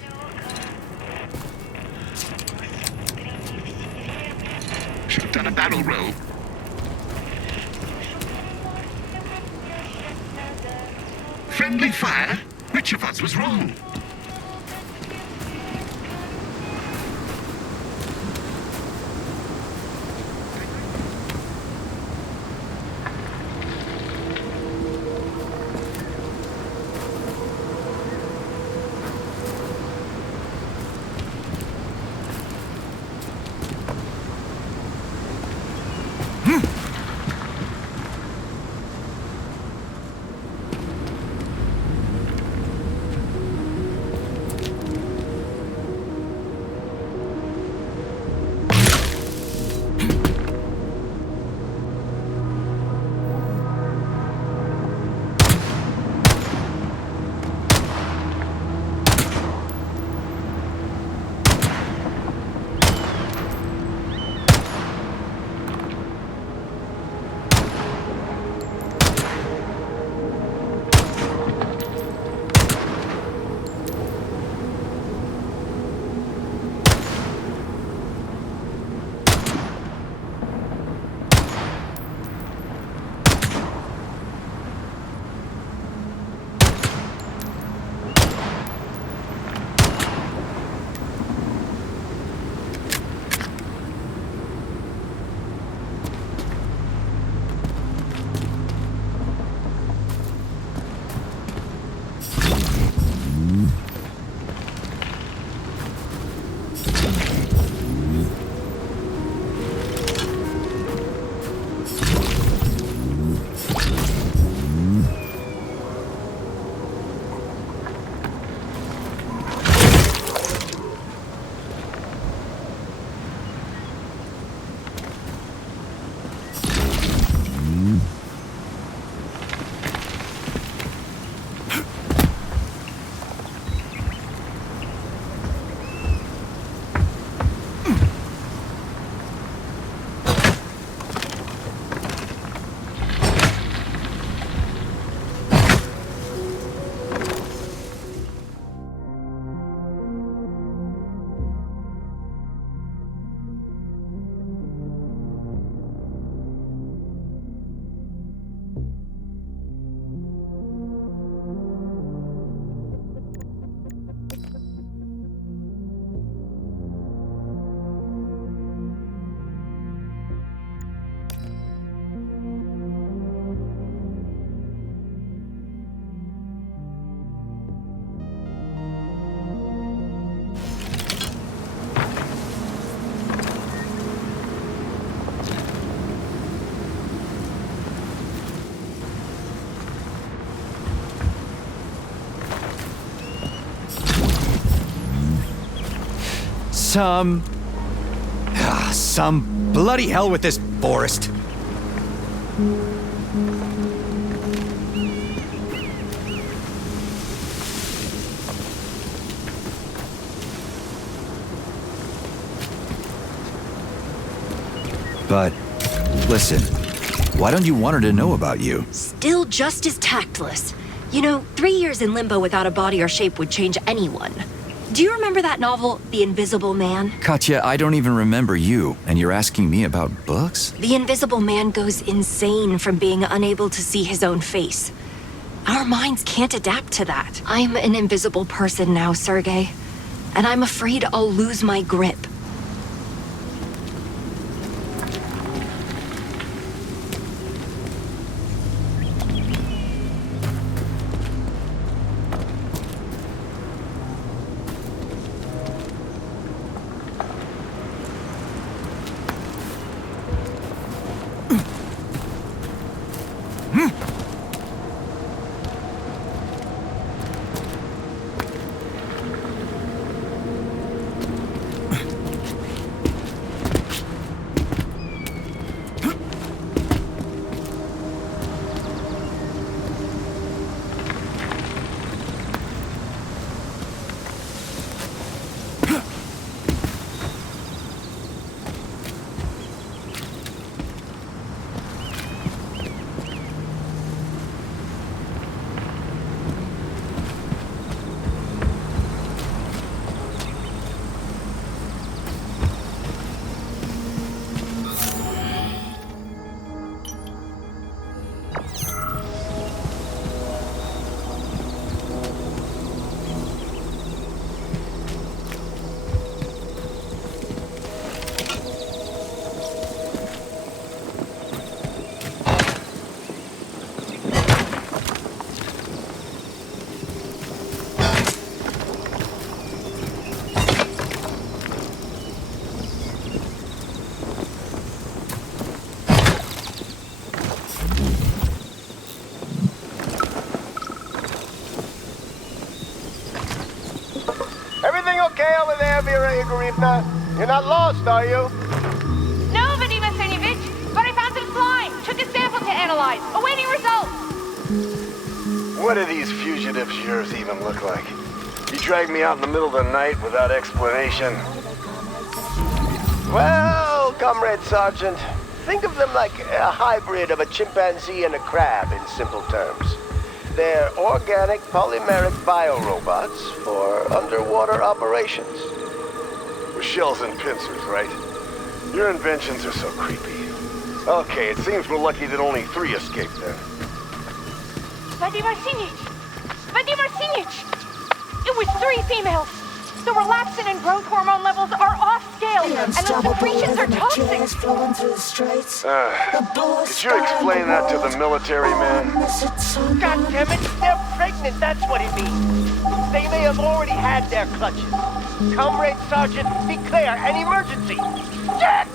Should have done a barrel roll. Friendly fire? Which of us was wrong? Some bloody hell with this forest. But, listen, why don't you want her to know about you? Still just as tactless. You know, 3 years in limbo without a body or shape would change anyone. Do you remember that novel, The Invisible Man? Katya, I don't even remember you, and you're asking me about books? The Invisible Man goes insane from being unable to see his own face. Our minds can't adapt to that. I'm an invisible person now, Sergei, and I'm afraid I'll lose my grip. You're not lost, are you? No, Vadim Arsenyevich, but I found some slime. Took a sample to analyze. Awaiting results. What do these fugitives of yours even look like? You dragged me out in the middle of the night without explanation. Well, Comrade Sergeant, think of them like a hybrid of a chimpanzee and a crab in simple terms. They're organic polymeric biorobots for underwater operations. With shells and pincers, right? Your inventions are so creepy. Okay, it seems we're lucky that only 3 escaped then. Vadim Arsenyevich! Vadim Arsenyevich! It was 3 females. The relaxin and growth hormone levels are off scale, and those secretions are toxic. Could you explain that to the military man? God damn it, they're pregnant, that's what it means. They may have already had their clutches. Comrade Sergeant, declare an emergency. Jet!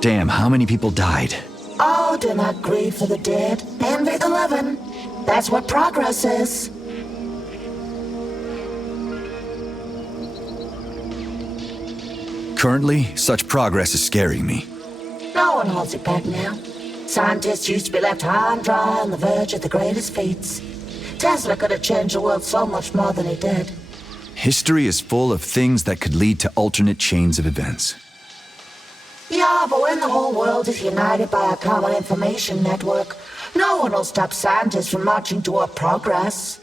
Damn, how many people died? Oh, do not grieve for the dead. Envy the living. That's what progress is. Currently, such progress is scaring me. No one holds it back now. Scientists used to be left high and dry on the verge of the greatest feats. Tesla could have changed the world so much more than he did. History is full of things that could lead to alternate chains of events. Yeah, but when the whole world is united by a common information network, no one will stop scientists from marching toward progress.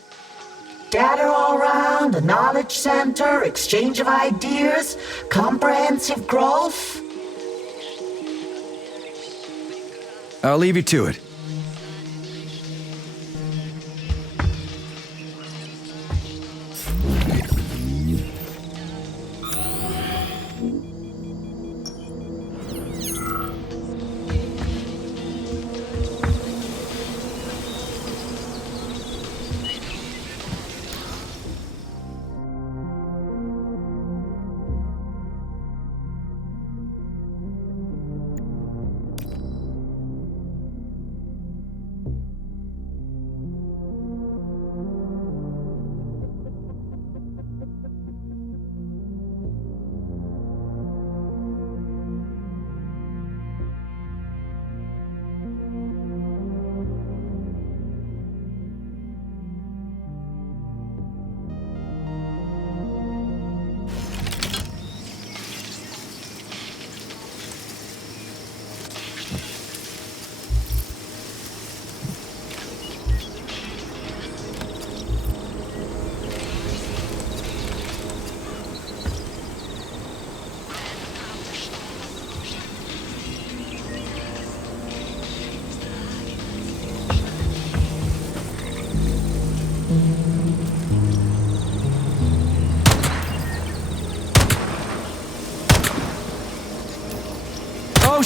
Data all around, a knowledge center, exchange of ideas, comprehensive growth. I'll leave you to it.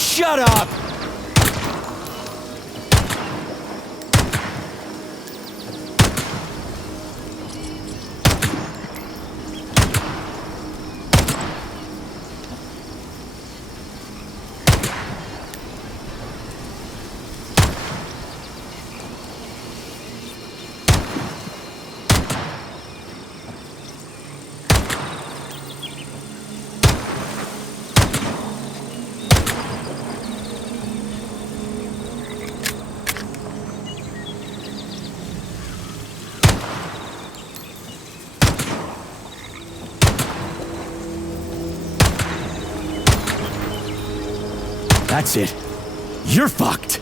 shut up! That's it. You're fucked!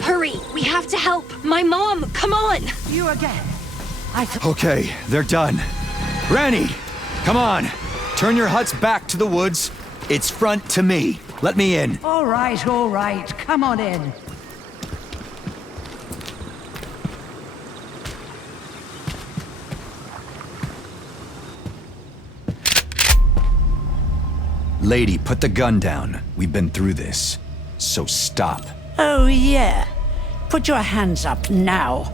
Hurry! We have to help! My mom! Come on! You again? Okay, they're done. Granny! Come on! Turn your huts back to the woods. It's front to me. Let me in. All right. Come on in. Lady, put the gun down. We've been through this. So stop. Oh, yeah. Put your hands up now.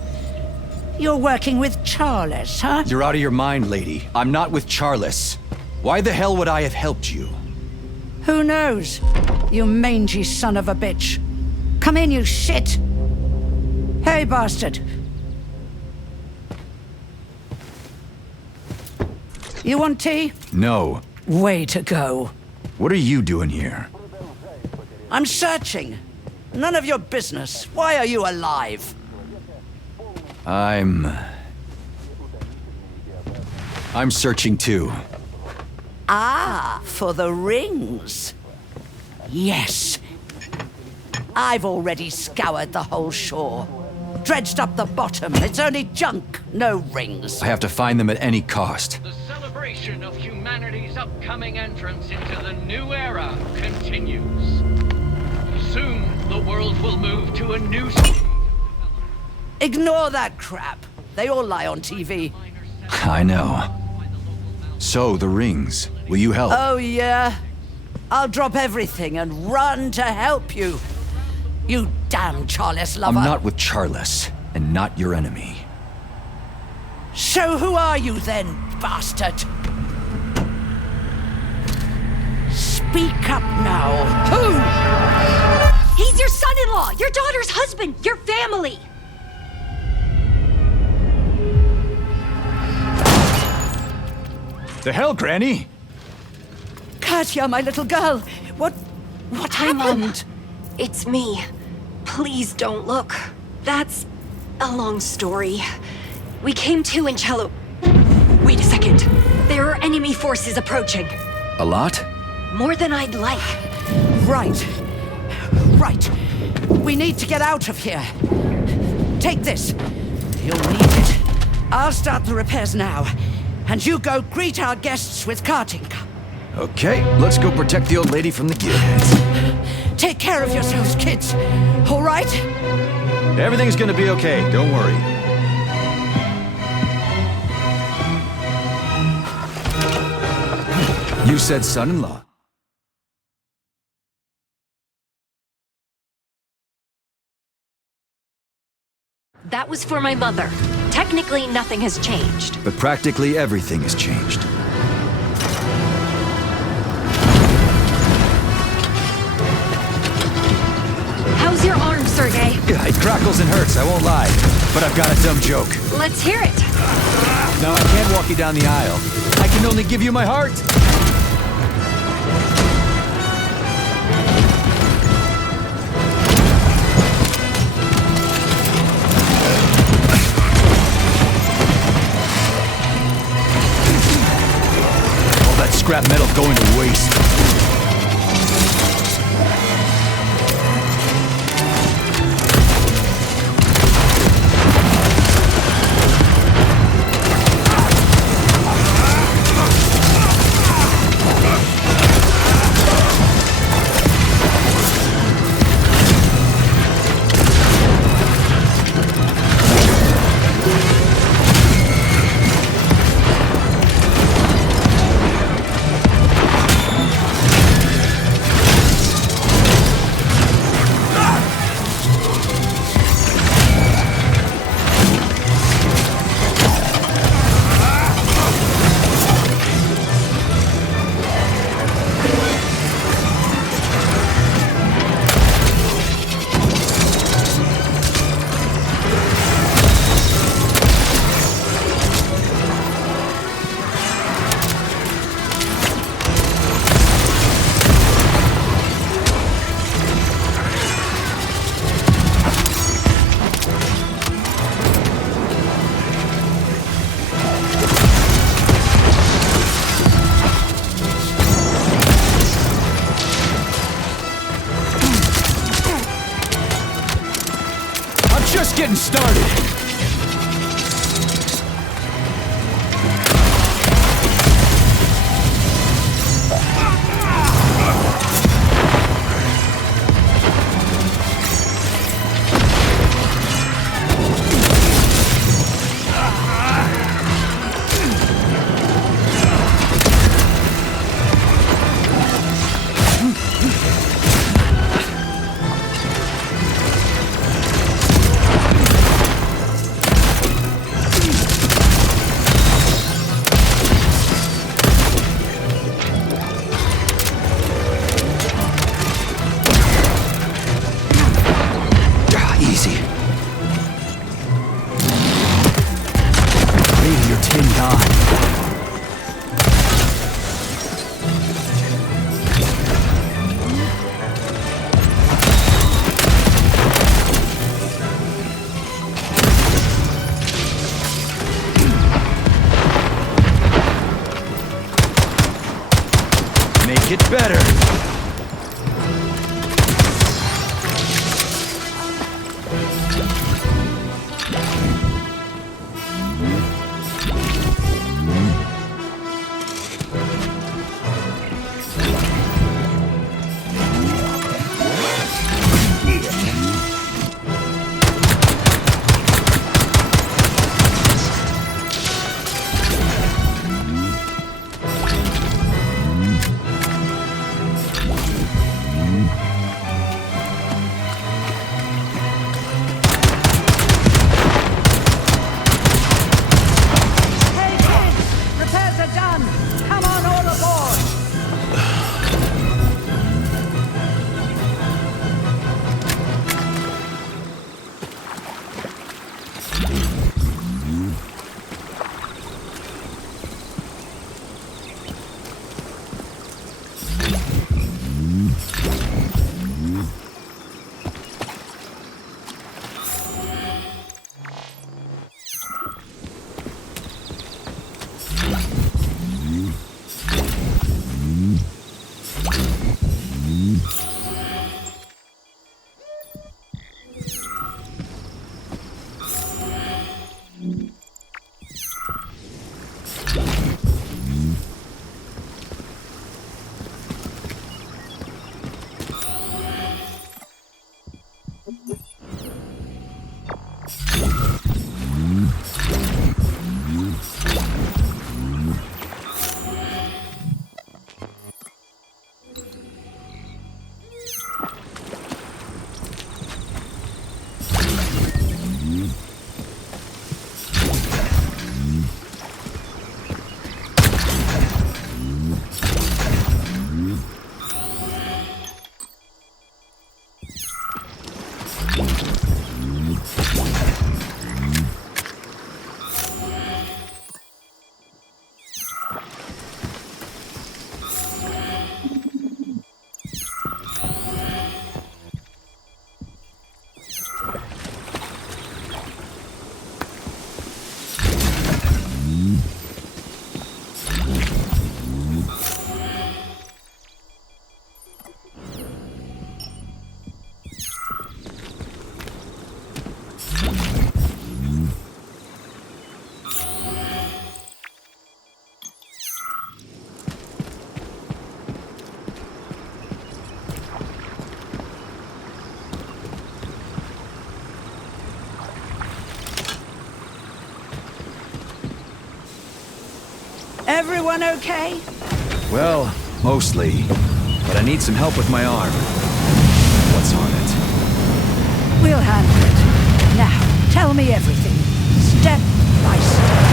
You're working with Charles, huh? You're out of your mind, lady. I'm not with Charles. Why the hell would I have helped you? Who knows? You mangy son of a bitch. Come in, you shit! Hey, bastard. You want tea? No. Way to go. What are you doing here? I'm searching. None of your business. Why are you alive? I'm searching too. Ah, for the rings. Yes. I've already scoured the whole shore. Dredged up the bottom. It's only junk, no rings. I have to find them at any cost. The celebration of humanity's upcoming entrance into the new era continues. Soon, the world will move to a new... Ignore that crap. They all lie on TV. I know. So, the rings. Will you help? Oh, yeah? I'll drop everything and run to help you. You damn Charles lover. I'm not with Charles, and not your enemy. So who are you then, bastard? Speak up now. Who? He's your son-in-law, your daughter's husband, your family. The hell, Granny? Katya, my little girl. What happened? It's me. Please don't look. That's a long story. We came to in Cello. Wait a second. There are enemy forces approaching. A lot? More than I'd like. Right. We need to get out of here. Take this. You'll need it. I'll start the repairs now. And you go greet our guests with carting. Okay, let's go protect the old lady from the gearheads. Take care of yourselves, kids. All right? Everything's gonna be okay, don't worry. You said son-in-law. That was for my mother. Technically, nothing has changed. But practically everything has changed. How's your arm, Sergey? It crackles and hurts, I won't lie. But I've got a dumb joke. Let's hear it. No, I can't walk you down the aisle. I can only give you my heart. Scrap metal going to waste. just getting started. Make it better. Everyone okay? Well, mostly. But I need some help with my arm. What's on it? We'll handle it. Now, tell me everything. Step by step.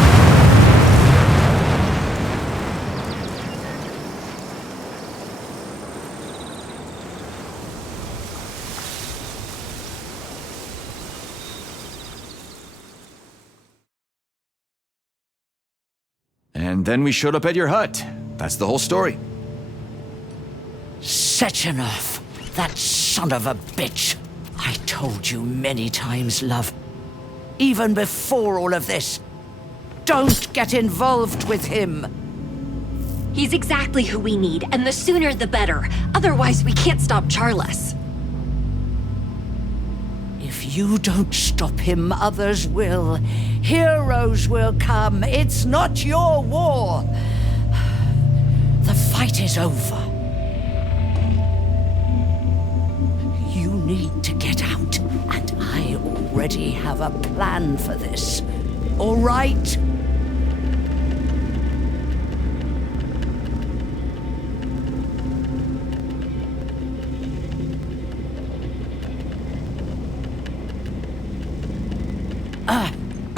And then we showed up at your hut. That's the whole story. Sechenov, that son of a bitch. I told you many times, love. Even before all of this. Don't get involved with him. He's exactly who we need, and the sooner the better. Otherwise, we can't stop Charles. If you don't stop him, others will. Heroes will come. It's not your war. The fight is over. You need to get out, and I already have a plan for this. All right?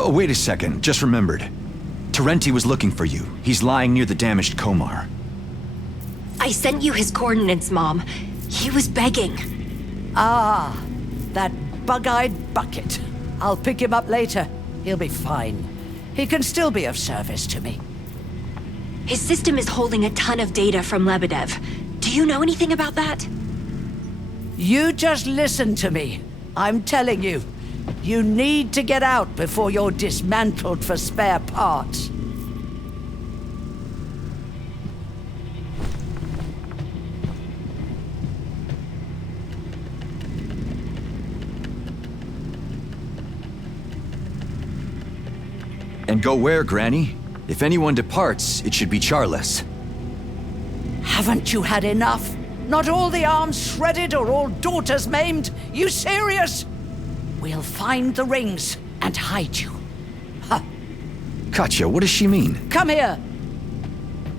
Oh, wait a second. Just remembered. Terenti was looking for you. He's lying near the damaged Komar. I sent you his coordinates, Mom. He was begging. Ah, that bug-eyed bucket. I'll pick him up later. He'll be fine. He can still be of service to me. His system is holding a ton of data from Lebedev. Do you know anything about that? You just listen to me. I'm telling you. You need to get out before you're dismantled for spare parts. And go where, Granny? If anyone departs, it should be Charles. Haven't you had enough? Not all the arms shredded or all daughters maimed? You serious? We'll find the rings and hide you. Huh. Katya, what does she mean? Come here.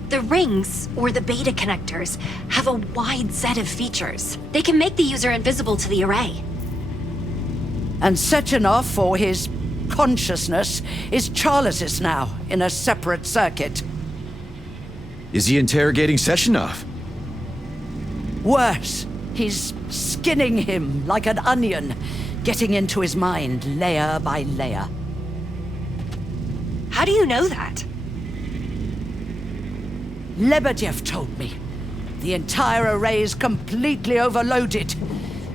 The rings, or the beta connectors, have a wide set of features. They can make the user invisible to the array. And Sechenov, or his consciousness, is Charles's now, in a separate circuit. Is he interrogating Sechenov? Worse, he's skinning him like an onion, getting into his mind layer by layer. How do you know that? Lebedev told me. The entire array is completely overloaded.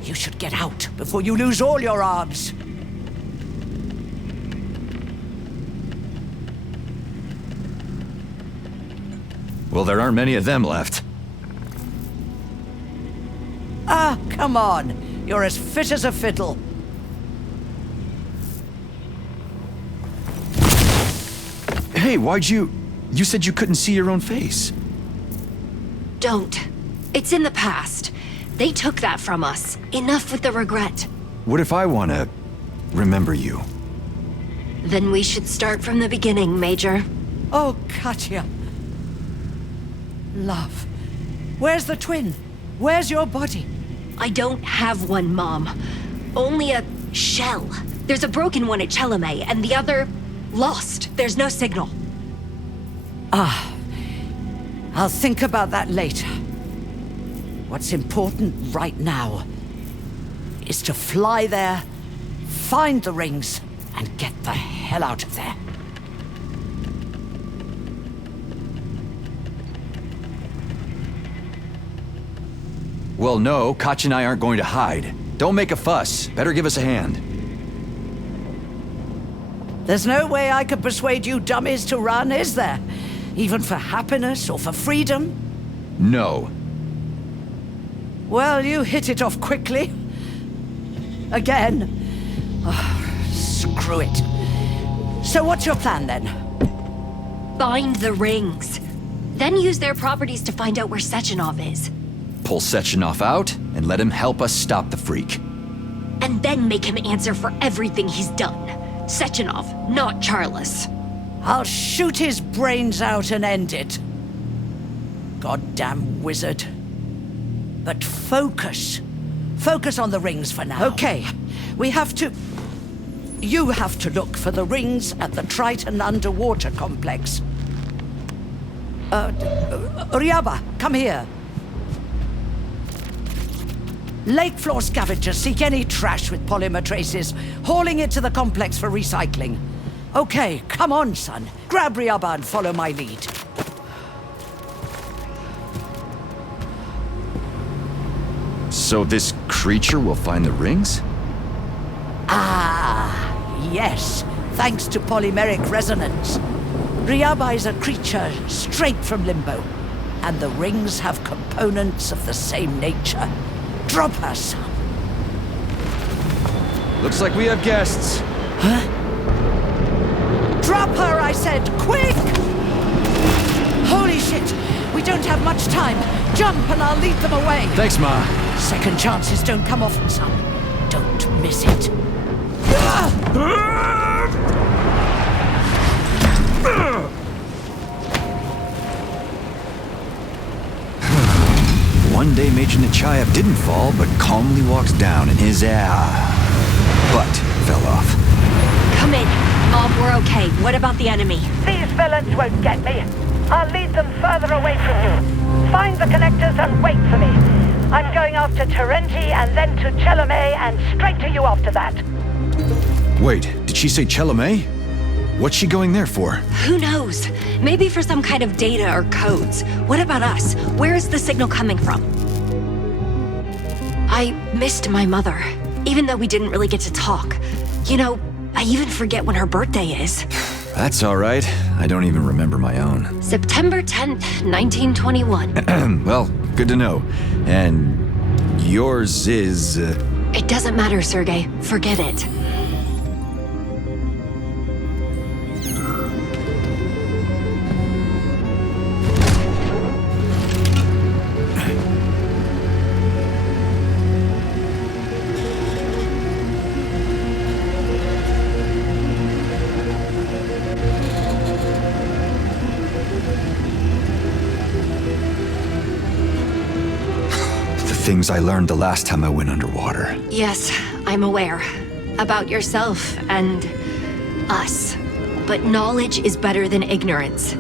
You should get out before you lose all your arms. Well, there aren't many of them left. Ah, come on. You're as fit as a fiddle. Hey, why'd you... You said you couldn't see your own face. Don't. It's in the past. They took that from us. Enough with the regret. What if I want to remember you? Then we should start from the beginning, Major. Oh, Katya. Love. Where's the twin? Where's your body? I don't have one, Mom. Only a shell. There's a broken one at Chelome, and the other... lost. There's no signal. Ah. I'll think about that later. What's important right now is to fly there, find the rings, and get the hell out of there. Well, no, Katya and I aren't going to hide. Don't make a fuss. Better give us a hand. There's no way I could persuade you dummies to run, is there? Even for happiness or for freedom? No. Well, you hit it off quickly. Again. Oh, screw it. So what's your plan then? Find the rings. Then use their properties to find out where Sechenov is. Pull Sechenov out and let him help us stop the freak. And then make him answer for everything he's done. Sechenov, not Charles. I'll shoot his brains out and end it. Goddamn wizard. But focus. Focus on the rings for now. Okay, we have to... You have to look for the rings at the Triton underwater complex. Ryaba, come here. Lake floor scavengers seek any trash with polymer traces, hauling it to the complex for recycling. Okay, come on, son. Grab Ryaba and follow my lead. So this creature will find the rings? Ah, yes. Thanks to polymeric resonance. Ryaba is a creature straight from Limbo, and the rings have components of the same nature. Drop her, son. Looks like we have guests. Huh? Drop her, I said! Quick! Holy shit! We don't have much time. Jump and I'll lead them away. Thanks, Ma. Second chances don't come often, son. Don't miss it. One day Major Nechayev didn't fall, but calmly walks down and his butt fell off. Come in. Mom, we're okay. What about the enemy? These villains won't get me. I'll lead them further away from you. Find the connectors and wait for me. I'm going after Terenji and then to Chelomey and straight to you after that. Wait, did she say Chelomey? What's she going there for? Who knows? Maybe for some kind of data or codes. What about us? Where is the signal coming from? I missed my mother, even though we didn't really get to talk. You know, I even forget when her birthday is. That's all right. I don't even remember my own. September 10th, 1921. Well, good to know. And yours is... It doesn't matter, Sergei. Forget it. Things I learned the last time I went underwater. Yes, I'm aware. About yourself and us. But knowledge is better than ignorance.